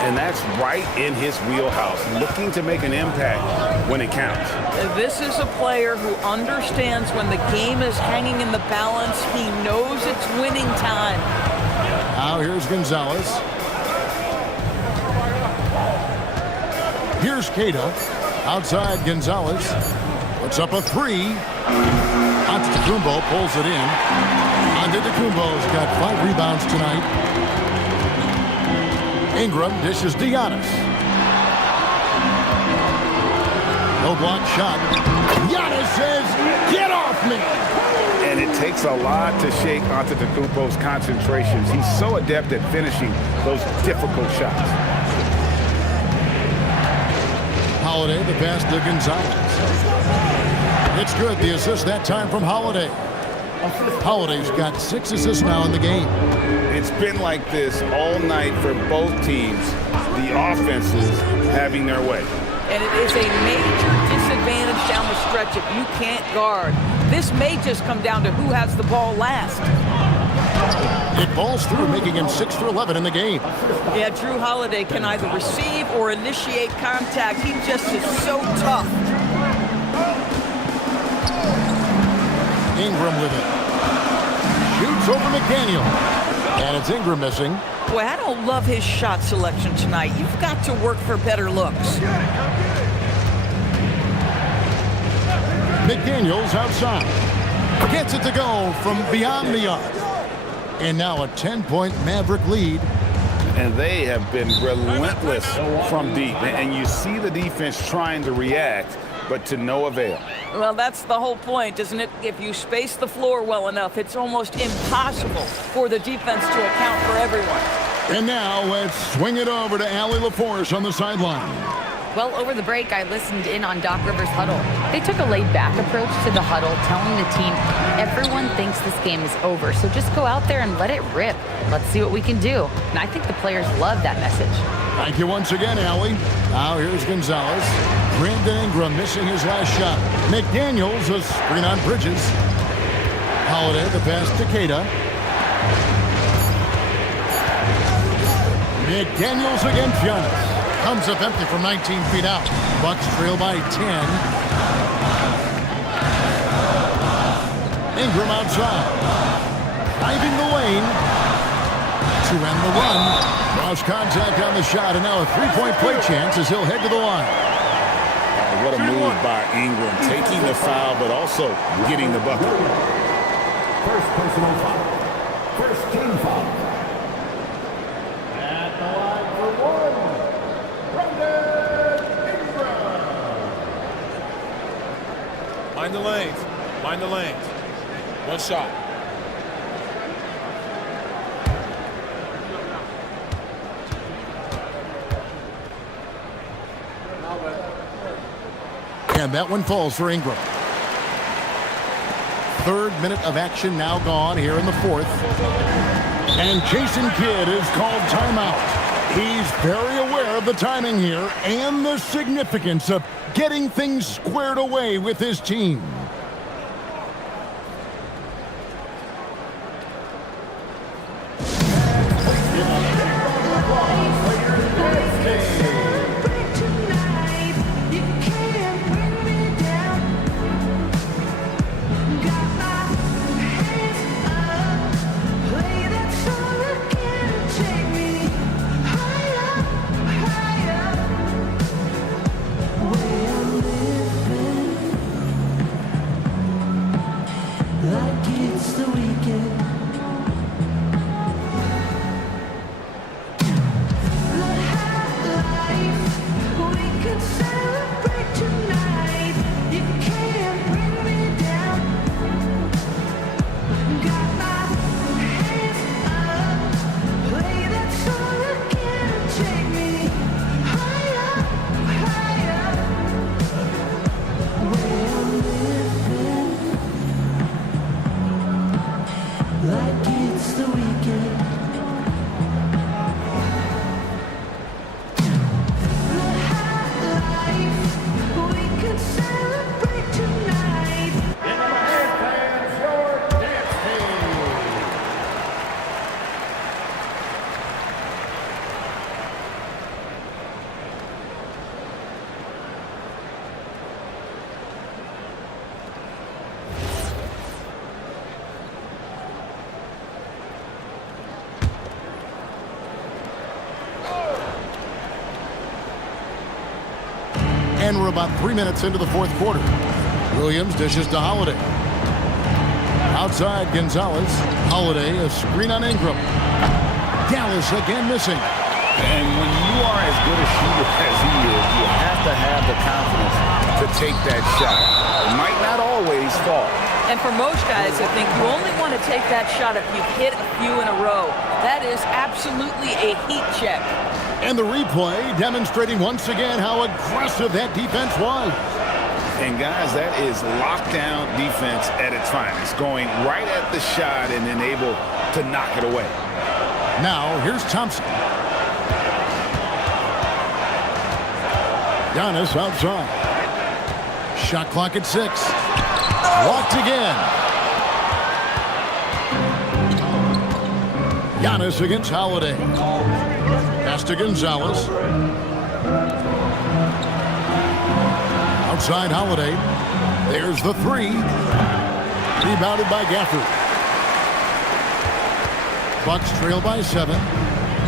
And that's right in his wheelhouse, looking to make an impact when it counts. This is a player who understands when the game is hanging in the balance. He knows it's winning time. Now here's Gonzalez. Here's Queta. Outside Gonzalez. Puts up a 3. Antetokounmpo pulls it in. Antetokounmpo's got 5 rebounds tonight. Ingram dishes to Giannis. No block shot. Giannis says, "Get off me!" And it takes a lot to shake Antetokounmpo's concentrations. He's so adept at finishing those difficult shots. Holiday, the pass to Gonzalez. It's good. The assist that time from Holiday. Holiday's got 6 assists now in the game. It's been like this all night for both teams. The offenses having their way. And it is a major disadvantage down the stretch if you can't guard. This may just come down to who has the ball last. It balls through, making him 6 for 11 in the game. Yeah, Drew Holiday can either receive or initiate contact. He just is so tough. Ingram with it. Shoots over McDaniel. And it's Ingram missing. Boy, I don't love his shot selection tonight. You've got to work for better looks. McDaniels outside. Gets it to go from beyond the arc. And now a 10-point Maverick lead. And they have been relentless from deep. And you see the defense trying to react, but to no avail. Well, that's the whole point, isn't it? If you space the floor well enough, it's almost impossible for the defense to account for everyone. And now let's swing it over to Allie LaForce on the sideline. Well, over the break, I listened in on Doc Rivers' huddle. They took a laid-back approach to the huddle, telling the team, everyone thinks this game is over, so just go out there and let it rip. Let's see what we can do. And I think the players love that message. Thank you once again, Allie. Now here's Gonzalez. Brandon Ingram missing his last shot. McDaniels, a screen on Bridges. Holiday, the pass to Queta. McDaniels against Giannis. Comes up empty from 19 feet out. Bucks trail by 10. Ingram outside. Driving the lane. To end the run. Lost contact on the shot, and now a three-point play chance as he'll head to the line. What a move by Ingram, taking the foul, but also getting the bucket. First personal foul. First team foul. At the line for one, Brandon Ingram. Mind the lanes. Mind the lanes. One shot. And that one falls for Ingram. Third minute of action now gone here in the fourth. And Jason Kidd is called timeout. He's very aware of the timing here and the significance of getting things squared away with his team. And we're about 3 minutes into the fourth quarter. Williams dishes to Holiday. Outside Gonzalez. Holiday, a screen on Ingram. Dallas again missing. And when you are as good a shooter as he is, you have to have the confidence to take that shot. It might not always fall. And for most guys, I think you only want to take that shot if you've hit a few in a row. That is absolutely a heat check. And the replay demonstrating once again how aggressive that defense was. And guys, that is lockdown defense at its finest, going right at the shot and then able to knock it away. Now, here's Thompson. Giannis outside. Shot clock at 6. Blocked again. Giannis against Holiday. Pass to Gonzalez. Outside Holiday. There's the 3. Rebounded by Gafford. Bucks trail by 7.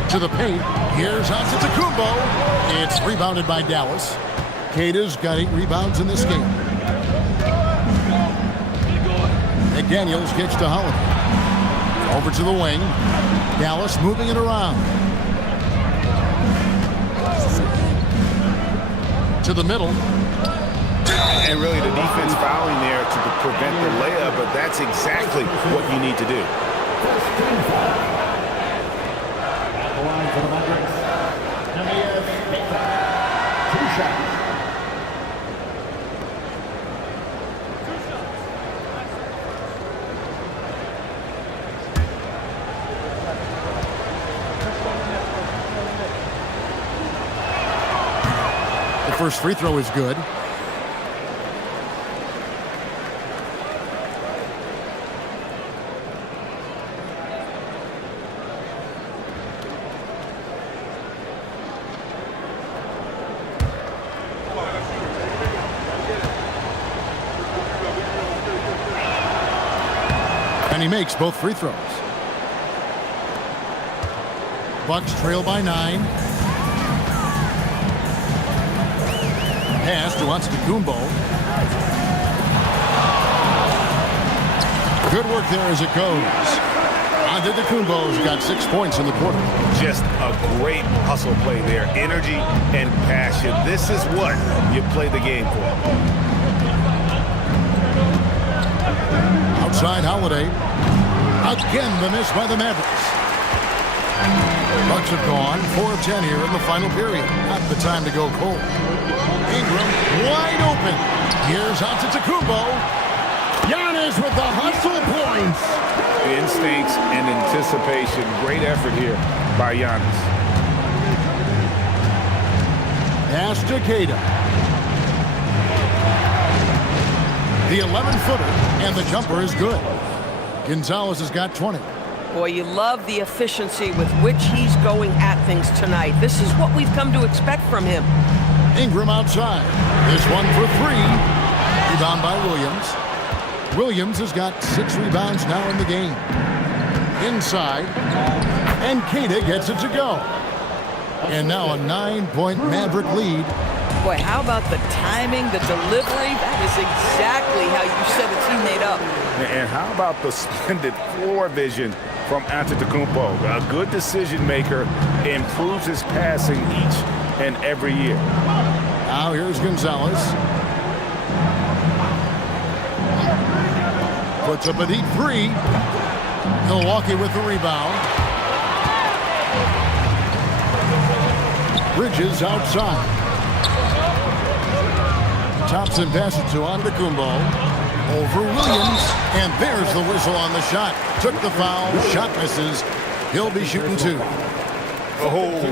To the paint. Here's Antetokounmpo. It's rebounded by Dallas. Keita's got 8 rebounds in this game. McDaniels gets to Holiday. Over to the wing. Dallas moving it around. To the middle. And really the defense fouling there to prevent the layup, but that's exactly what you need to do. At the line for the Mavericks, Keita. 2 shots. The first free throw is good. And he makes both free throws. Bucks trail by 9. Pass to Antetokounmpo. Good work there as it goes. Antetokounmpo's got 6 points in the quarter. Just a great hustle play there. Energy and passion. This is what you play the game for. Outside Holiday. Again, the miss by the Mavericks. Bucks have gone 4 of 10 here in the final period. Not the time to go cold. Ingram wide open. Here's Antetokounmpo. Giannis with the hustle points. Instincts and anticipation. Great effort here by Giannis. Pass to Queta. The 11-footer, and the jumper is good. Gonzalez has got 20. Boy, you love the efficiency with which he's going at things tonight. This is what we've come to expect from him. Ingram outside. This one for 3. Rebound by Williams. Williams has got 6 rebounds now in the game. Inside. And Queta gets it to go. And now a 9-point Maverick lead. Boy, how about the timing, the delivery? That is exactly how you set a teammate up. And how about the splendid floor vision from Antetokounmpo? A good decision maker, improves his passing each and every year. Now here's Gonzalez. Puts up a deep 3. Milwaukee with the rebound. Bridges outside. Thompson passes to Antetokounmpo. Over Williams. And there's the whistle on the shot. Took the foul. Shot misses. He'll be shooting 2. Oh,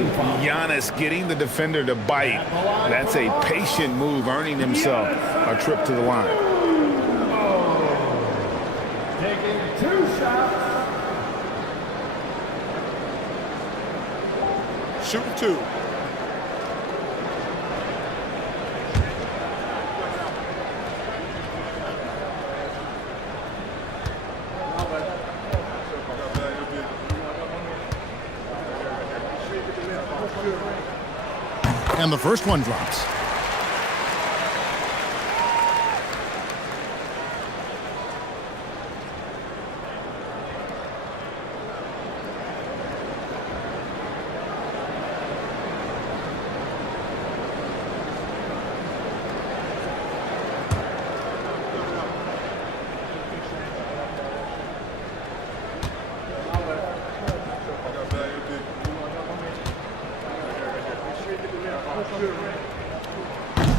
Giannis getting the defender to bite. That's a patient move, earning himself a trip to the line. Taking 2 shots. Shooting 2. And the first one drops.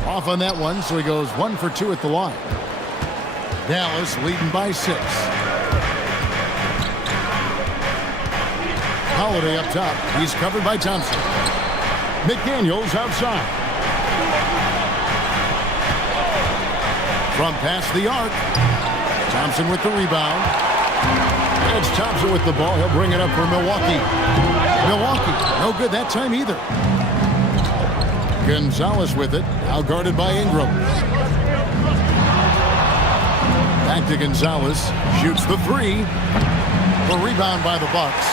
Off on that one, so he goes 1 for 2 at the line. Dallas leading by 6. Holiday up top. He's covered by Thompson. McDaniels outside. From past the arc. Thompson with the rebound. It's Thompson with the ball. He'll bring it up for Milwaukee. Milwaukee, no good that time either. Gonzalez with it, now guarded by Ingram. Back to Gonzalez, shoots the 3. The rebound by the Bucks.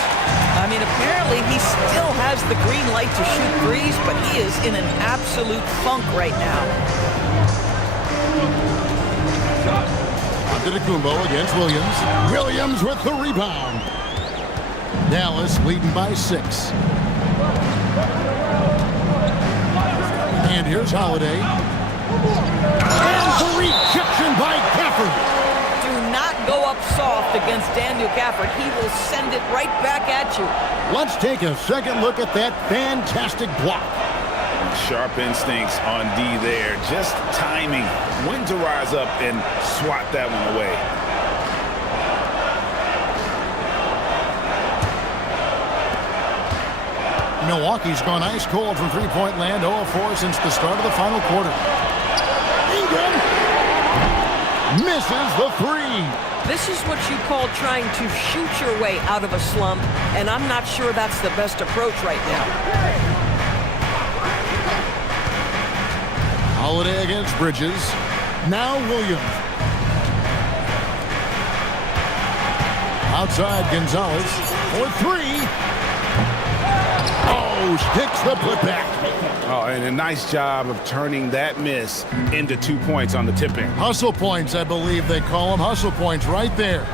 I mean, apparently he still has the green light to shoot threes, but he is in an absolute funk right now. Antetokounmpo against Williams. Williams with the rebound. Dallas leading by 6. And here's Holiday. And the rejection by Gafford. Do not go up soft against Daniel Gafford. He will send it right back at you. Let's take a second look at that fantastic block. Sharp instincts on D there. Just timing when to rise up and swat that one away. Milwaukee's gone ice cold from three-point land, 0-4 since the start of the final quarter. Ingram misses the 3. This is what you call trying to shoot your way out of a slump, and I'm not sure that's the best approach right now. Holiday against Bridges. Now Williams. Outside Gonzalez for three. Oh, hits the putback. Oh, and a nice job of turning that miss into 2 points on the tip-in. Hustle points, I believe they call them. Hustle points right there.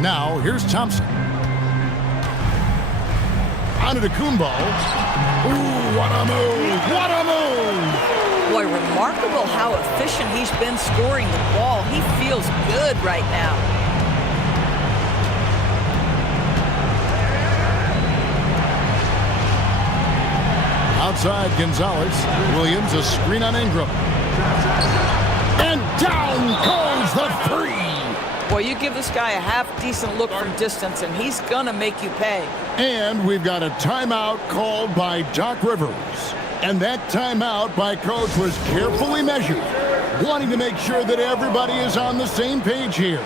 Now, here's Thompson. Antetokounmpo. Ooh, what a move! What a move! Boy, remarkable how efficient he's been scoring the ball. He feels good right now. Outside Gonzalez. Williams, a screen on Ingram. And down goes the three. Boy, you give this guy a half-decent look from distance, and he's going to make you pay. And we've got a timeout called by Doc Rivers. And that timeout by Coach was carefully measured, wanting to make sure that everybody is on the same page here.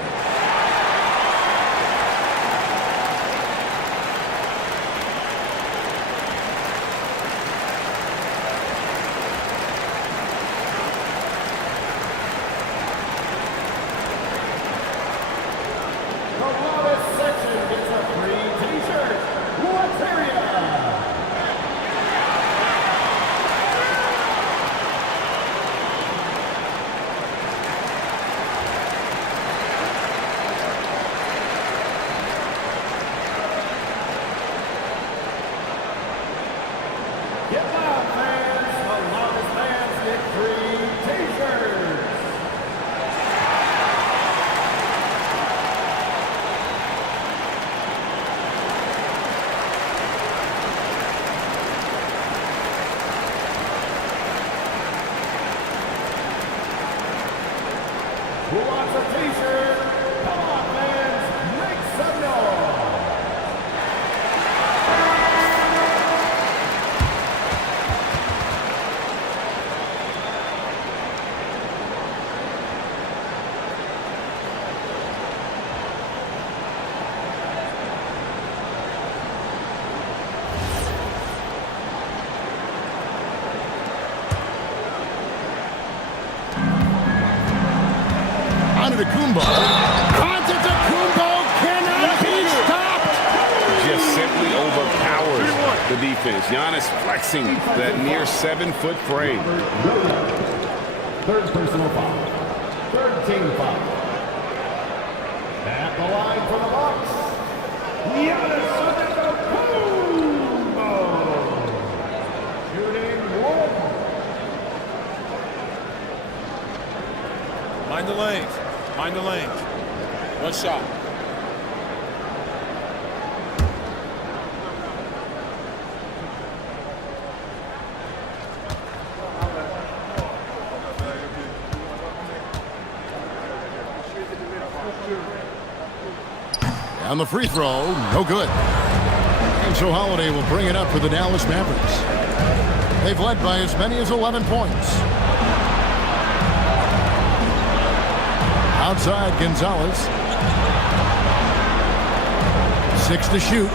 Who wants a t-shirt? Come on, fans, make some noise. Antetokounmpo. Antetokounmpo cannot be stopped. Just simply overpowers the defense. Giannis flexing that near 7-foot frame. Third personal foul. Third team foul. At the line for the Bucks, Giannis Antetokounmpo. Shooting one. Mind the lanes. Mind the lanes. One shot. On the free throw, no good. And so Holiday will bring it up for the Dallas Mavericks. They've led by as many as 11 points. Outside Gonzalez. 6 to shoot.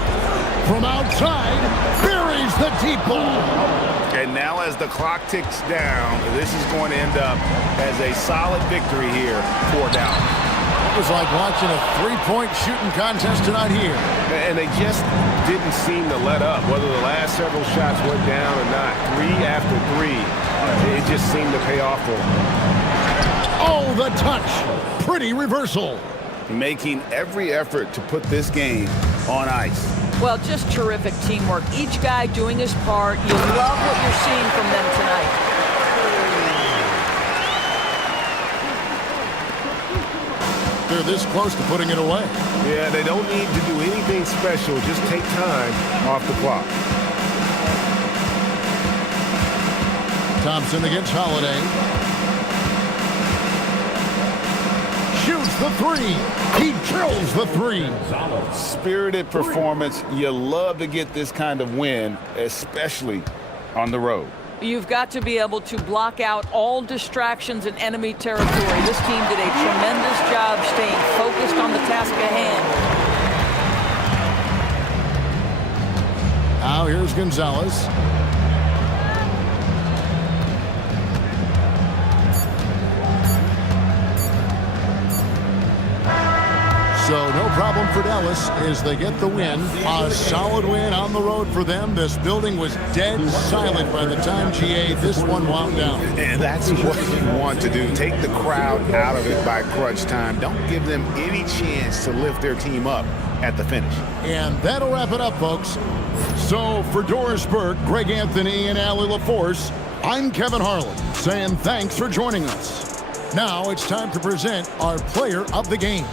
From outside, buries the deep ball. And now as the clock ticks down, this is going to end up as a solid victory here for Dallas. It was like watching a three-point shooting contest tonight here. And they just didn't seem to let up, whether the last several shots went down or not. 3 after 3, it just seemed to pay off for them. Oh, the touch. Pretty reversal. Making every effort to put this game on ice. Well, just terrific teamwork. Each guy doing his part. You love what you're seeing from them tonight. They're this close to putting it away. Yeah, they don't need to do anything special. Just take time off the clock. Thompson against Holiday. Shoots the three. He drills the three. Spirited performance. You love to get this kind of win, especially on the road. You've got to be able to block out all distractions in enemy territory. This team did a tremendous job staying focused on the task at hand. Now here's Gonzalez. So no problem for Dallas as they get the win. A solid win on the road for them. This building was dead silent by the time GA this one wound down. And that's what you want to do. Take the crowd out of it by crunch time. Don't give them any chance to lift their team up at the finish. And that'll wrap it up, folks. So for Doris Burke, Greg Anthony, and Allie LaForce, I'm Kevin Harlan saying thanks for joining us. Now it's time to present our player of the game.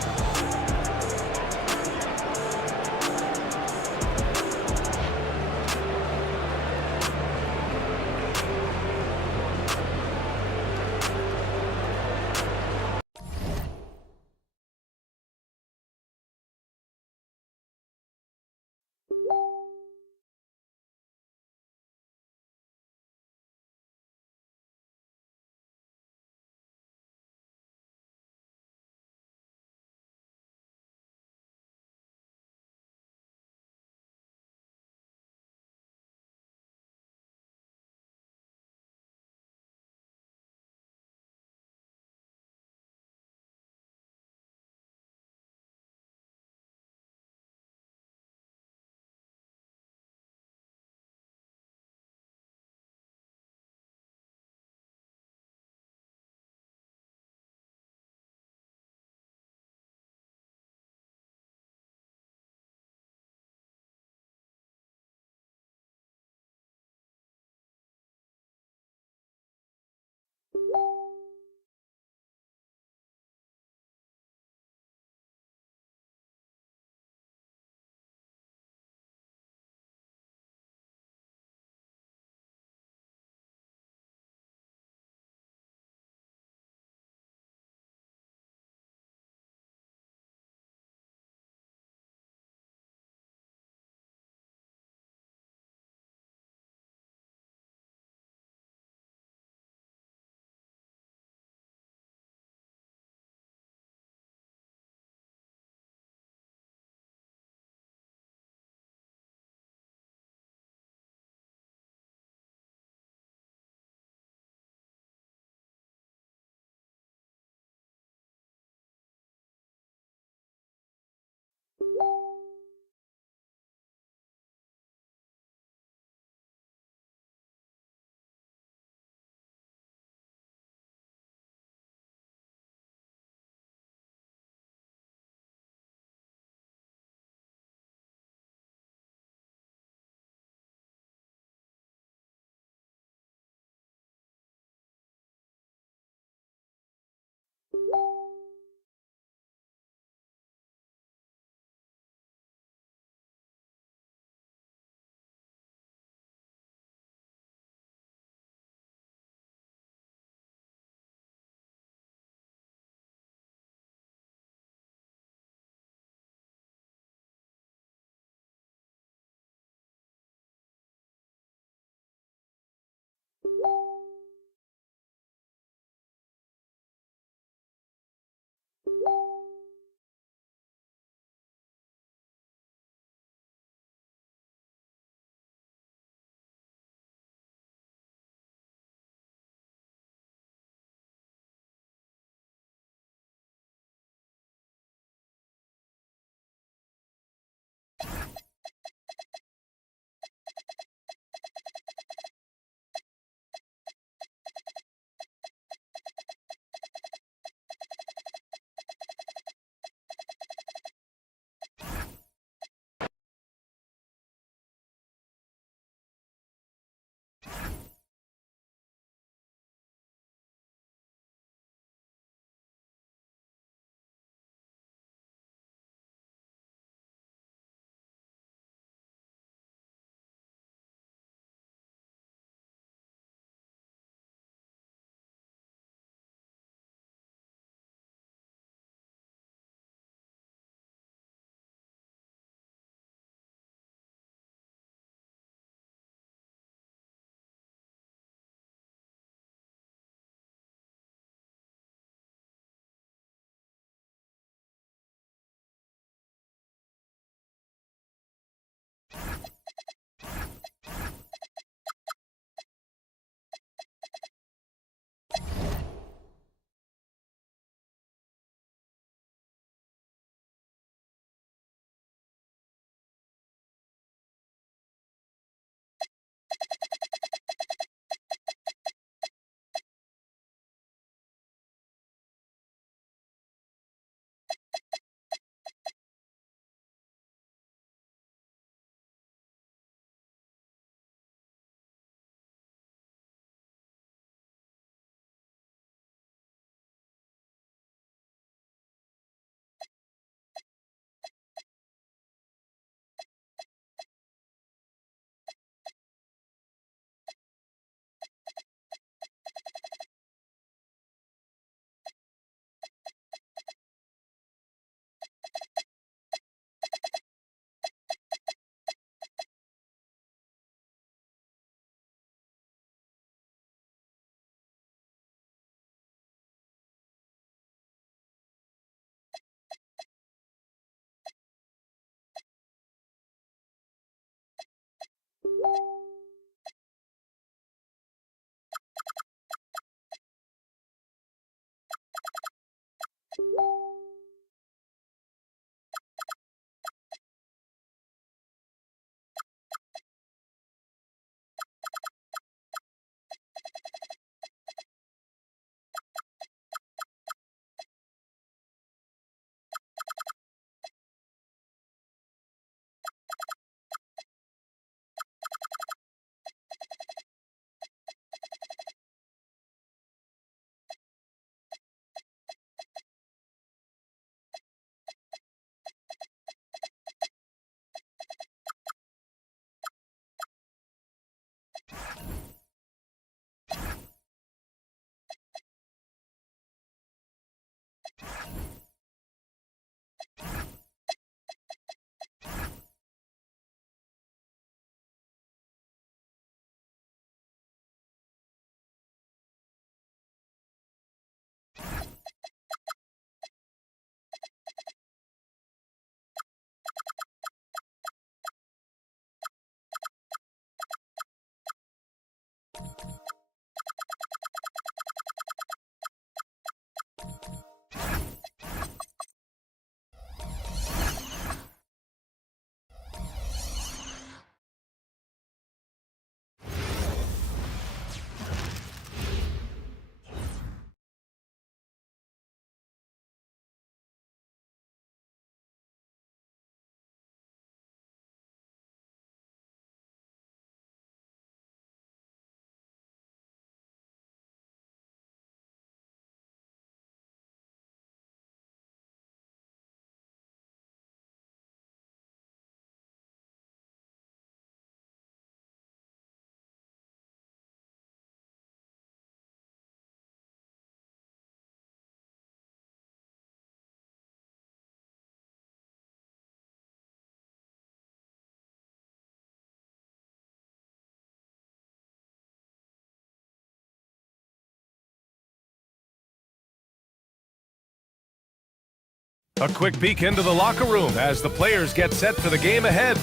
A quick peek into the locker room as the players get set for the game ahead.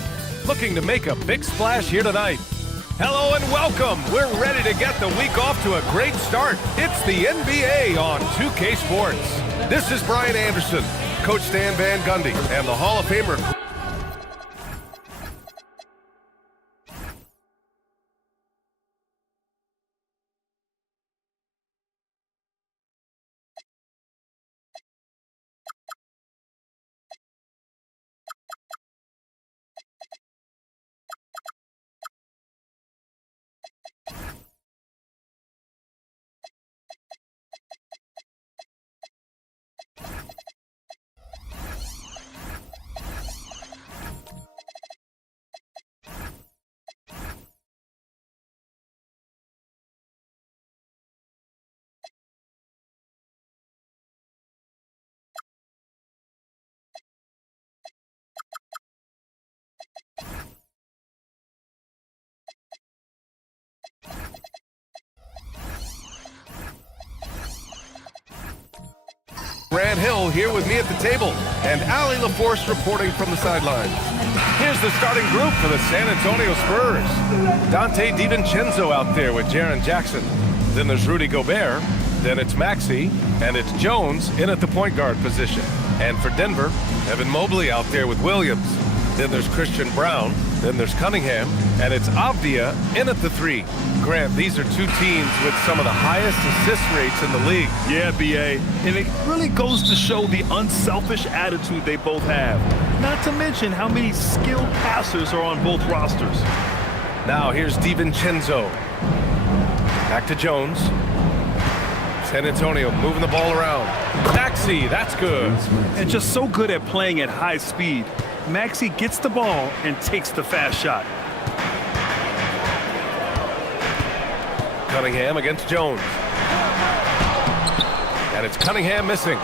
Looking to make a big splash here tonight. Hello and welcome. We're ready to get the week off to a great start. It's the NBA on 2K Sports. This is Brian Anderson, Coach Stan Van Gundy, and the Hall of Famer. Grant Hill here with me at the table, and Allie LaForce reporting from the sidelines. Here's the starting group for the San Antonio Spurs. Dante DiVincenzo out there with Jaren Jackson. Then there's Rudy Gobert. Then it's Maxey, and it's Jones in at the point guard position. And for Denver, Evan Mobley out there with Williams. Then there's Christian Brown. Then there's Cunningham, and it's Avdia in at the 3. Grant, these are two teams with some of the highest assist rates in the league. Yeah, B.A., and it really goes to show the unselfish attitude they both have. Not to mention how many skilled passers are on both rosters. Now here's DiVincenzo. Back to Jones. San Antonio moving the ball around. Maxey, that's good. And just so good at playing at high speed. Maxey gets the ball and takes the fast shot. Cunningham against Jones. And it's Cunningham missing.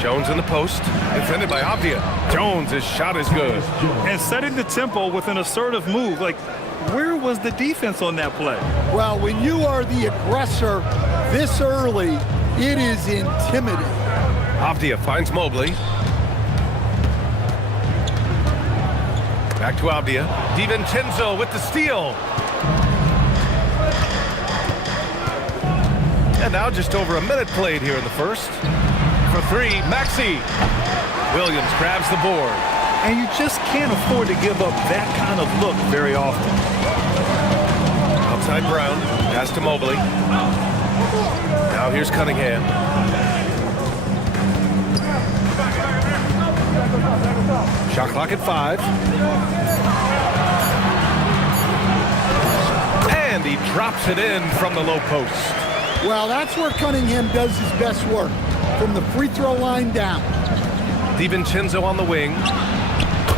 Jones in the post, defended by Avdia. Jones' shot is good. And setting the tempo with an assertive move. Like, where was the defense on that play? Well, when you are the aggressor this early, it is intimidating. Avdia finds Mobley. Back to Abdia. DiVincenzo with the steal. And now just over a minute played here in the first. For three, Maxey. Williams grabs the board. And you just can't afford to give up that kind of look very often. Outside Brown. Pass to Mobley. Now here's Cunningham. Shot clock at 5. And he drops it in from the low post. Well, that's where Cunningham does his best work, from the free throw line down. DiVincenzo on the wing.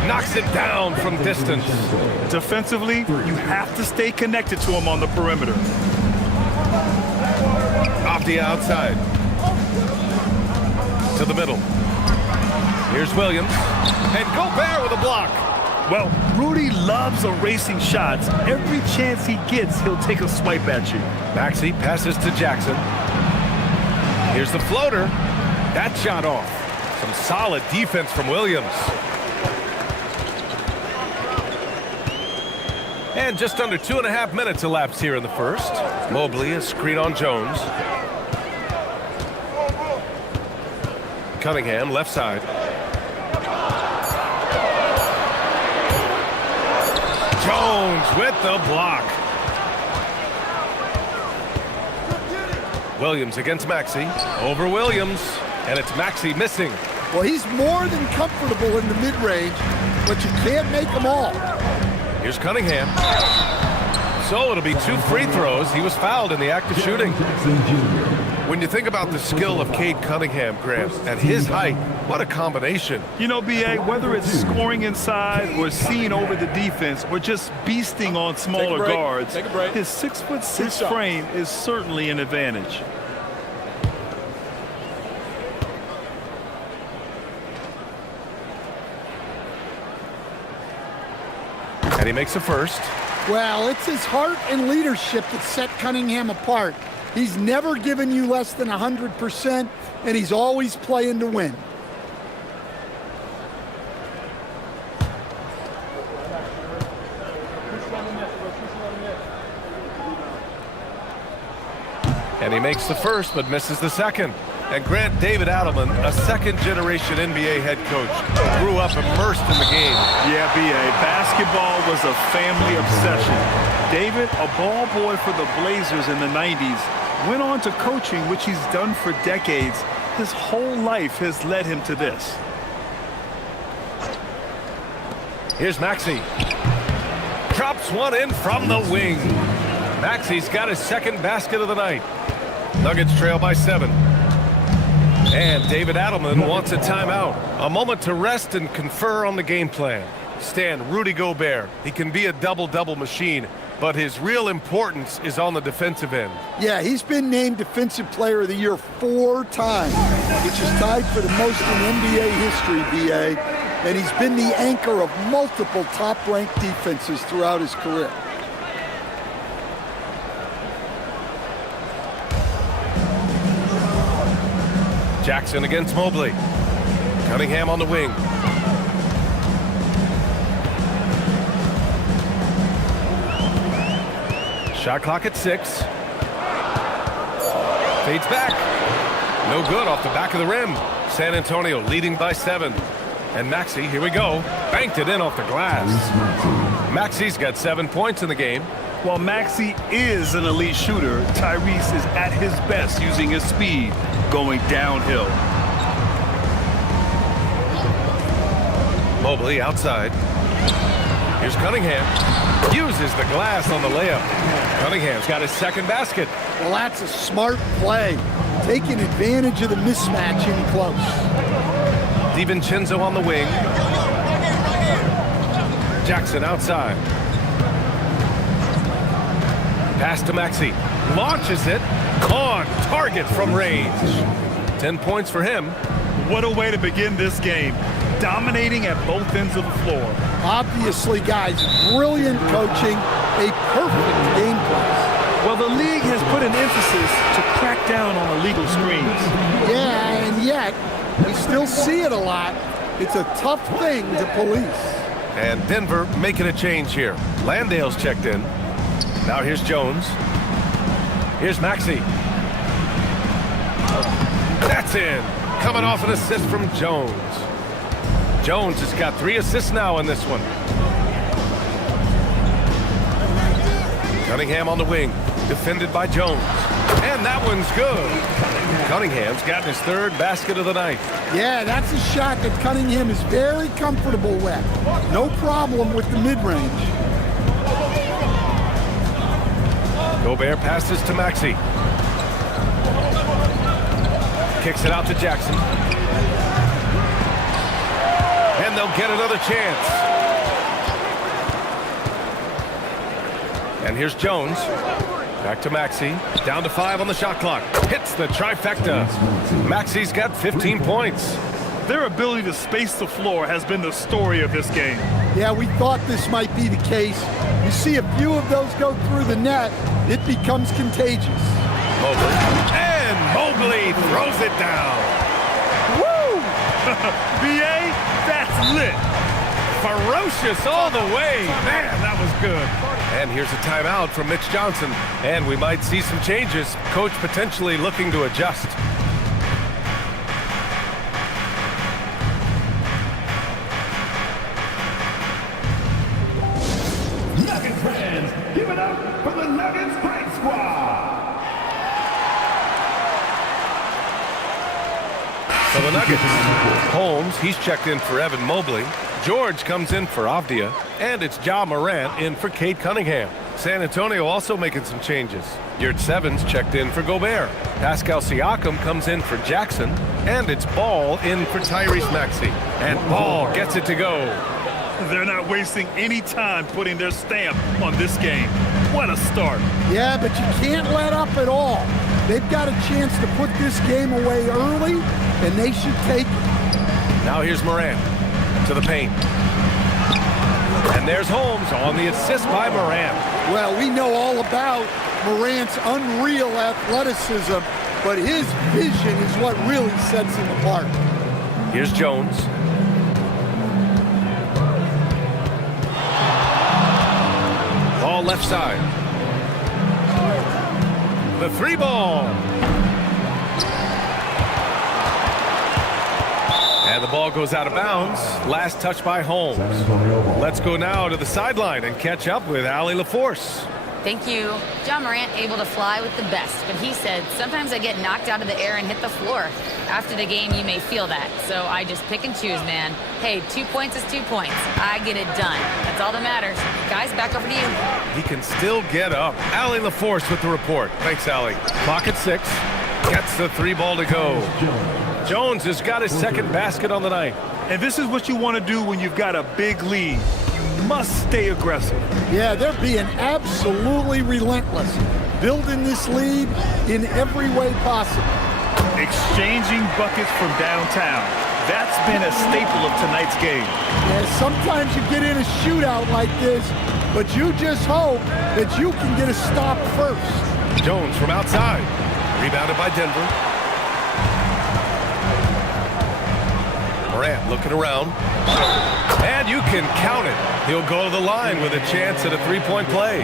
Knocks it down from distance. Defensively, you have to stay connected to him on the perimeter. Off the outside. To the middle. Here's Williams. And Gobert with a block. Well, Rudy loves erasing shots. Every chance he gets, he'll take a swipe at you. Maxey passes to Jackson. Here's the floater. That shot off. Some solid defense from Williams. And just under 2.5 minutes elapsed here in the first. Mobley, a screen on Jones. Cunningham, left side. Jones with the block. Williams against Maxey. Over Williams. And it's Maxey missing. Well, he's more than comfortable in the mid-range, but you can't make them all. Here's Cunningham. So it'll be 2 free throws. He was fouled in the act of shooting. When you think about the skill of Cade Cunningham, Graham, at his height, what a combination. You know, B.A., whether it's scoring inside or seeing over the defense or just beasting on smaller guards, his 6'6" frame is certainly an advantage. And he makes a first. Well, it's his heart and leadership that set Cunningham apart. He's never given you less than 100%, and he's always playing to win. And he makes the first, but misses the second. And Grant, David Adelman, a second-generation NBA head coach, grew up immersed in the game. Yeah, B.A., basketball was a family obsession. David, a ball boy for the Blazers in the 90s, went on to coaching, which he's done for decades. His whole life has led him to this. Here's Maxey. Drops one in from the wing. Maxey's got his second basket of the night. Nuggets trail by 7. And David Adelman wants a timeout. A moment to rest and confer on the game plan. Stan, Rudy Gobert. He can be a double-double machine, but his real importance is on the defensive end. Yeah, he's been named Defensive Player of the Year 4 times, which is tied for the most in NBA history, B.A., and he's been the anchor of multiple top-ranked defenses throughout his career. Jackson against Mobley. Cunningham on the wing. Shot clock at 6. Fades back. No good off the back of the rim. San Antonio leading by 7. And Maxey, here we go. Banked it in off the glass. Maxey's got 7 points in the game. While Maxey is an elite shooter, Tyrese is at his best using his speed going downhill. Mobley outside. Here's Cunningham. Uses the glass on the layup. Cunningham's got his second basket. Well, that's a smart play. Taking advantage of the mismatch in close. DiVincenzo on the wing. Jackson outside. Pass to Maxey. Launches it. On target from range. 10 points for him. What a way to begin this game. Dominating at both ends of the floor. Obviously, guys, brilliant coaching, a perfect game plan. Well, the league has put an emphasis to crack down on illegal screens. Yeah, and yet, we still see it a lot. It's a tough thing to police. And Denver making a change here. Landale's checked in. Now here's Jones. Here's Maxey. That's in. Coming off an assist from Jones. Jones has got 3 assists now in this one. Cunningham on the wing. Defended by Jones. And that one's good. Cunningham's gotten his 3rd basket of the night. Yeah, that's a shot that Cunningham is very comfortable with. No problem with the mid-range. Gobert passes to Maxey. Kicks it out to Jackson. And they'll get another chance. And here's Jones. Back to Maxey. Down to 5 on the shot clock. Hits the trifecta. Maxey's got 15 points. Their ability to space the floor has been the story of this game. Yeah, we thought this might be the case. You see a few of those go through the net, it becomes contagious. Mobley. And Mobley throws it down. Woo! BA, that's lit. Ferocious all the way. Man, that was good. And here's a timeout from Mitch Johnson. And we might see some changes. Coach potentially looking to adjust. Nuggets fans, give it up for the Nuggets Great Squad. So the Nuggets. Holmes, he's checked in for Evan Mobley. George comes in for Avdia. And it's Ja Morant in for Cade Cunningham. San Antonio also making some changes. Yurtseven's checked in for Gobert. Pascal Siakam comes in for Jackson. And it's Ball in for Tyrese Maxey. And Ball gets it to go. They're not wasting any time putting their stamp on this game. What a start. Yeah, but you can't let up at all. They've got a chance to put this game away early, and they should take it. Now here's Morant to the paint. And there's Holmes on the assist by Morant. Well, we know all about Morant's unreal athleticism, but his vision is what really sets him apart. Here's Jones. Ball left side. The 3 ball. And the ball goes out of bounds. Last touch by Holmes. Let's go now to the sideline and catch up with Allie LaForce. Thank you. Ja Morant able to fly with the best, but he said, sometimes I get knocked out of the air and hit the floor. After the game, you may feel that, so I just pick and choose, man. Hey, 2 points is 2 points. I get it done. That's all that matters. Guys, back over to you. He can still get up. Allie LaForce with the report. Thanks, Allie. Clock at 6. Gets the 3 ball to go. Jones has got his 2nd basket on the night. And this is what you want to do when you've got a big lead. You must stay aggressive. Yeah, they're being absolutely relentless, building this lead in every way possible. Exchanging buckets from downtown. That's been a staple of tonight's game. Yeah, sometimes you get in a shootout like this, but you just hope that you can get a stop first. Jones from outside. Rebounded by Denver. Morant looking around. And you can count it. He'll go to the line with a chance at a 3-point play.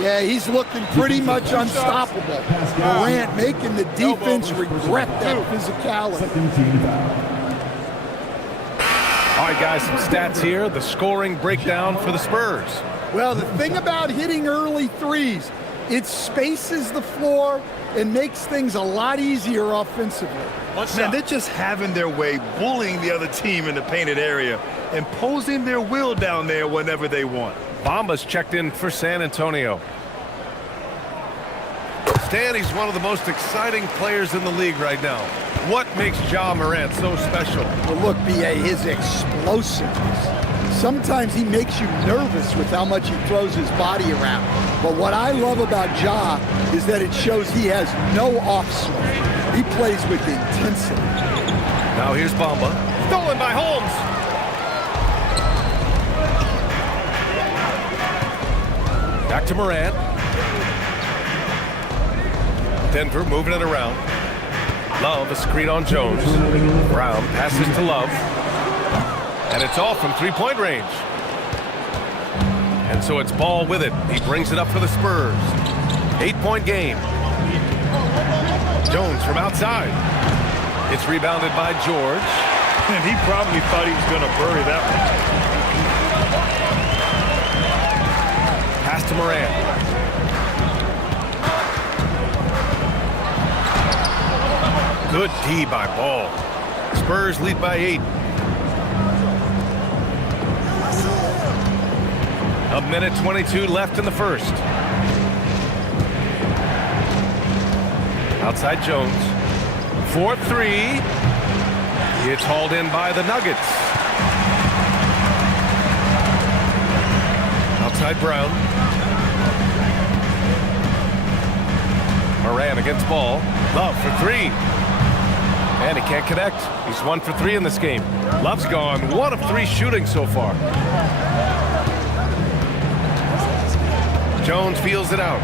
Yeah, he's looking pretty much unstoppable. Morant making the defense regret that physicality. All right, guys, some stats here. The scoring breakdown for the Spurs. Well, the thing about hitting early threes, it spaces the floor and makes things a lot easier offensively. Man, they're just having their way, bullying the other team in the painted area, imposing their will down there whenever they want. Bamba's checked in for San Antonio. Stan, he's one of the most exciting players in the league right now. What makes Ja Morant so special? Well, look, B.A., his explosiveness. Sometimes he makes you nervous with how much he throws his body around. But what I love about Ja is that it shows he has no off-swing. He plays with intensity. Now here's Bamba. Stolen by Holmes. Back to Morant. Denver moving it around. Love, a screen on Jones. Brown passes to Love. And it's off from 3-point range. And so it's Ball with it. He brings it up for the Spurs. 8-point game. Jones from outside. It's rebounded by George. And he probably thought he was going to bury that one. Pass to Morant. Good D by Ball. Spurs lead by 8. A minute 22 left in the first. Outside Jones. 4-3. It's hauled in by the Nuggets. Outside Brown. Moran against Ball. Love for 3. And he can't connect. He's 1 for 3 in this game. Love's gone 1 of 3 shooting so far. Jones feels it out.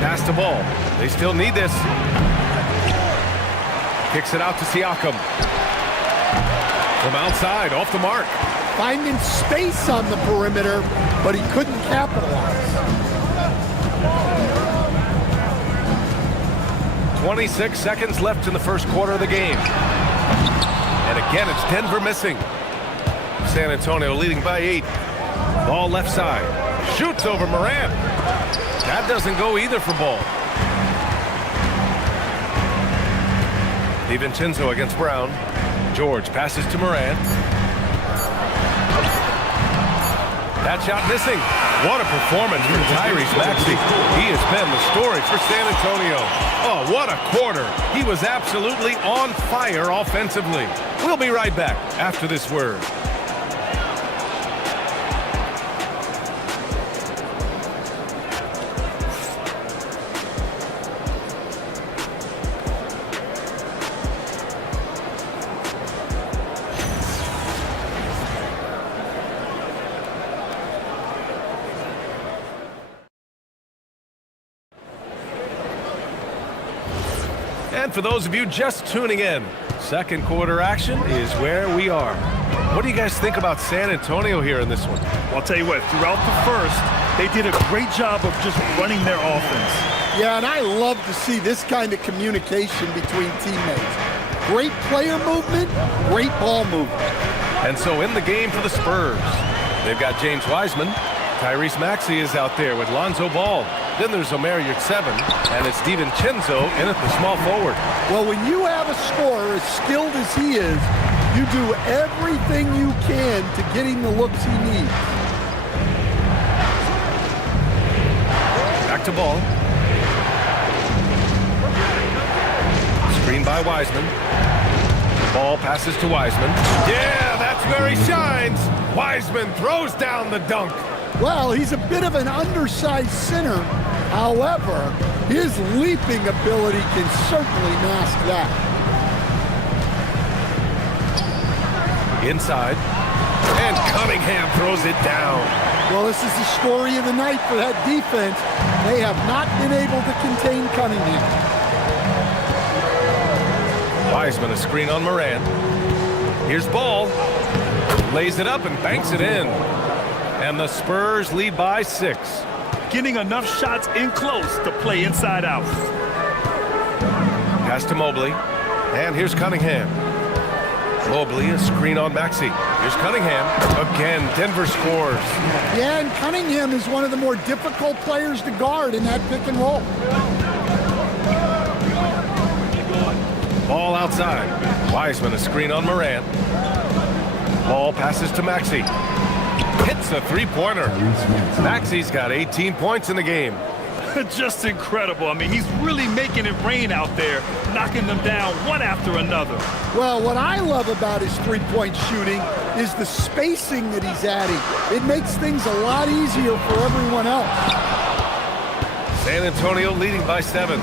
Pass to Ball. They still need this. Kicks it out to Siakam. From outside, off the mark. Finding space on the perimeter, but he couldn't capitalize. 26 seconds left in the first quarter of the game. And again, it's Denver missing. San Antonio leading by 8. Ball left side. Shoots over Morant. That doesn't go either for Ball. DiVincenzo against Brown. George passes to Morant. That shot missing. What a performance from Tyrese Maxey. He has been the story for San Antonio. Oh, what a quarter. He was absolutely on fire offensively. We'll be right back after this word. And for those of you just tuning in, second quarter action is where we are. What do you guys think about San Antonio here in this one? Well, I'll tell you what, throughout the first, they did a great job of just running their offense. Yeah, and I love to see this kind of communication between teammates. Great player movement, great ball movement. And so in the game for the Spurs, they've got James Wiseman. Tyrese Maxey is out there with Lonzo Ball. Then there's Omer Yurtseven, and it's DiVincenzo in at the small forward. Well, when you have a scorer as skilled as he is, you do everything you can to get him the looks he needs. Back to Ball. Screen by Wiseman. Ball passes to Wiseman. Yeah, that's where he shines. Wiseman throws down the dunk. Well, he's a bit of an undersized center. However, his leaping ability can certainly mask that. Inside. And Cunningham throws it down. Well, this is the story of the night for that defense. They have not been able to contain Cunningham. Wiseman a screen on Moran. Here's Ball. Lays it up and banks it in. And the Spurs lead by 6. Getting enough shots in close to play inside out. Pass to Mobley. And here's Cunningham. Mobley a screen on Maxey. Here's Cunningham. Again, Denver scores. Yeah, and Cunningham is one of the more difficult players to guard in that pick and roll. Ball outside. Wiseman a screen on Moran. Ball passes to Maxey. Hits a three-pointer. Maxey's got 18 points in the game. Just incredible. I mean, he's really making it rain out there, knocking them down one after another. Well, what I love about his three-point shooting is the spacing that he's adding. It makes things a lot easier for everyone else. San Antonio leading by 7.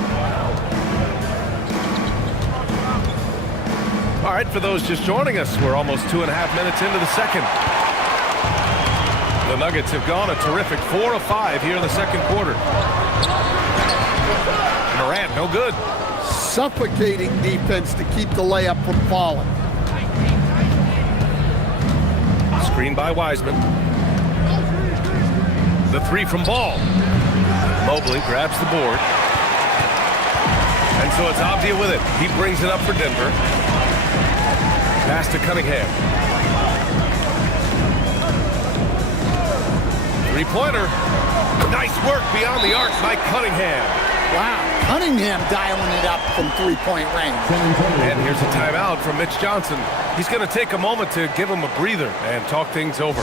All right, for those just joining us, we're almost 2.5 minutes into the second. The Nuggets have gone a terrific 4 of 5 here in the second quarter. Morant, no good. Suffocating defense to keep the layup from falling. Screen by Wiseman. The three from Ball. Mobley grabs the board. And so it's Avdia with it. He brings it up for Denver. Pass to Cunningham. Three-pointer. Nice work beyond the arc by Cunningham. Wow, Cunningham dialing it up from three-point range. And here's a timeout from Mitch Johnson. He's going to take a moment to give him a breather and talk things over.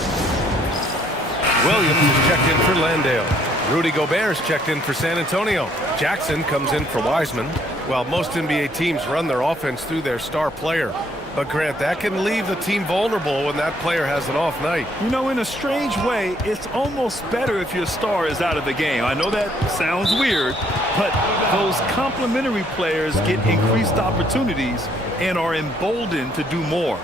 Williams is checked in for Landale. Rudy Gobert is checked in for San Antonio. Jackson comes in for Wiseman. Well, most NBA teams run their offense through their star player. But, Grant, that can leave the team vulnerable when that player has an off night. You know, in a strange way, it's almost better if your star is out of the game. I know that sounds weird, but those complementary players get increased opportunities and are emboldened to do more.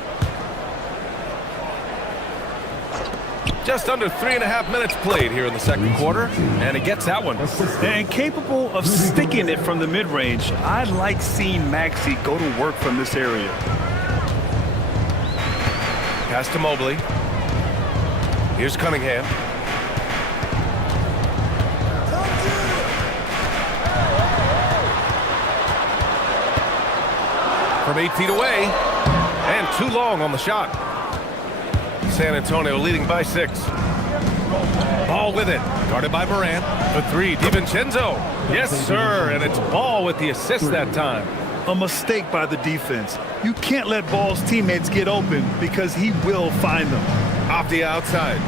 Just under 3.5 minutes played here in the second quarter, and he gets that one. And capable of sticking it from the mid-range, I like seeing Maxey go to work from this area. Pass to Mobley. Here's Cunningham. From 8 feet away, and too long on the shot. San Antonio leading by 6. Ball with it, guarded by Morant. For 3, DiVincenzo. Yes, sir, and it's Ball with the assist that time. A mistake by the defense. You can't let Ball's teammates get open because he will find them. Off the outside.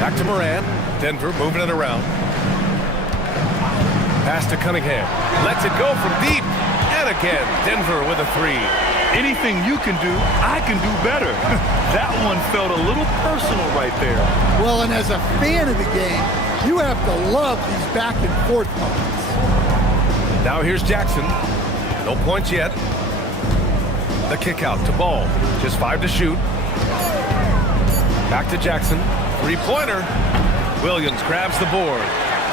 Back to Morant. Denver moving it around. Pass to Cunningham. Lets it go from deep. And again, Denver with a 3. Anything you can do, I can do better. That one felt a little personal right there. Well, and as a fan of the game, you have to love these back and forth moments. Now here's Jackson. No points yet. The kick out to Ball. Just 5 to shoot. Back to Jackson. Three-pointer. Williams grabs the board.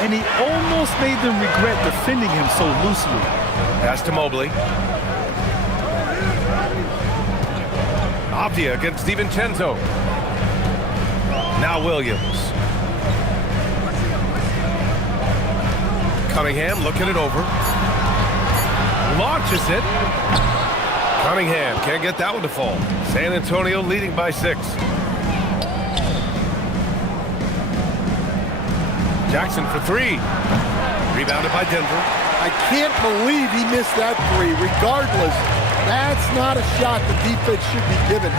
And he almost made them regret defending him so loosely. Pass to Mobley. Avdia against DiVincenzo. Now Williams. Cunningham looking it over. Launches it. Cunningham can't get that one to fall. San Antonio leading by 6. Jackson for 3. Rebounded by Denver. I can't believe he missed that 3. Regardless, that's not a shot the defense should be giving.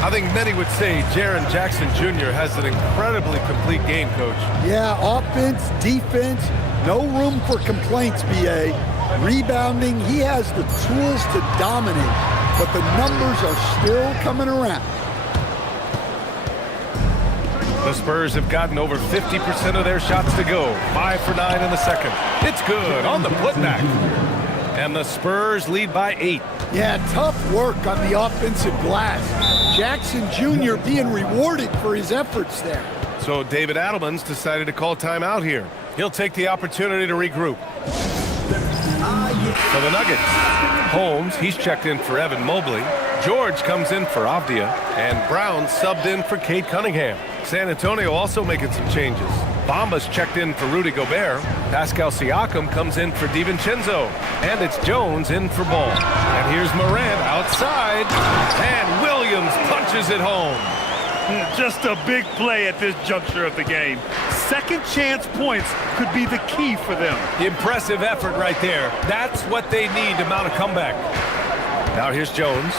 I think many would say Jaren Jackson Jr. has an incredibly complete game, Coach. Yeah, offense, defense, no room for complaints, BA. Rebounding, he has the tools to dominate, but the numbers are still coming around. The Spurs have gotten over 50% of their shots to go. 5 for 9 in the second. It's good on the putback. And the Spurs lead by 8. Yeah, tough work on the offensive glass. Jackson Jr. being rewarded for his efforts there. So David Adelman's decided to call timeout here. He'll take the opportunity to regroup. For the Nuggets, Holmes, he's checked in for Evan Mobley. George comes in for Avdia. And Brown subbed in for Cade Cunningham. San Antonio also making some changes. Bamba's checked in for Rudy Gobert. Pascal Siakam comes in for DiVincenzo. And it's Jones in for Ball. And here's Morant outside. And Williams punches it home. Just a big play at this juncture of the game. Second chance points could be the key for them. Impressive effort right there. That's what they need to mount a comeback. Now here's Jones.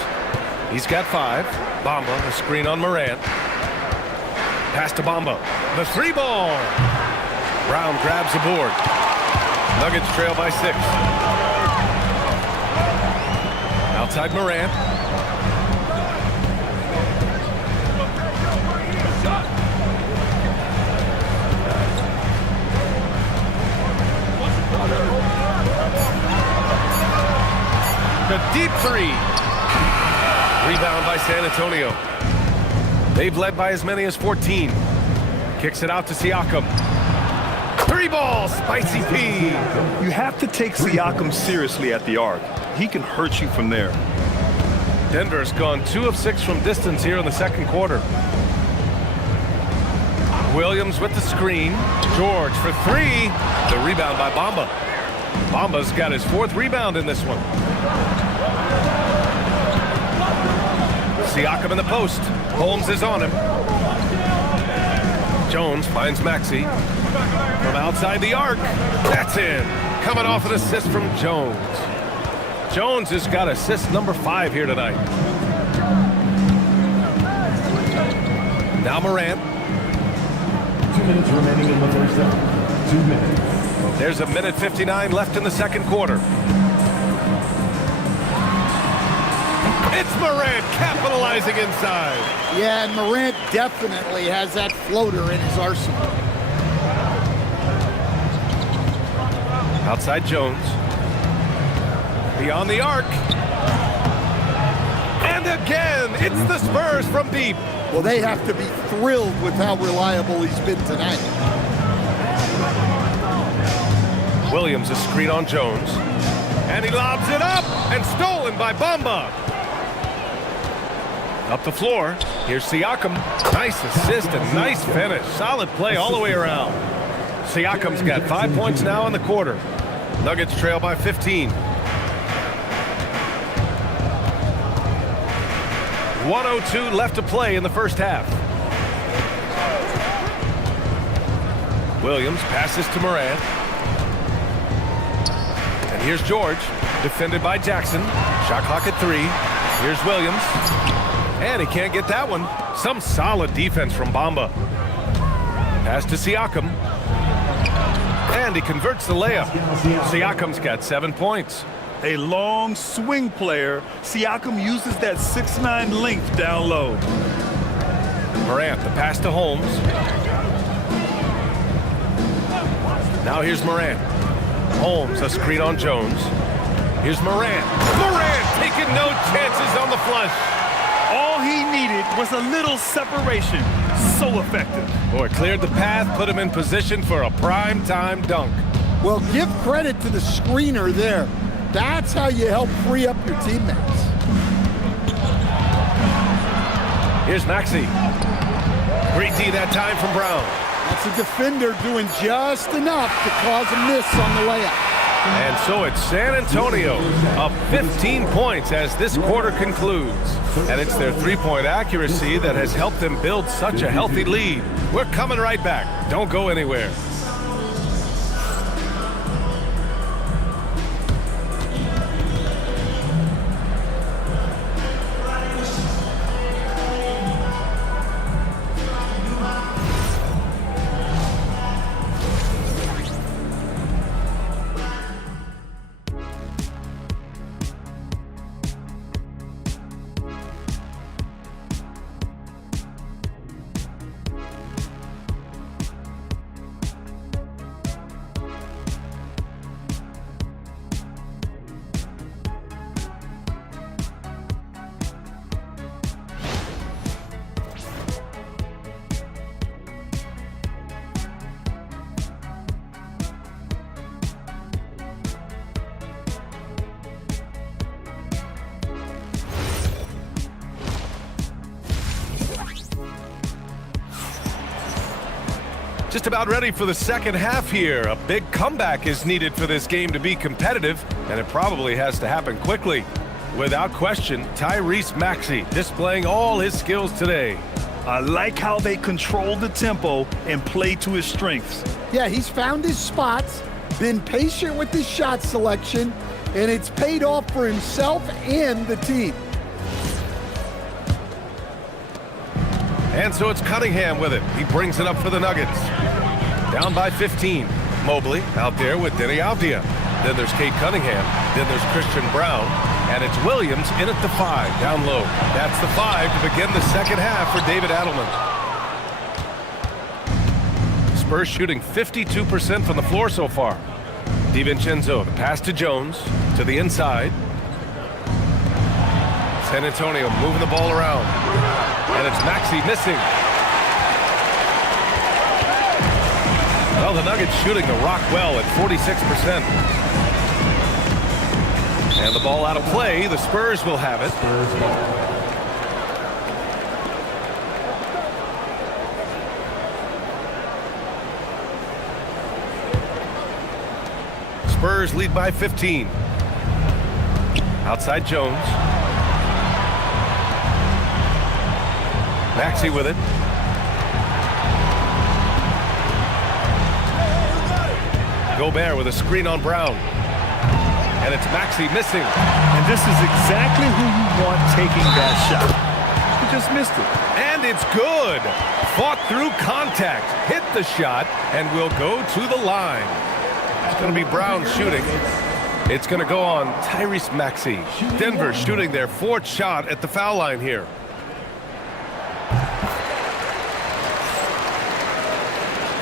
He's got 5. Bamba, a screen on Morant. Pass to Bamba. The 3 ball. Brown grabs the board. Nuggets trail by 6. Outside Morant. The deep 3. Rebound by San Antonio. They've led by as many as 14. Kicks it out to Siakam. 3 ball, Spicy P. You have to take Siakam seriously at the arc. He can hurt you from there. Denver's gone 2 of 6 from distance here in the second quarter. Williams with the screen. George for three. The rebound by Bamba. Bamba's got his 4th rebound in this one. Siakam in the post. Holmes is on him. Jones finds Maxey. From outside the arc. That's in. Coming off an assist from Jones. Jones has got assist number 5 here tonight. Now Morant. 2 minutes remaining in the first half. 2 minutes. There's a minute 59 left in the second quarter. It's Morant capitalizing inside. Yeah, and Morant definitely has that floater in his arsenal. Outside Jones. Beyond the arc. And again, it's the Spurs from deep. Well, they have to be thrilled with how reliable he's been tonight. Williams a screen on Jones. And he lobs it up and stolen by Bamba. Up the floor. Here's Siakam. Nice assist and nice finish. Solid play all the way around. Siakam's got 5 points now in the quarter. Nuggets trail by 15. 1:02 left to play in the first half. Williams passes to Morant. And here's George, defended by Jackson. Shot clock at 3. Here's Williams. And he can't get that one. Some solid defense from Bamba. Pass to Siakam. And he converts the layup. Siakam's got 7 points. A long swing player, Siakam uses that 6'9" length down low. Morant, the pass to Holmes. Now here's Morant. Holmes, a screen on Jones. Here's Morant. Morant taking no chances on the flush. All he needed was a little separation. So effective. Boy, cleared the path, put him in position for a prime-time dunk. Well, give credit to the screener there. That's how you help free up your teammates. Here's Maxey. Great D that time from Brown. That's a defender doing just enough to cause a miss on the layup. And so it's San Antonio up 15 points as this quarter concludes. And it's their three-point accuracy that has helped them build such a healthy lead. We're coming right back. Don't go anywhere. Just about ready for the second half here. A big comeback is needed for this game to be competitive, and it probably has to happen quickly. Without question, Tyrese Maxey displaying all his skills today. I like how they control the tempo and play to his strengths. Yeah, he's found his spots, been patient with his shot selection, and it's paid off for himself and the team. And so it's Cunningham with it. He brings it up for the Nuggets. Down by 15. Mobley out there with Denny Avdia. Then there's Kate Cunningham. Then there's Christian Brown. And it's Williams in at the 5, down low. That's the 5 to begin the second half for David Adelman. Spurs shooting 52% from the floor so far. DiVincenzo, the pass to Jones, to the inside. San Antonio moving the ball around. And it's Maxey missing. Well, the Nuggets shooting the rock well at 46%. And the ball out of play. The Spurs will have it. Spurs lead by 15. Outside Jones. Maxey with it. Gobert with a screen on Brown. And it's Maxey missing. And this is exactly who you want taking that shot. He just missed it. And it's good. Fought through contact. Hit the shot and will go to the line. It's going to be Brown shooting. It's going to go on Tyrese Maxey. Denver shooting their 4th shot at the foul line here.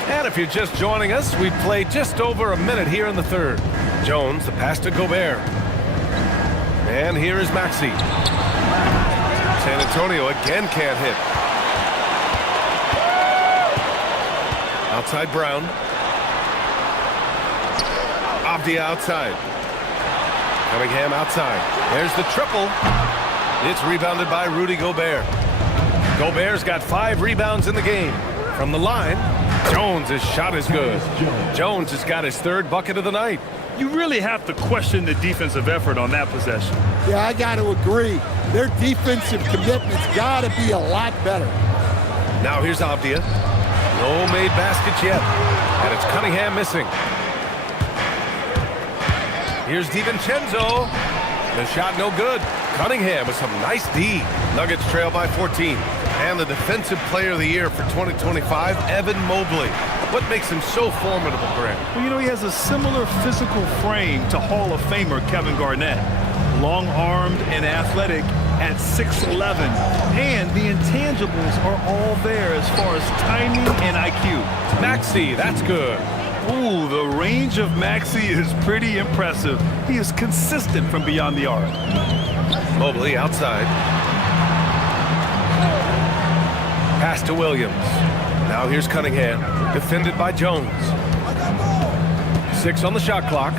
And if you're just joining us, we've played just over a minute here in the 3rd. Jones, the pass to Gobert. And here is Maxey. San Antonio again can't hit. Outside Brown. Avdia outside. Cunningham outside. There's the triple. It's rebounded by Rudy Gobert. Gobert's got 5 rebounds in the game. From the line, Jones' shot is good. Jones has got his 3rd bucket of the night. You really have to question the defensive effort on that possession. Yeah, I got to agree. Their defensive commitment's got to be a lot better. Now here's Avdia. No made baskets yet. And it's Cunningham missing. Here's DiVincenzo. The shot no good. Cunningham with some nice D. Nuggets trail by 14. And the Defensive Player of the Year for 2025, Evan Mobley. What makes him so formidable, Grant? Well, you know, he has a similar physical frame to Hall of Famer Kevin Garnett. Long-armed and athletic at 6'11". And the intangibles are all there as far as timing and IQ. Maxey, that's good. Ooh, the range of Maxey is pretty impressive. He is consistent from beyond the arc. Mobley outside. Pass to Williams. Now here's Cunningham, defended by Jones. 6 on the shot clock.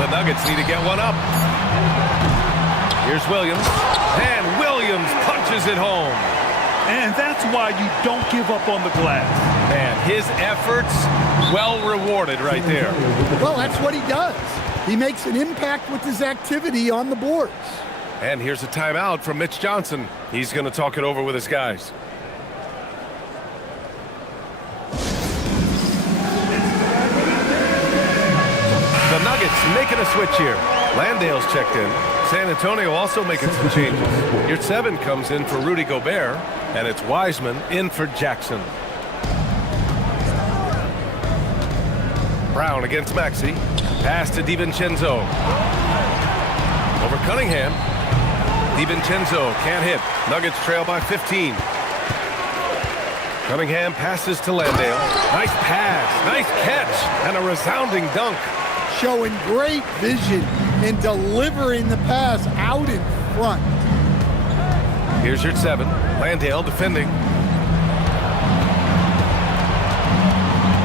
The Nuggets need to get one up. Here's Williams. And Williams punches it home. And that's why you don't give up on the glass. Man, his efforts well rewarded right there. Well, that's what he does. He makes an impact with his activity on the boards. And here's a timeout from Mitch Johnson. He's going to talk it over with his guys. The Nuggets making a switch here. Landale's checked in. San Antonio also making some changes. Your 7 comes in for Rudy Gobert, and it's Wiseman in for Jackson. Brown against Maxey. Pass to DiVincenzo. Over Cunningham. DiVincenzo can't hit. Nuggets trail by 15. Cunningham passes to Landale. Nice pass, nice catch, and a resounding dunk. Showing great vision in delivering the pass out in front. Here's your 7. Landale defending.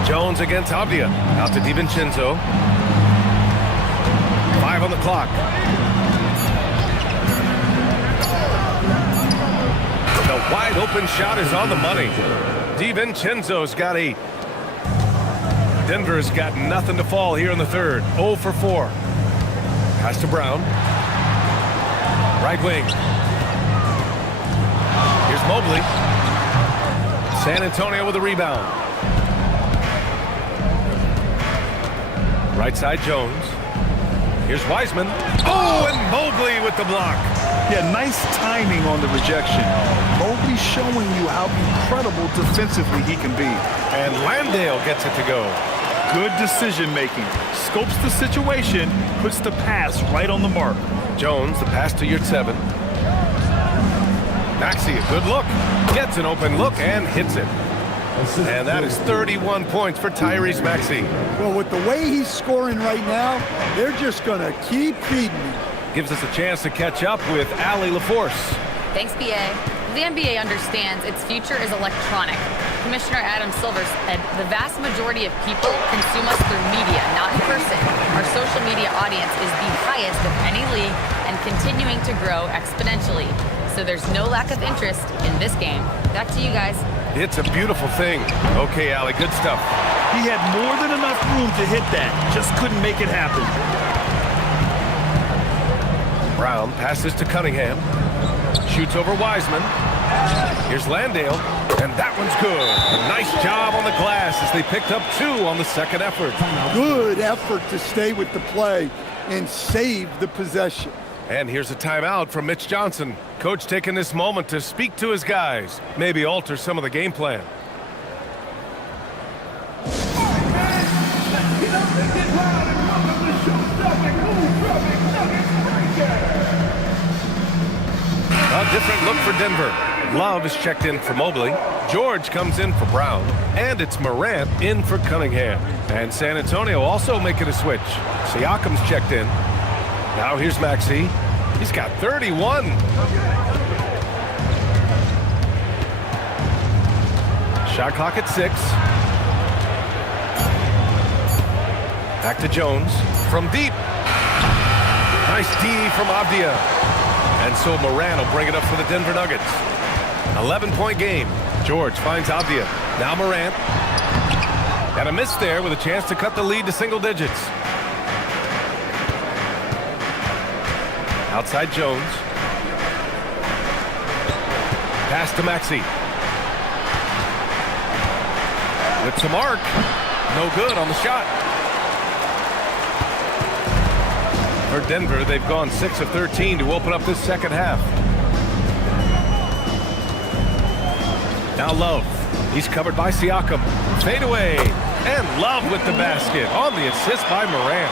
Jones against Avdia. Out to DiVincenzo. 5 on the clock. The wide open shot is on the money. DiVincenzo's got 8. Denver's got nothing to fall here in the 3rd. 0 for 4. Pass to Brown. Right wing. Here's Mobley. San Antonio with a rebound. Right side Jones. Here's Wiseman. Oh, and Mobley with the block. Yeah, nice timing on the rejection. Mobley showing you how incredible defensively he can be. And Landale gets it to go. Good decision making. Scopes the situation, puts the pass right on the mark. Jones, the pass to your 7. Maxey, a good look. Gets an open look and hits it. And that is 31 points for Tyrese Maxey. Well, with the way he's scoring right now, they're just going to keep feeding him. Gives us a chance to catch up with Allie LaForce. Thanks, BA. The NBA understands its future is electronic. Commissioner Adam Silver said the vast majority of people consume us through media, not in person. Our social media audience is the highest of any league and continuing to grow exponentially. So there's no lack of interest in this game. Back to you guys. It's a beautiful thing. Okay, Allie, good stuff. He had more than enough room to hit that. Just couldn't make it happen. Brown passes to Cunningham. Shoots over Wiseman. Here's Landale, and that one's good. A nice job on the glass as they picked up 2 on the second effort. Good effort to stay with the play and save the possession. And here's a timeout from Mitch Johnson. Coach taking this moment to speak to his guys, maybe alter some of the game plan. A different look for Denver. Love is checked in for Mobley. George comes in for Brown. And it's Morant in for Cunningham. And San Antonio also making a switch. Siakam's checked in. Now here's Maxey. He's got 31. Shot clock at 6. Back to Jones. From deep. Nice D from Avdia. And so Morant will bring it up for the Denver Nuggets. 11-point game. George finds Avdia. Now Morant. Got a miss there with a chance to cut the lead to single digits. Outside Jones. Pass to Maxey. With some arc. No good on the shot. For Denver, they've gone 6 of 13 to open up this second half. Now Love. He's covered by Siakam. Fade away. And Love with the basket on the assist by Morant.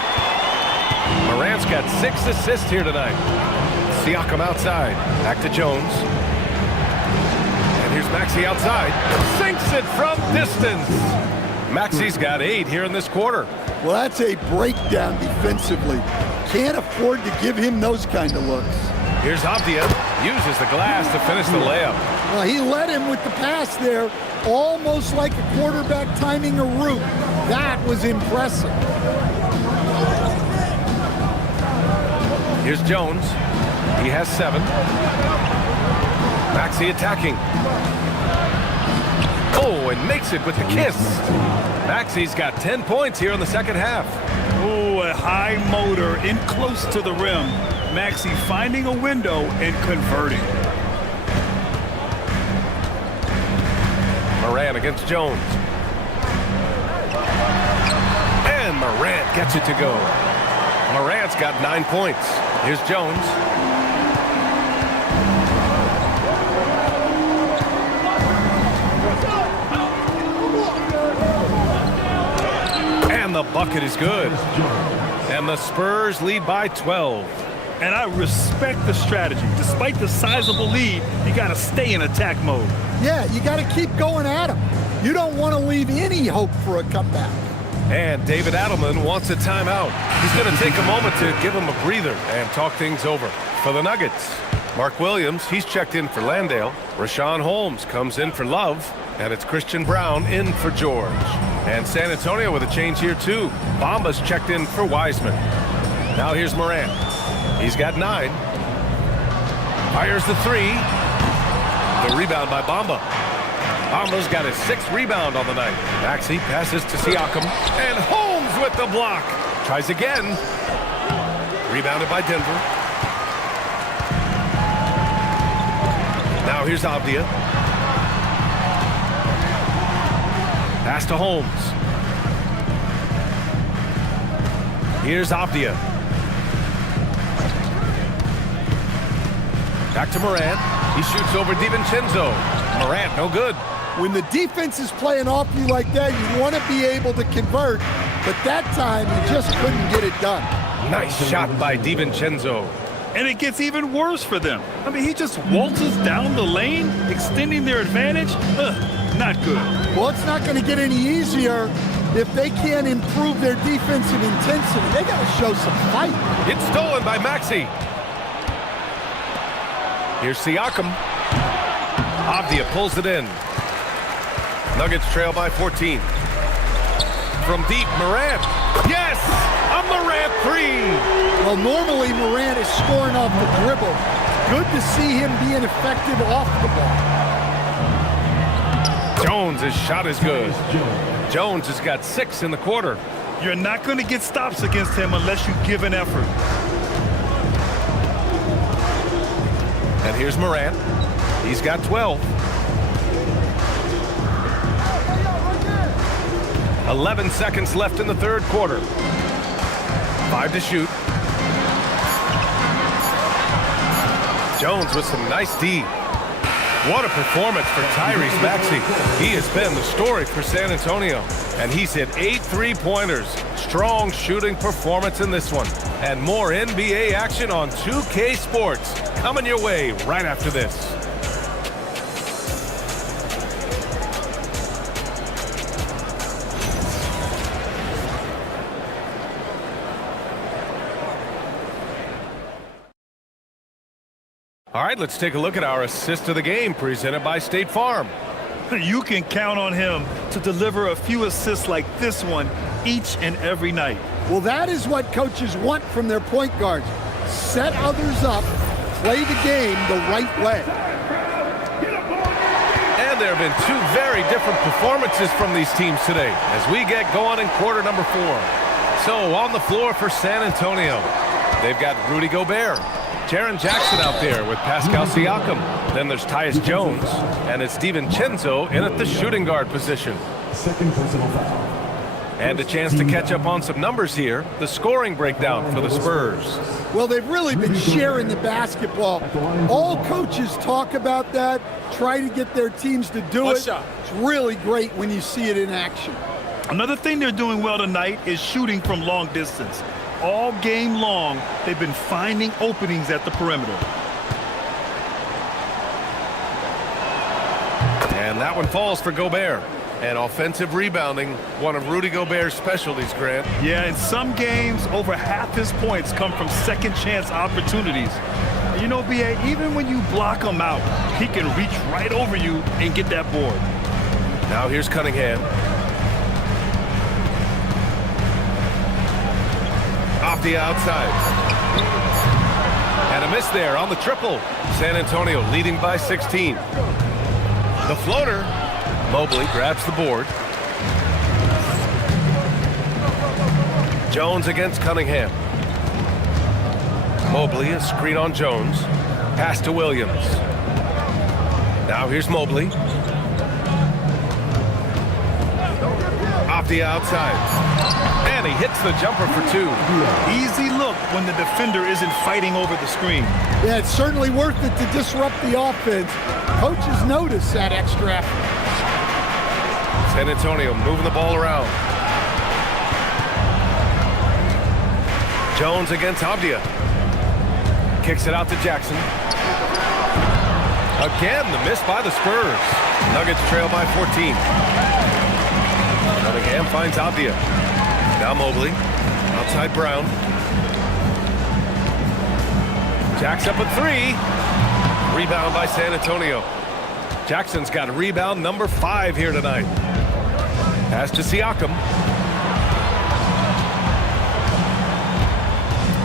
Morant's got 6 assists here tonight. Siakam outside. Back to Jones. And here's Maxey outside. Sinks it from distance. Maxey's got 8 here in this quarter. Well, that's a breakdown defensively. Can't afford to give him those kind of looks. Here's Avdia. Uses the glass to finish the layup. Well, he led him with the pass there, almost like a quarterback timing a route. That was impressive. Here's Jones. He has 7. Maxey attacking. Oh, and makes it with the kiss. Maxey's got 10 points here in the second half. Oh, a high motor in close to the rim. Maxey finding a window and converting. Morant against Jones. And Morant gets it to go. Morant's got 9 points. Here's Jones. And the bucket is good. And the Spurs lead by 12. And I respect the strategy. Despite the sizable lead, you got to stay in attack mode. Yeah, you got to keep going at him. You don't want to leave any hope for a comeback. And David Adelman wants a timeout. He's going to take a moment to give him a breather and talk things over. For the Nuggets, Mark Williams, he's checked in for Landale. Rashawn Holmes comes in for Love. And it's Christian Brown in for George. And San Antonio with a change here too. Bamba's checked in for Wiseman. Now here's Morant. He's got 9. Fires the 3. The rebound by Bamba. Bamba's got his 6th rebound on the night. Maxey passes to Siakam. And Holmes with the block. Tries again. Rebounded by Denver. Now here's Avdia. Pass to Holmes. Here's Avdia. Back to Morant. He shoots over DiVincenzo. Morant, no good. When the defense is playing off you like that, you want to be able to convert, but that time you just couldn't get it done. Nice shot by DiVincenzo. And it gets even worse for them. I mean, he just waltzes down the lane, extending their advantage. Not good. Well, it's not going to get any easier if they can't improve their defensive intensity. They got to show some fight. It's stolen by Maxey. Here's Siakam. Avdia pulls it in. Nuggets trail by 14. From deep, Morant. Yes! A Morant 3! Well, normally Morant is scoring off the dribble. Good to see him being effective off the ball. Jones, his shot is good. Jones has got 6 in the quarter. You're not going to get stops against him unless you give an effort. And here's Morant. He's got 12. 11 seconds left in the third quarter. 5 to shoot. Jones with some nice D. What a performance for Tyrese Maxey. He has been the story for San Antonio. And he's hit 8 3-pointers. Strong shooting performance in this one. And more NBA action on 2K Sports coming your way right after this. All right, let's take a look at our assist of the game presented by State Farm. You can count on him to deliver a few assists like this one each and every night. Well, that is what coaches want from their point guards. Set others up, play the game the right way. And there have been 2 very different performances from these teams today as we get going in quarter number 4. So on the floor for San Antonio, they've got Rudy Gobert, Jaren Jackson out there with Pascal Siakam. Then there's Tyus Jones, and it's DiVincenzo in at the shooting guard position. Second personal foul. And a chance to catch up on some numbers here. The scoring breakdown for the Spurs. Well, they've really been sharing the basketball. All coaches talk about that, try to get their teams to do it. It's really great when you see it in action. Another thing they're doing well tonight is shooting from long distance. All game long, they've been finding openings at the perimeter. And that one falls for Gobert. And offensive rebounding, one of Rudy Gobert's specialties, Grant. Yeah, in some games, over half his points come from second chance opportunities. And you know, B.A., even when you block him out, he can reach right over you and get that board. Now here's Cunningham. Off the outside. And a miss there on the triple. San Antonio leading by 16. The floater. Mobley grabs the board. Jones against Cunningham. Mobley, a screen on Jones. Pass to Williams. Now here's Mobley. Off the outside. And he hits the jumper for 2. Easy look when the defender isn't fighting over the screen. Yeah, it's certainly worth it to disrupt the offense. Coaches notice that extra effort. San Antonio moving the ball around. Jones against Avdia. Kicks it out to Jackson. Again, the miss by the Spurs. Nuggets trail by 14. Cunningham finds Avdia. Now Mobley. Outside Brown. Jack's up at 3. Rebound by San Antonio. Jackson's got rebound number 5 here tonight. Pass to Siakam.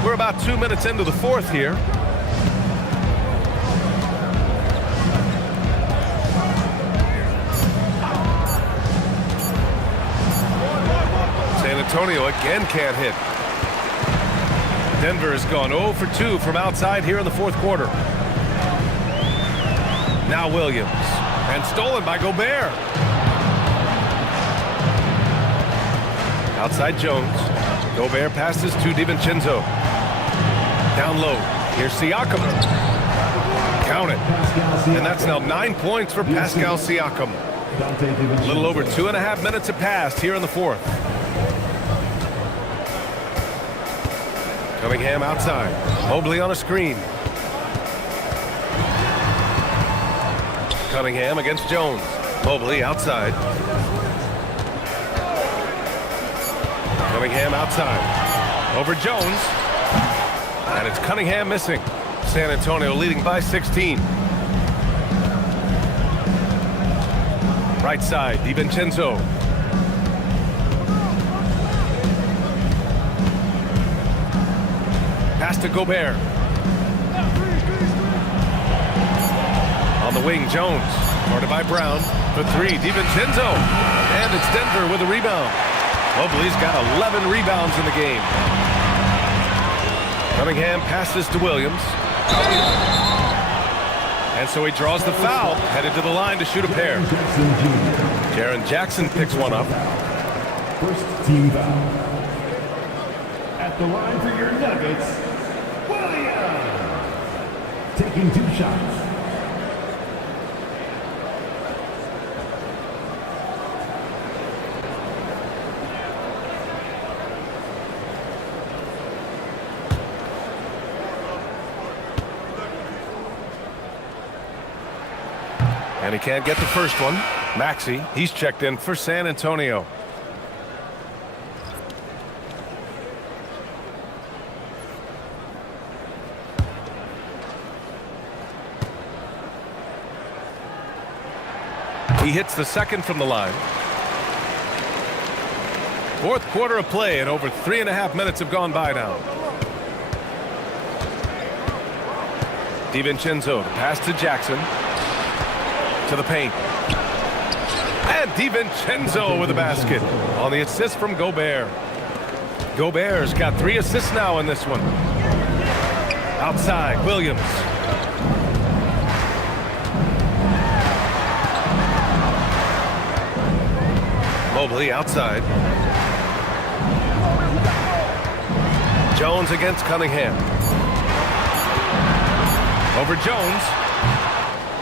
We're about 2 minutes into the fourth here. San Antonio again can't hit. Denver has gone 0 for 2 from outside here in the fourth quarter. Now Williams. And stolen by Gobert. Outside Jones. Gobert passes to DiVincenzo. Down low. Here's Siakam. Count it. And that's now 9 points for Pascal Siakam. A little over 2.5 minutes have passed here in the fourth. Cunningham outside. Mobley on a screen. Cunningham against Jones. Mobley outside. Cunningham outside. Over Jones. And it's Cunningham missing. San Antonio leading by 16. Right side, DiVincenzo. Pass to Gobert. On the wing, Jones. Guarded by Brown. For three, DiVincenzo. And it's Denver with a rebound. Mobley's got 11 rebounds in the game. Cunningham passes to Williams. And so he draws the foul, headed to the line to shoot a pair. Jaren Jackson picks one up. First team foul. At the line for your Nuggets, Williams. Taking 2 shots. And he can't get the first one. Maxey, he's checked in for San Antonio. He hits the second from the line. Fourth quarter of play, and over 3.5 minutes have gone by now. DiVincenzo, the pass to Jackson. To the paint. And DiVincenzo with a basket on the assist from Gobert. Gobert's got 3 assists now in this one. Outside, Williams. Mobley outside. Jones against Cunningham. Over Jones.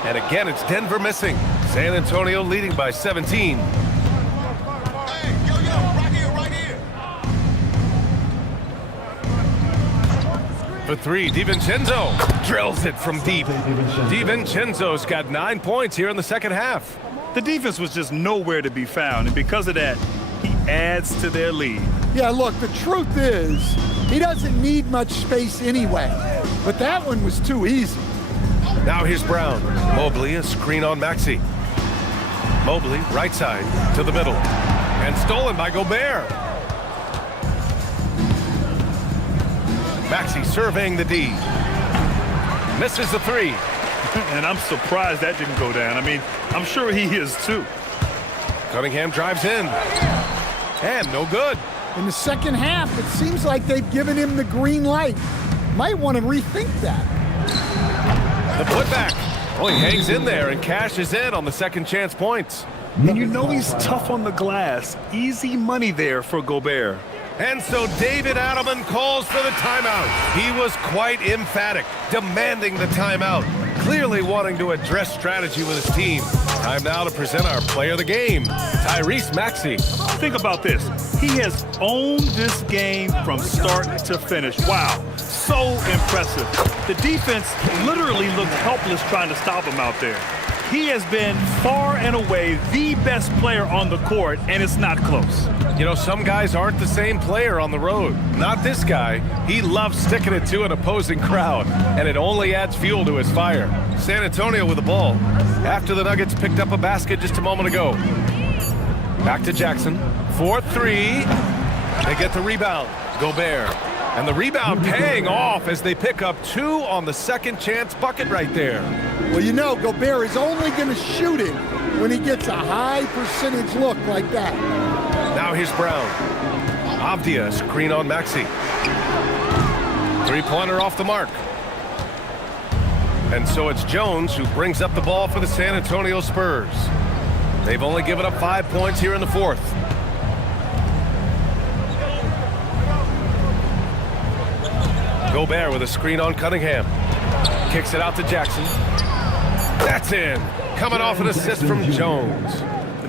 And again, it's Denver missing. San Antonio leading by 17. For three, DiVincenzo drills it from deep. DiVincenzo's got 9 points here in the second half. The defense was just nowhere to be found, and because of that, he adds to their lead. Yeah, look, the truth is, he doesn't need much space anyway. But that one was too easy. Now here's Brown. Mobley, a screen on Maxey. Mobley, right side, to the middle. And stolen by Gobert. Maxey surveying the D. Misses the three. And I'm surprised that didn't go down. I mean, I'm sure he is too. Cunningham drives in. And no good. In the second half, it seems like they've given him the green light. Might want to rethink that. The putback. Oh, he hangs in there and cashes in on the second chance points. And you know he's tough on the glass. Easy money there for Gobert. And so David Adelman calls for the timeout. He was quite emphatic, demanding the timeout, clearly wanting to address strategy with his team. Time now to present our player of the game, Tyrese Maxey. Think about this. He has owned this game from start to finish. Wow, so impressive. The defense literally looked helpless trying to stop him out there. He has been far and away the best player on the court, and it's not close. You know, some guys aren't the same player on the road. Not this guy. He loves sticking it to an opposing crowd, and it only adds fuel to his fire. San Antonio with the ball after the Nuggets picked up a basket just a moment ago. Back to Jackson. 4-3. They get the rebound. Gobert. And the rebound paying off as they pick up 2 on the second chance bucket right there. Well, you know, Gobert is only going to shoot it when he gets a high percentage look like that. Now here's Brown. Avdia, screen on Maxey. Three-pointer off the mark. And so it's Jones who brings up the ball for the San Antonio Spurs. They've only given up 5 points here in the fourth. Gobert with a screen on Cunningham. Kicks it out to Jackson. That's in. Coming off an assist from Jones.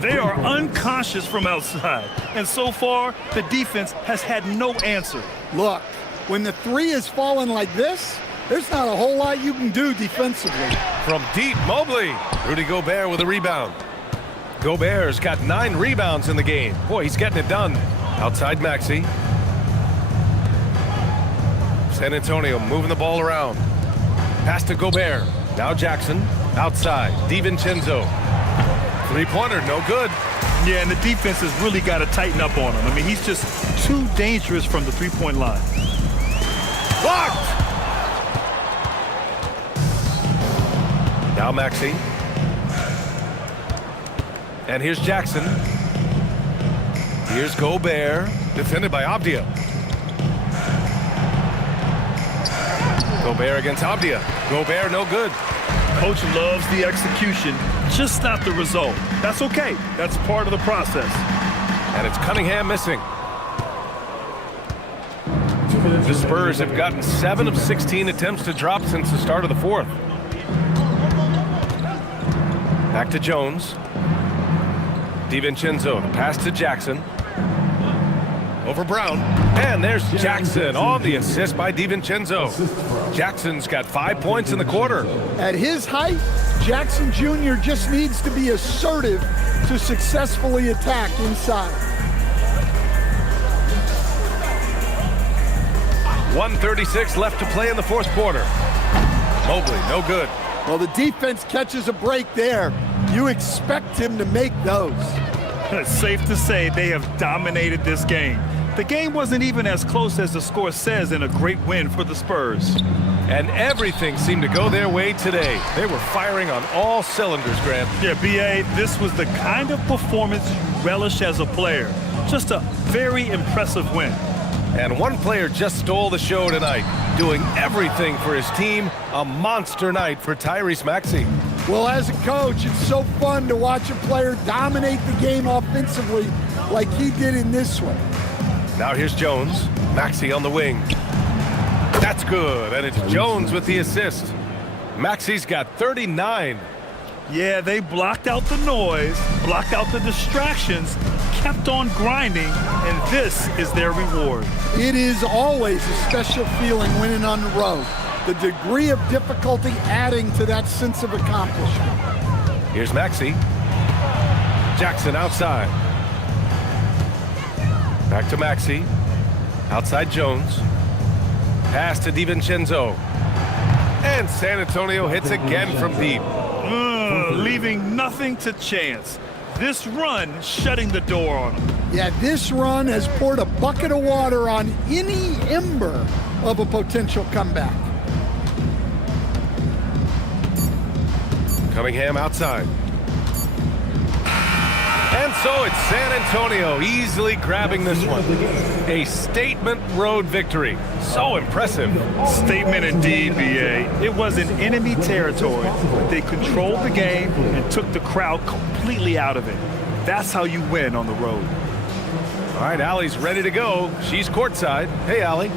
They are unconscious from outside, and so far, the defense has had no answer. Look, when the three is falling like this, there's not a whole lot you can do defensively. From deep, Mobley. Rudy Gobert with a rebound. Gobert's got 9 rebounds in the game. Boy, he's getting it done. Outside Maxey. San Antonio moving the ball around. Pass to Gobert. Now Jackson. Outside. DiVincenzo. Three-pointer, no good. Yeah, and the defense has really got to tighten up on him. I mean, he's just too dangerous from the three-point line. Blocked! Now Maxey. And here's Jackson. Here's Gobert, defended by Avdia. Gobert against Avdia. Gobert no good. Coach loves the execution, just not the result. That's okay. That's part of the process. And it's Cunningham missing. The Spurs have gotten 7 of 16 attempts to drop since the start of the fourth. Back to Jones. DiVincenzo, the pass to Jackson. Over Brown. And there's Jackson on the assist by DiVincenzo. Jackson's got 5 points in the quarter. At his height, Jackson Jr. just needs to be assertive to successfully attack inside. 1:36 left to play in the fourth quarter. Mobley, no good. Well, the defense catches a break there. You expect him to make those. It's safe to say they have dominated this game. The game wasn't even as close as the score says in a great win for the Spurs. And everything seemed to go their way today. They were firing on all cylinders, Grant. Yeah, B.A., this was the kind of performance you relish as a player. Just a very impressive win. And one player just stole the show tonight, doing everything for his team. A monster night for Tyrese Maxey. Well, as a coach, it's so fun to watch a player dominate the game offensively like he did in this one. Now here's Jones. Maxey on the wing. That's good, and it's Jones with the assist. Maxey's got 39. Yeah, they blocked out the noise, blocked out the distractions, kept on grinding, and this is their reward. It is always a special feeling winning on the road. The degree of difficulty adding to that sense of accomplishment. Here's Maxey. Jackson outside. Back to Maxey. Outside Jones. Pass to DiVincenzo. And San Antonio hits again from deep. Leaving nothing to chance. This run shutting the door on them. Yeah, this run has poured a bucket of water on any ember of a potential comeback. Cunningham outside. And so it's San Antonio easily grabbing this one. A statement road victory. So impressive. Statement indeed, B.A. It was in enemy territory, but they controlled the game and took the crowd completely out of it. That's how you win on the road. All right, Allie's ready to go. She's courtside. Hey, Allie.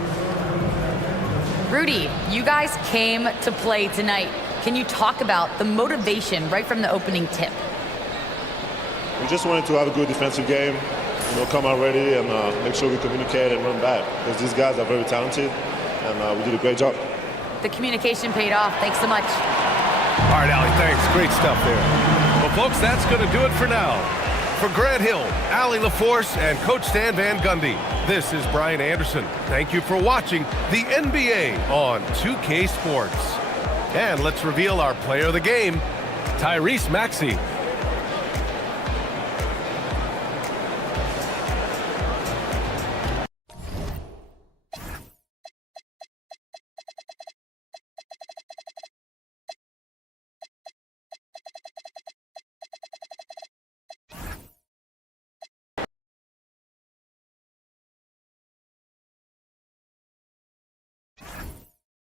Rudy, you guys came to play tonight. Can you talk about the motivation right from the opening tip? We just wanted to have a good defensive game, come out ready and make sure we communicate and run back, because these guys are very talented, and we did a great job. The communication paid off. Thanks so much. All right, Allie, thanks. Great stuff there. Well, folks, that's going to do it for now. For Grant Hill, Allie LaForce, and Coach Stan Van Gundy, this is Brian Anderson. Thank you for watching the NBA on 2K Sports. And let's reveal our player of the game, Tyrese Maxey.